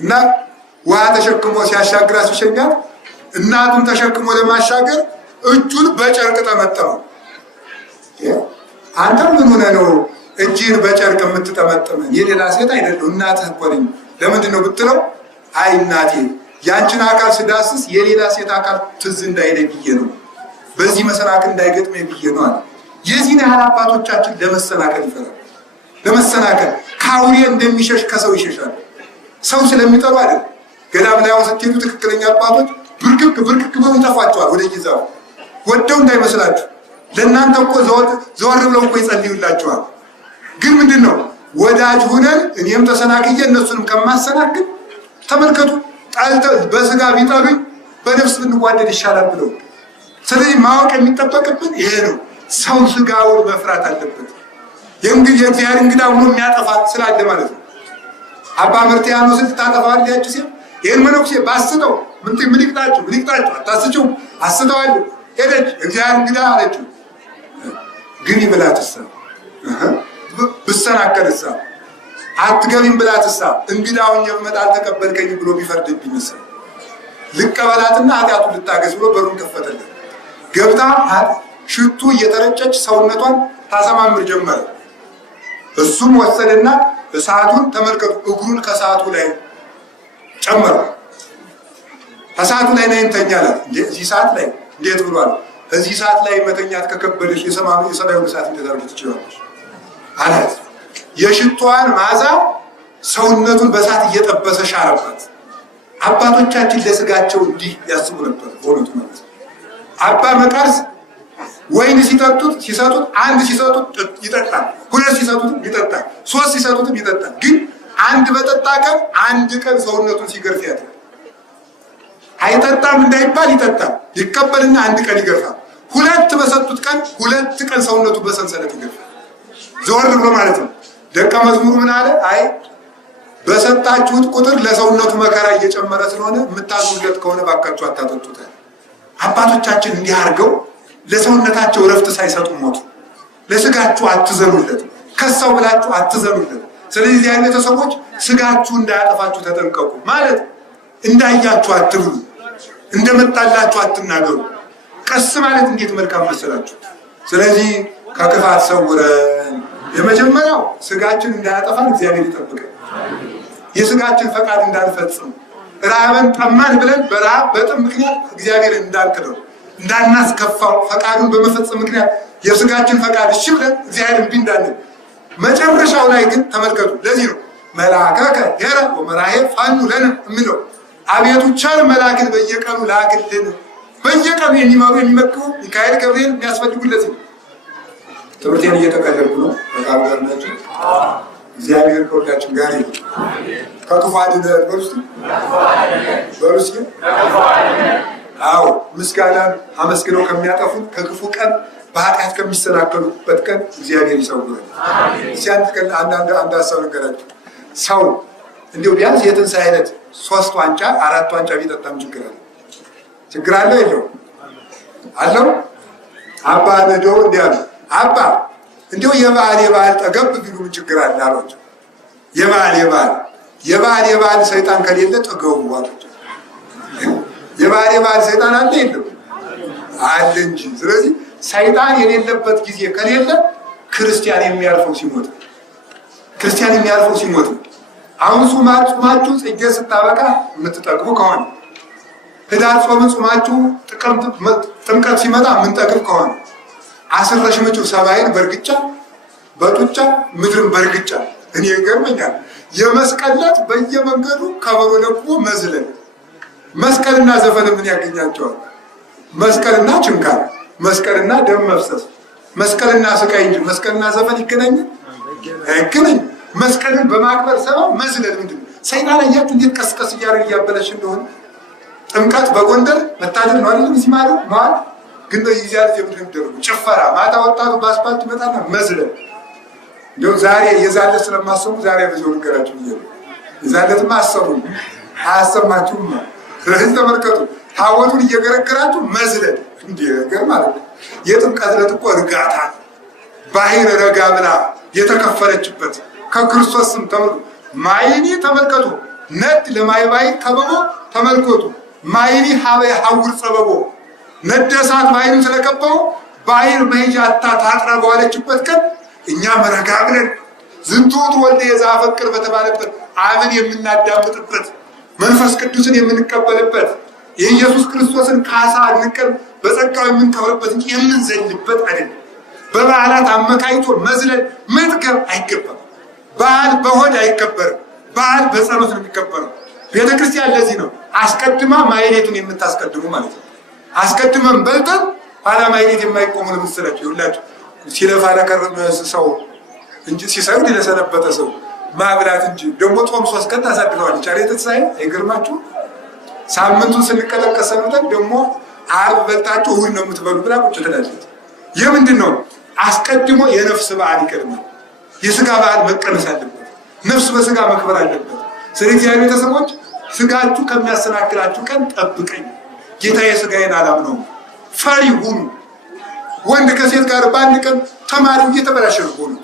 እና ውሃ ተሸክሞ ሲያሻግራ ሲሸኛት እናቱን ተሸክሞ ለማሻገር እጁን በጨርቅ ጠመጠመው። አንተ ምን ሆነህ ነው እጅህን በጨርቅ የምትጠመጥመን? የሌላ ሴት አይደለሁ እናትህ እኮ ነኝ። ለምንድን ነው ብትለው አይ እናቴ ያንቺን አካል ስዳስስ የሌላ ሴት አካል ትዝ እንዳይለኝ ብዬ ነው፣ በዚህ መሰናክል እንዳይገጥመኝ ብዬ ነው አለ። የዚህን ያህል አባቶቻችን ለመሰናከል ይፈራል። ለመሰናከል ከአውሬ እንደሚሸሽ ከሰው ይሸሻል። ሰው ስለሚጠሩ አይደል። ገዳም ላይ ስትሄዱ ትክክለኛ አባቶች ብርክክ ብለው ይጠፏቸዋል። ወደ ጊዜው ወደው እንዳይመስላችሁ። ለእናንተ እኮ ዘወር ብለው እኮ ይጸልዩላችኋል። ግን ምንድን ነው ወዳጅ ሁነን እኔም ተሰናክዬ እነሱንም ከማሰናክል ተመልከቱ፣ በስጋ ቢጠሉኝ በነፍስ ብንዋደድ ይሻላል ብለው። ስለዚህ ማወቅ የሚጠበቅብን ይሄ ነው። ሰው ስጋውን መፍራት አለበት። የእግዚአብሔር እንግዳ ሆኖ የሚያጠፋ ስላለ ማለት ነው። አባ መርትያኖስን ታጠፋዋል ያቺ ሴት ይህን መነኩሴ ባስተው ምን ይቅጣችሁ አታስችው አስተዋለሁ። ሄደች እግዚአብሔር እንግዳ አለችው። ግን ይብላትሳ ብሰናከልሳ አትገቢም ብላትሳ እንግዳውን የመጣ አልተቀበልከኝ ብሎ ቢፈርድብኝ መሰል ልቀበላትና ኃጢአቱን ልታገስ ብሎ በሩን ከፈተለት። ገብታ ሽቱ እየተረጨች ሰውነቷን ታሰማምር ጀመረ። እሱም ወሰደና እሳቱን ተመልከቱ፣ እግሩን ከሰዓቱ ላይ ጨመረ። እሳቱ ላይ ነይ እንተኛ አላት። እዚህ ሰዓት ላይ እንዴት ብሏል? እዚህ ሰዓት ላይ መተኛት ከከበደሽ የሰማዩን እሳት እንዴት አድርገሽ ትችላለሽ አላት። የሽቷን መዓዛ ሰውነቱን በእሳት እየጠበሰ ሻረባት። አባቶቻችን ለስጋቸው እንዲህ ያስቡ ነበር። በእውነቱ ማለት አባ መቃርስ ወይን ሲሰጡት አንድ ሲሰጡት ይጠጣል፣ ሁለት ሲሰጡትም ይጠጣል፣ ሶስት ሲሰጡትም ይጠጣል። ግን አንድ በጠጣ ቀን አንድ ቀን ሰውነቱን ሲገርፍ ያድራል። አይጠጣም እንዳይባል ይጠጣል፣ ይቀበልና አንድ ቀን ይገርፋል። ሁለት በሰጡት ቀን ሁለት ቀን ሰውነቱ በሰንሰለት ይገርፋል። ዘወር ብሎ ማለት ነው። ደቀ መዝሙሩ ምን አለ? አይ በሰጣችሁት ቁጥር ለሰውነቱ መከራ እየጨመረ ስለሆነ የምታዙለት ከሆነ ባካችሁ አታጠጡት። አባቶቻችን እንዲህ አድርገው ለሰውነታቸው እረፍት ሳይሰጡ ሞቱ። ለስጋችሁ አትዘኑለት፣ ከሳው ብላችሁ አትዘኑለት። ስለዚህ እዚህ አይነት ሰዎች ስጋችሁ እንዳያጠፋችሁ ተጠንቀቁ። ማለት እንዳያችሁ አትብሉ፣ እንደመጣላችሁ አትናገሩ። ቀስ ማለት እንዴት መልካም መሰላችሁ። ስለዚህ ከክፋት ሰውረን። የመጀመሪያው ስጋችን እንዳያጠፋን እግዚአብሔር ይጠብቀን። የስጋችን ፈቃድ እንዳንፈጽም ረሃብን ጠማን ብለን በረሃብ በጥም ምክንያት እግዚአብሔርን እንዳንክደው እንዳናስከፋው ፈቃዱን በመፈጸም ምክንያት የስጋችን ፈቃድ እሺ ብለን እግዚአብሔር እምቢ እንዳንል። መጨረሻው ላይ ግን ተመልከቱ። ለዚህ ነው መልአከከ ሄረ ወመራሄ ፋኑ ለነ የሚለው። አቤቱ ቸር መልአክን በየቀኑ ላክልን። በየቀኑ የሚመሩ የሚመክሩ ሚካኤል ገብርኤል የሚያስፈልጉለት ነው። ትምህርቴን እየተቀለልኩ ነው። በጣም ጋር ናቸው። እግዚአብሔር ከሁላችን ጋር ይሁን። ከክፉ አድነን በሩስ አዎ ምስጋናን አመስግነው ከሚያጠፉን ከክፉ ቀን በኃጢአት ከሚሰናከሉበት ቀን እግዚአብሔር ይሰውራል። አንድ ሀሳብ ነገራቸው። ሰው እንዲሁ ቢያንስ የትንሣኤ ዕለት 3 ዋንጫ 4 ዋንጫ ቢጠጣም ችግር አለ? ችግር አለው የለው? አለው። አባ ነደው እንዲህ አሉ። አባ እንዲሁ የበዓል ጠገብ ቢሉ ምን ችግር አለ አሏቸው። የበዓል ሰይጣን ከሌለ ጠገቡ አሏቸው። የበዓል ሰይጣን አለ የለም? አለ እንጂ። ስለዚህ ሰይጣን የሌለበት ጊዜ ከሌለ ክርስቲያን የሚያልፈው ሲሞት ነው። አሁን ጾማችሁ ጽጌ ስታበቃ የምትጠግቡ ከሆነ ህዳር ጾምን ጾማችሁ ጥምቀት ሲመጣ የምንጠግብ ከሆነ አስረሽ ምጩ ሰማይን በእርግጫ በጡጫ ምድርን በእርግጫ። እኔ ይገርመኛል። የመስቀል ዕለት በየመንገዱ ከበሮ ለቅሞ መዝለል። መስቀልና ዘፈን ምን ያገኛቸዋል? መስቀልና ችንካር፣ መስቀልና ደም መፍሰስ፣ መስቀልና ስቃይ እንጂ መስቀልና ዘፈን ይገናኛል? አይገናኝም። መስቀልን በማክበር ሰበብ መዝለል ምንድን ነው? ሰይጣን አያችሁ እንዴት ቀስቀስ እያደረገ እያበለሽ እንደሆነ። ጥምቀት በጎንደር መታደል ነው አይደለም? እዚህ ማለት ነው። ግን በዚያ ጊዜ የምትደረጉ ጭፈራ፣ ማታ ወጣቱ በአስፓልት ይመጣና መዝለል። እንደው ዛሬ የዛለት ስለማሰሙ ዛሬ በዚሁ ነገራችሁ ይዘው የዛለትማ አሰሙ አያሰማችሁም። ስለዚህ ተመልከቱ፣ ታቦቱን እየገረገራችሁ መዝለል እንዲህ ነገር ማለት ነው። የጥምቀት ዕለት እኮ እርጋታ ባህር ረጋ ብላ የተከፈለችበት ከክርስቶስ ስም ተመልከቱ። ማይኒ ተመልከቱ፣ ነድ ለማይባይ ከበቦ ተመልከቱ። ማይኒ ሀበይ ሀውር ጸበቦ ነደ እሳት ባህርን ስለከበው ባህር መሄጃ ታጥራ በዋለችበት ቀን እኛ መረጋ ብለን ዝንቱት ወልደ የዛፈቅር በተባለበት አብን የምናዳምጥበት መንፈስ ቅዱስን የምንቀበልበት የኢየሱስ ክርስቶስን ካሳ አንቀር በጸጋው የምንከብርበት እንጂ የምንዘልበት አይደለም። በበዓላት አመካይቶ መዝለል መጥገብ አይገባም። በዓል በሆድ አይከበርም። በዓል በጸሎት ነው የሚከበረው። ቤተክርስቲያን ለዚህ ነው አስቀድማ ማይሌቱን የምታስቀድሙ ማለት ነው። አስቀድመን በልተን ኋላ ማይሌት የማይቆሙ ለምስላችሁ ይሁላችሁ። ሲለፋ ለከረመ ሰው እንጂ ሲሰግድ ለሰነበተ ሰው ማብላት እንጂ ደግሞ ጾም 3 ቀን ታሳድረዋለች። አሬ ተሳይ አይገርማችሁ? ሳምንቱን ስንቀጠቀስ ሰንብተን ደግሞ ዓርብ በልታችሁ እሑድ ነው የምትበሉ ብላ ቁጭ ትላለች። ይህ ምንድን ነው? አስቀድሞ የነፍስ በዓል ይቀድማል። የስጋ በዓል መቀነስ አለበት። ነፍስ በስጋ መክበር አለበት። ስለዚህ እግዚአብሔር ቤተሰቦች ስጋችሁ ከሚያሰናክላችሁ ቀን ጠብቀኝ፣ ጌታ የስጋዬን አላምነውም፣ ፈሪ ሁኑ። ወንድ ከሴት ጋር በአንድ ቀን ተማሪው እየተበላሸ ነው ሆኖ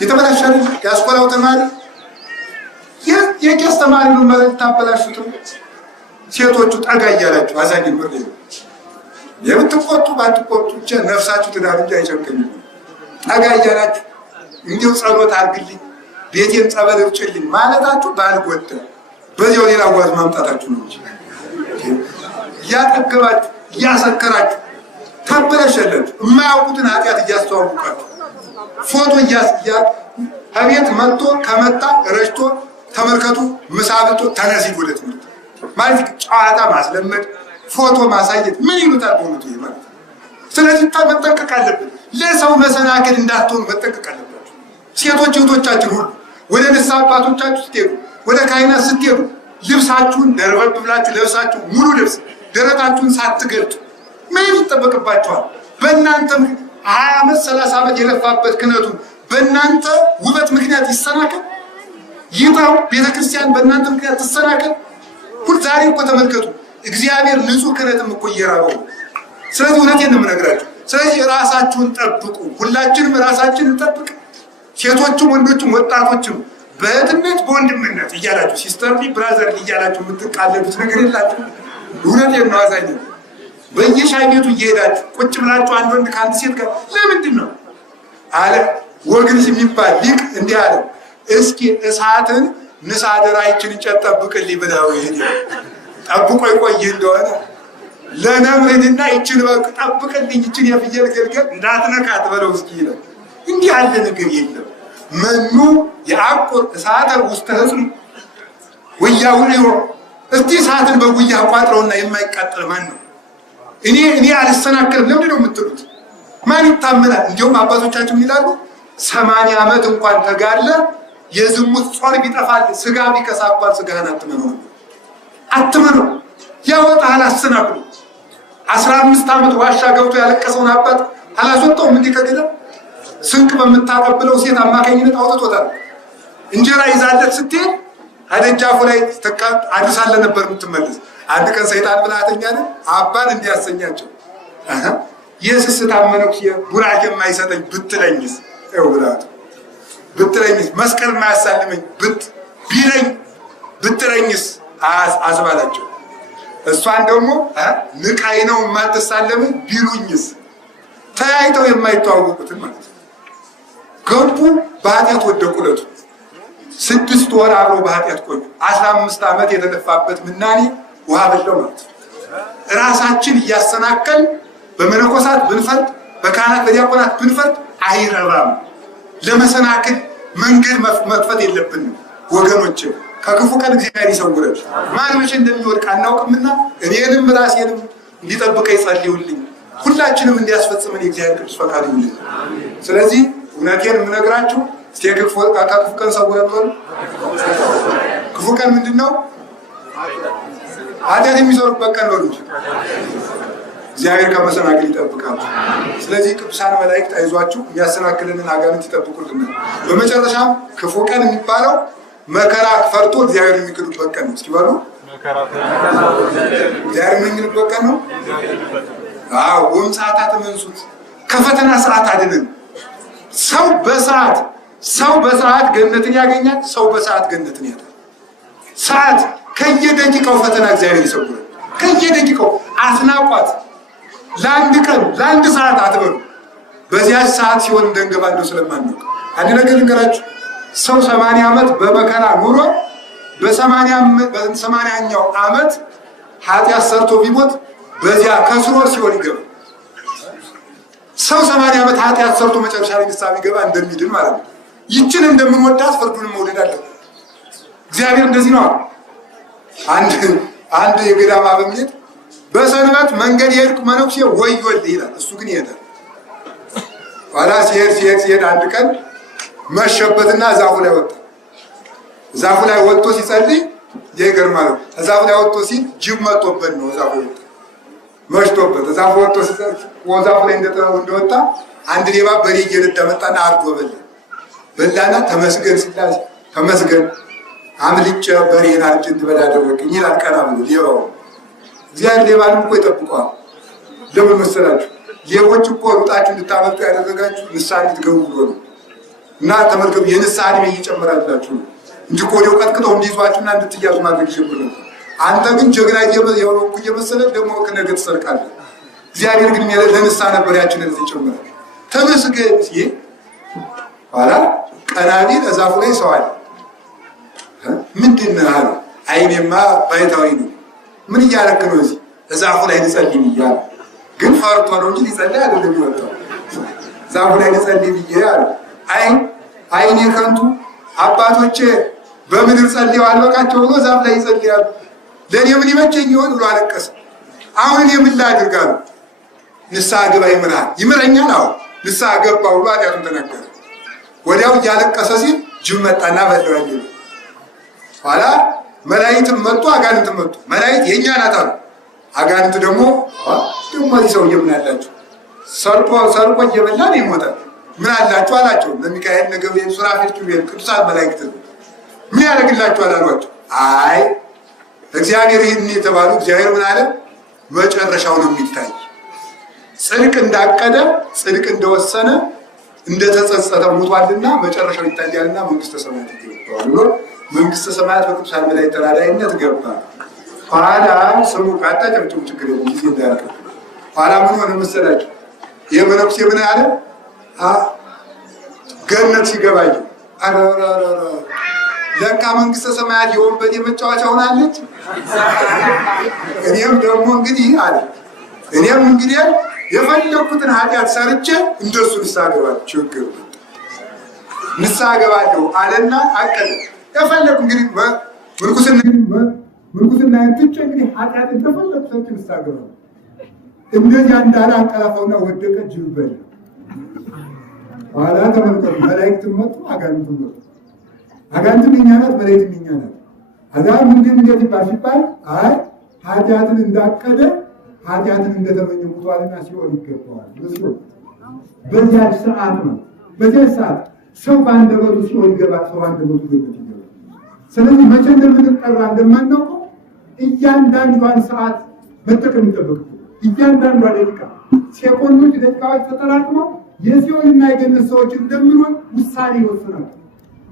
የተበላሸ ያስቆላው ተማሪ የቄስ ተማሪ ነው ማለት ታበላሹት። ሴቶቹ ጠጋ እያላችሁ አዛኝ ምር የምትቆጡ ባትቆጡ ብቻ ነፍሳችሁ ትዳር እንጂ አይጨንቀኝም። ጠጋ እያላችሁ እንዲሁ ጸሎት አድርግልኝ፣ ቤቴን ጸበል እርጭልኝ ማለታችሁ ባልጎዳ በዚያው ሌላ ጓዝ ማምጣታችሁ ነው እንጂ እያጠገባችሁ እያሰከራችሁ ታበላሻላችሁ። የማያውቁትን ኃጢአት እያስተዋወቃችሁ ፎቶ ከቤት መጥቶ ከመጣ ረሽቶ ተመልከቱ ምሳ ብልቶ ተነሲ ወደ ትምህርት ማለት ጨዋታ ማስለመድ ፎቶ ማሳየት ምን ይሉታል በእውነቱ ይሄ ማለት። ስለዚህ መጠንቀቅ አለብን። ለሰው መሰናክል እንዳትሆኑ መጠንቀቅ አለባችሁ። ሴቶች እህቶቻችን ሁሉ ወደ ንስሐ አባቶቻችሁ ስትሄዱ፣ ወደ ካህናት ስትሄዱ ልብሳችሁን ደርበብ ብላችሁ ለብሳችሁ ሙሉ ልብስ ደረታችሁን ሳትገልጡ ምን ይጠበቅባችኋል? በእናንተ 20 ዓመት 30 ዓመት የለፋበት ክህነቱን በእናንተ ውበት ምክንያት ይሰናከል? ይታው ቤተክርስቲያን በእናንተ ምክንያት ትሰናከል? ዛሬ እኮ ተመልከቱ እግዚአብሔር ንጹህ ክህነትም እኮ እየራበው። ስለዚህ እውነቴን ነው የምነግራችሁ። ስለዚህ ራሳችሁን ጠብቁ። ሁላችንም ራሳችንን እንጠብቅ። ሴቶችም ወንዶችም ወጣቶችም በእህትነት በወንድምነት እያላችሁ ሲስተርሊ ብራዘር እያላችሁ የምትቃለዱት ነገር የላችሁ። እውነቴን ነው አዛኝ በየሻይ ቤቱ እየሄዳችሁ ቁጭ ብላችሁ አንድ ወንድ ከአንድ ሴት ጋር ለምንድን ነው አለ ወግንስ የሚባል ሊቅ እንዲህ አለ፣ እስኪ እሳትን ንሳ አደራይችን እንጨት ጠብቅልኝ ብለው ይሄድ ጠብቆ ይቆይ እንደሆነ ለነምርህና ይችን በቅ ጠብቅልኝ ይችን የፍየል ግልገል እንዳትነካት በለው እስኪ ይላል። እንዲህ ያለ ነገር የለም። መኑ የአቁር እሳተ ውስተ ህዝብ ወያውልዮ። እስቲ እሳትን በጉያ ቋጥረውና የማይቃጠል ማን ነው? እኔ አልሰናከልም ለምንድን ነው የምትሉት? ማን ይታመናል? እንዲሁም አባቶቻችን ይላሉ 80 ዓመት እንኳን ተጋድለ የዝሙት ጾር ቢጠፋል ስጋ ቢከሳባል ስጋህን አትመነው ያወጣል አሰናክሉ። 15 ዓመት ዋሻ ገብቶ ያለቀሰውን አባት አላስወጣውም እንዴ? ከገዳ ስንቅ በምታቀብለው ሴት አማካኝነት አውጥቶታል። እንጀራ ይዛለት ስትሄድ አደጃፉ ላይ አድርሳለ ነበር የምትመለስ። አንድ ቀን ሰይጣን ብልሃተኛ ነው አባን እንዲያሰኛቸው የስስት አመነኩ ቡራኬ የማይሰጠኝ ብትለኝስ ብላት ብትለኝስ መስቀል የማያሳልመኝ ብትለኝስ አስባላቸው። እሷን ደግሞ ንቃይ ነው የማትሳለመኝ ቢሉኝስ። ተያይተው የማይተዋወቁትን ማለት ነው። ገቡ በኃጢአት ወደቁለቱ 6 ወር አብሮ በኃጢአት ቆዩ። 15 ዓመት የተለፋበት ምናኔ ውሃ በለው ማለት ነው። ራሳችን እያሰናከል በመነኮሳት ብንፈርድ በካህናት በዲያቆናት ብንፈርድ አይረባም። ለመሰናክል መንገድ መክፈት የለብንም ወገኖች። ከክፉ ቀን እግዚአብሔር ይሰውረን። ማን መቼ እንደሚወድቅ አናውቅምና እኔንም ራሴንም እንዲጠብቀኝ ጸልዩልኝ። ሁላችንም እንዲያስፈጽመን የእግዚአብሔር ቅዱስ ፈቃድ ይሁን። ስለዚህ እውነቴን የምነግራችሁ እስቲ ከክፉ ቀን ሰውረን በሉ። ክፉ ቀን ምንድን ነው? ኃጢአት የሚሰሩበት ቀን በሉ። እግዚአብሔር ከመሰናክል ይጠብቃል። ስለዚህ ቅዱሳን መላእክት አይዟችሁ የሚያሰናክልንን አጋንንት ይጠብቁልናል። በመጨረሻም ክፉ ቀን የሚባለው መከራ ፈርቶ እግዚአብሔር የሚክዱበት ቀን ነው። እስኪ በሉ እግዚአብሔር የሚክዱበት ቀን ነው። አዎ ወም ሰዓታት መንሱት ከፈተና ሰዓት አድነን። ሰው በሰዓት ገነትን ያገኛል። ሰው በሰዓት ገነትን ያጣል። ሰዓት ከየደቂቃው ፈተና እግዚአብሔር ይሰውራል። ከየደቂቃው አስናቋት። ለአንድ ቀን ለአንድ ሰዓት አትበሉ። በዚያች ሰዓት ሲሆን እንደንገባ እንደው ስለማንነው አንድ ነገር ልንገራችሁ። ሰው 80 ዓመት በመከራ ኑሮ በ80ኛው ዓመት ኃጢአት ሰርቶ ቢሞት በዚያ ከስሮ ሲሆን ይገባል። ሰው 80 ዓመት ኃጢአት ሰርቶ መጨረሻ ላይ ንስሐ ቢገባ እንደሚድን ማለት ነው። ይችን እንደምንወዳት ፍርዱንም መውደድ አለብን። እግዚአብሔር እንደዚህ ነው። አንድ የገዳም አበምኔት በሰንበት መንገድ የሄድኩ መነኩሴ ወዮልህ ይላል። እሱ ግን ይሄዳል። ኋላ ሲሄድ አንድ ቀን መሸበትና ዛፉ ላይ ወጣ። ዛፉ ላይ ወጥቶ ሲጸልይ ይገርማል። ዛፉ ላይ ወጥቶ ሲል ጅብ መጥቶበት ነው ዛፉ ወጣ። መሽቶበት ዛፉ ወጥቶ ዛፉ ላይ እንደወጣ አንድ ሌባ በሬ እየነዳ መጣና አርዶ በላና ተመስገን ስላሴ ተመስገን አምልጬ በሬን አርጅ እንድበላ አደረግኝ ይላል። ቀና ብሎ ሌባው እግዚአብሔር ሌባንም እኮ ይጠብቀዋል። ለምን መሰላችሁ? ሌቦች እኮ ሩጣችሁ እንድታመልጡ ያደረጋችሁ ንስሐ እንድትገቡ ብሎ ነው። እና ተመልከቱ የንስሐ ዕድሜ እየጨመራላችሁ ነው እንጂ ኮዴው ቀጥቅጠው እንዲይዟችሁና እንድትያዙ ማድረግ ጀምሩ ነው። አንተ ግን ጀግና እየመሰለ ደግሞ ነገ ትሰርቃለህ። እግዚአብሔር ግን ለንስሐ ነበር ያችን እዚህ ጨምራል። ተመስገን ሲል ኋላ ቀናቢ ለዛፉ ላይ ሰው አለ። ምንድን ነህ አለው። አይኔማ ባይታዊ ነው። ምን እያደረክ ነው? እዚህ ዛፉ ላይ ልጸልይ እያለ ግን ፈርቶ ነው እንጂ ሊጸልይ አይደለም ይወጣው። ዛፉ ላይ ልጸልይ ብዬ አለ። አይኔ ከንቱ አባቶቼ በምድር ጸልየው አልበቃቸው ብሎ ዛፍ ላይ ይጸልያሉ። ለእኔ ምን ይመቸኝ ይሆን ብሎ አለቀሰ። አሁን እኔ ምን ላድርግ አለ። ንስሐ ግባ ይምርሃል። ይምረኛል። አሁን ንስሐ ገባ ብሎ ኃጢአቱን ተናገረ። ወዲያው እያለቀሰ ሲል ጅብ መጣና በላው ያለ። ኋላ መላእክትም መጡ፣ አጋንንትም መጡ። መላእክት የኛ ናት አሉ። አጋንንት ደግሞ እዚህ ሰውዬ ምን አላችሁ? ሰርቆ እየበላ ነው ይሞታል። ምን አላችሁ አላቸው። ለሚካኤል ለገብርኤል ሱራፌል ኪሩቤል ቅዱሳን መላእክት ምን ያደርግላችኋል አሏቸው። አይ እግዚአብሔር ይህን የተባሉ እግዚአብሔር ምን አለ? መጨረሻው ነው የሚታይ። ጽድቅ እንዳቀደ ጽድቅ እንደወሰነ እንደተጸጸተ ሞቷልና መጨረሻው ይታያልና መንግስተ ሰማያት ይገባል ብሎ መንግስተ ሰማያት በቅዱሳን መላእክት ተራዳኢነት ገባ። ኋላ ስሙ ካጣጨብጭቡ ችግር የለም ጊዜ እንዳያልቅ። ኋላ ምን ሆነ መሰላችሁ? የመነኩሴ ምን አለ? ገነት ሲገባኝ ለካ መንግስተ ሰማያት የወንበዴ መጫወቻ ሆናለች። እኔም ደግሞ እንግዲህ አለ የፈለኩትን ኃጢአት ሰርቼ እንደሱ ንስሐ ገባለሁ። ችግር ንስሐ ገባለሁ አለና አቀደ። የፈለኩ እንግዲህ ምንኩስና ትቼ እንግዲህ ኃጢአትን ተፈለኩ ሰርቼ ንስሐ ገባለሁ። እንደዚህ እንዳለ አንቀላፋውና ወደቀ። ጅብ በላ። ኋላ ተመልከቱ፣ መላእክትም መጡ፣ አጋንንትም መጡ። አጋንንትም እኛ ናት፣ መላእክትም እኛ ናት። አዛር ምንድን እንዴት ይባል ሲባል አይ ኃጢአትን እንዳቀደ ኃጢአትን እንደተመኘ ሙቷልና ሲሆን ይገባዋል። በዚያች ሰዓት ነው። በዚያች ሰዓት ሰው በአንደበቱ ሲሆን ይገባል፣ ሰው በአንደበቱ ገነት ይገባል። ስለዚህ መቼ እንደምንጠራ እንደማናውቀው እያንዳንዷን ሰዓት መጠቀም ይጠበቅብናል። እያንዳንዷ ደቂቃ፣ ሴኮንዶች፣ ደቂቃዎች ተጠራቅመው የሲኦልና የገነት ሰዎች እንደምንሆን ውሳኔ ይወስናል።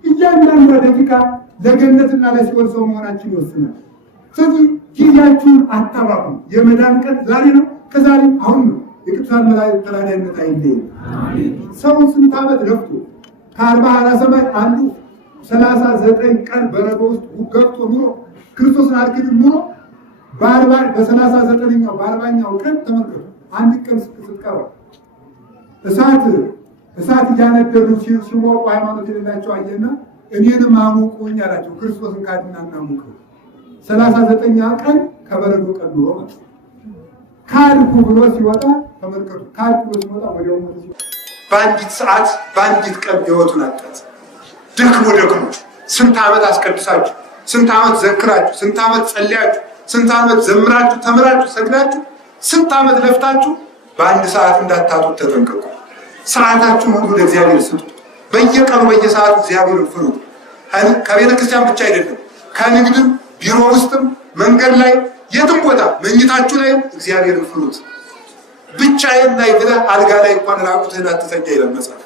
እያንዳንዷ ደቂቃ ለገነትና ለሲኦል ሰው መሆናችን ይወስናል። ስለዚህ ጊዜያችሁን አታባክኑ። የመዳን ቀን ዛሬ ነው፣ ከዛሬ አሁን ነው። የቅዱሳን መላእክት ተራዳኢነት አይለይም። ሰው ስንት ዓመት ለፍቶ ከ40 ሰማይ አንዱ 39 ቀን በረዶ ውስጥ ገብቶ ኑሮ ክርስቶስን አልክድም ኑሮ በ39ኛው በ40ኛው ቀን ተመልከቱ። አንድ ቀን ስትቀረው እሳት እያነደዱ ሲሞቁ ሃይማኖት የሌላቸው አየና እኔንም አሙቁኝ አላቸው። ክርስቶስን ካድና እናሙቅ 39ኛ ቀን ከበረዶ ቀን ኑሮ ማለት ካልኩ ብሎ ሲወጣ ተመልከቱ። ካልኩ ብሎ ሲወጣ ወዲያው ሞተ። በአንዲት ሰዓት በአንዲት ቀን ህይወቱን አጣት። ደክሞ ስንት ዓመት አስቀድሳችሁ፣ ስንት ዓመት ዘክራችሁ፣ ስንት ዓመት ጸልያችሁ፣ ስንት ዓመት ዘምራችሁ፣ ተምራችሁ፣ ሰግዳችሁ፣ ስንት ዓመት ለፍታችሁ በአንድ ሰዓት እንዳታጡት ተጠንቀቁ። ሰዓታችሁን ሁሉ ለእግዚአብሔር ስጡ። በየቀኑ በየሰዓቱ እግዚአብሔርን ፍሩት። ከቤተ ክርስቲያን ብቻ አይደለም፣ ከንግድም ቢሮ ውስጥም መንገድ ላይ የትም ቦታ መኝታችሁ ላይ እግዚአብሔርን ፍሩት። ብቻዬን ላይ ብለህ አልጋ ላይ እንኳን ራቁትህን አትተኛ ይላል መጽሐፍ።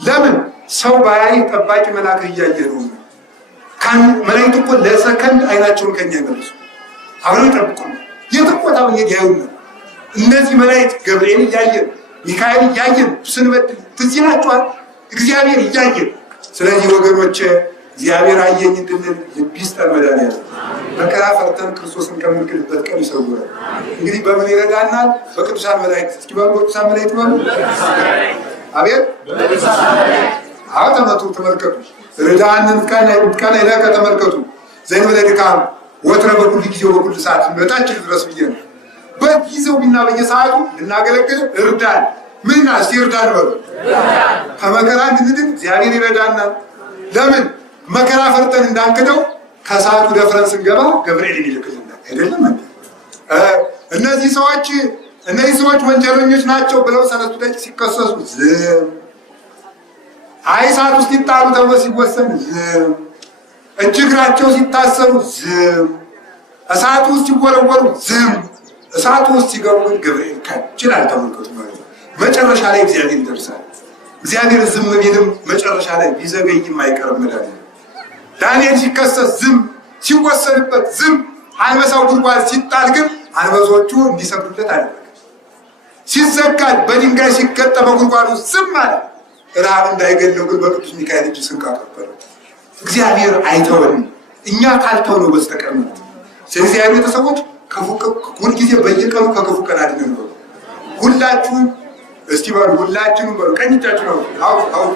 ለምን? ሰው ባያይ ጠባቂ መልአክ እያየ ነው። መላእክት እኮ ለሰከንድ አይናቸውን ከኛ ይመልሱ አብረው ይጠብቁን። የትም ቦታ ብንሄድ ያዩን። እነዚህ መላእክት ገብርኤል እያየን ሚካኤል እያየን ስንበድል ትዝ ይላችኋል። እግዚአብሔር እያየን። ስለዚህ ወገኖቼ እግዚአብሔር አየኝ እንድንል ይስጠን መድኃኒዓለም። መከራ ፈርተን ክርስቶስን ከምንክድበት ቀን ይሰውራል። እንግዲህ በምን ይረዳናል? በቅዱሳን መላእክት። እስኪ በሉ በቅዱሳን መላእክት በሉ። አቤት አዎ፣ ተመልከቱ። ርዳንን ቃል ላይ ከተመልከቱ ዘእንበለ ድካም ወትረ በኩል ጊዜው በኩል ሰዓት መጣች ድረስ ብዬ ነው። በጊዜው ቢና በየሰዓቱ ልናገለግል እርዳን። ምን እስቲ እርዳን በሉ። ከመከራ እንድንድን እግዚአብሔር ይረዳናል። ለምን? መከራ ፈርተን እንዳንክደው ከሰዓቱ ደፍረን ስንገባ ገብርኤል ይልክልናል። አይደለም እነዚህ ሰዎች ወንጀለኞች ናቸው ብለው ሰለስቱ ደቂቅ ሲከሰሱ ዝም፣ እሳት ውስጥ ይጣሉ ተብሎ ሲወሰን ዝም፣ እጅ እግራቸው ሲታሰሩ ዝም፣ እሳት ውስጥ ሲወረወሩ ዝም፣ እሳቱ ውስጥ ሲገቡ ግን ገብርኤል ይችላል። ተመልከቱ ማለት ነው። መጨረሻ ላይ እግዚአብሔር ይደርሳል። እግዚአብሔር ዝም ቢልም መጨረሻ ላይ ቢዘገይም አይቀርም መድኃኒዓለም። ዳንኤል ሲከሰስ ዝም፣ ሲወሰንበት ዝም፣ አንበሳው ጉድጓድ ሲጣል ግን አንበሶቹ እንዲሰግዱለት አደረገ። ሲዘጋጅ በድንጋይ ሲገጠ በጉድጓዱ ዝም አለ። ረሃብ እንዳይገድለው ግን በቅዱስ ሚካኤል እጅ ስንቅ አቀበለው። እግዚአብሔር አይተወንም እኛ ካልተው ነው በስተቀር። ስለዚህ ያሉ ቤተሰቦች ሁልጊዜ በየቀኑ ከክፉ ቀን አድነን ነው። ሁላችሁም እስቲ በሉ፣ ሁላችንም በሉ፣ ቀኝ እጃችሁ ነው። አው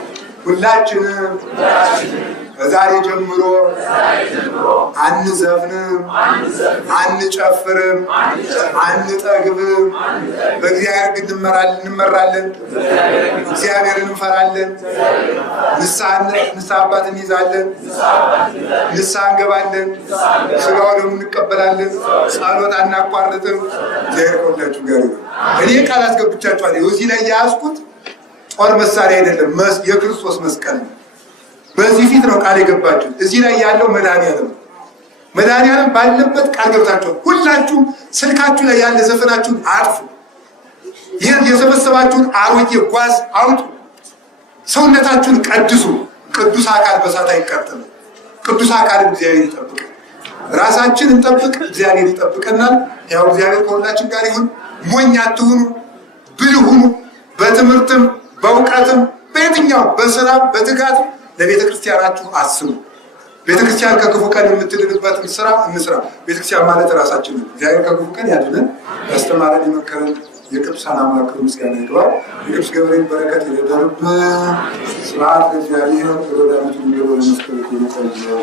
ሁላችንም ከዛሬ ጀምሮ አንዘፍንም፣ አንጨፍርም፣ አንጠግብም። በእግዚአብሔር ግን እንመራለን፣ እግዚአብሔርን እንፈራለን፣ ንስሐ አባት እንይዛለን፣ ንስሐ እንገባለን፣ ስጋው ደግሞ እንቀበላለን፣ ጸሎት አናቋርጥም። እግዚአብሔር ከሁላችሁ ጋር ይሁን። እኔ ቃል አስገብቻችኋለሁ። እዚህ ላይ የያዝኩት ጦር መሳሪያ አይደለም፣ የክርስቶስ መስቀል ነው። በዚህ ፊት ነው ቃል የገባችሁት። እዚህ ላይ ያለው መድኃኒዓለም ባለበት ቃል ገብታችኋል። ሁላችሁም ስልካችሁ ላይ ያለ ዘፈናችሁን አጥፉ። ይህን የሰበሰባችሁን አሮጌ ጓዝ አውጡ። ሰውነታችሁን ቀድሱ። ቅዱስ አካል በሳት አይቃጠልም። ቅዱስ አካልን እግዚአብሔር ይጠብቃል። ራሳችን እንጠብቅ፣ እግዚአብሔር ይጠብቀናል። ያው እግዚአብሔር ከሁላችን ጋር ይሁን። ሞኝ አትሁኑ፣ ብልህ ሁኑ። በትምህርትም በእውቀትም በየትኛው በስራም በትጋትም ለቤተ ክርስቲያናችሁ አስቡ። ቤተ ክርስቲያን ከክፉ ቀን የምትድንበትን ስራ እንስራ። ቤተ ክርስቲያን ማለት ራሳችን ነው። እግዚአብሔር ከክፉ ቀን ያድነን። ያስተማረን የመከረን የቅዱሳን አምላክ ምስጋና ይግባው። የቅዱስ ገብርኤል በረከት ይደርብን። ስብሐት ለእግዚአብሔር ወለወላዲቱ ድንግል ወለመስቀሉ ክቡር።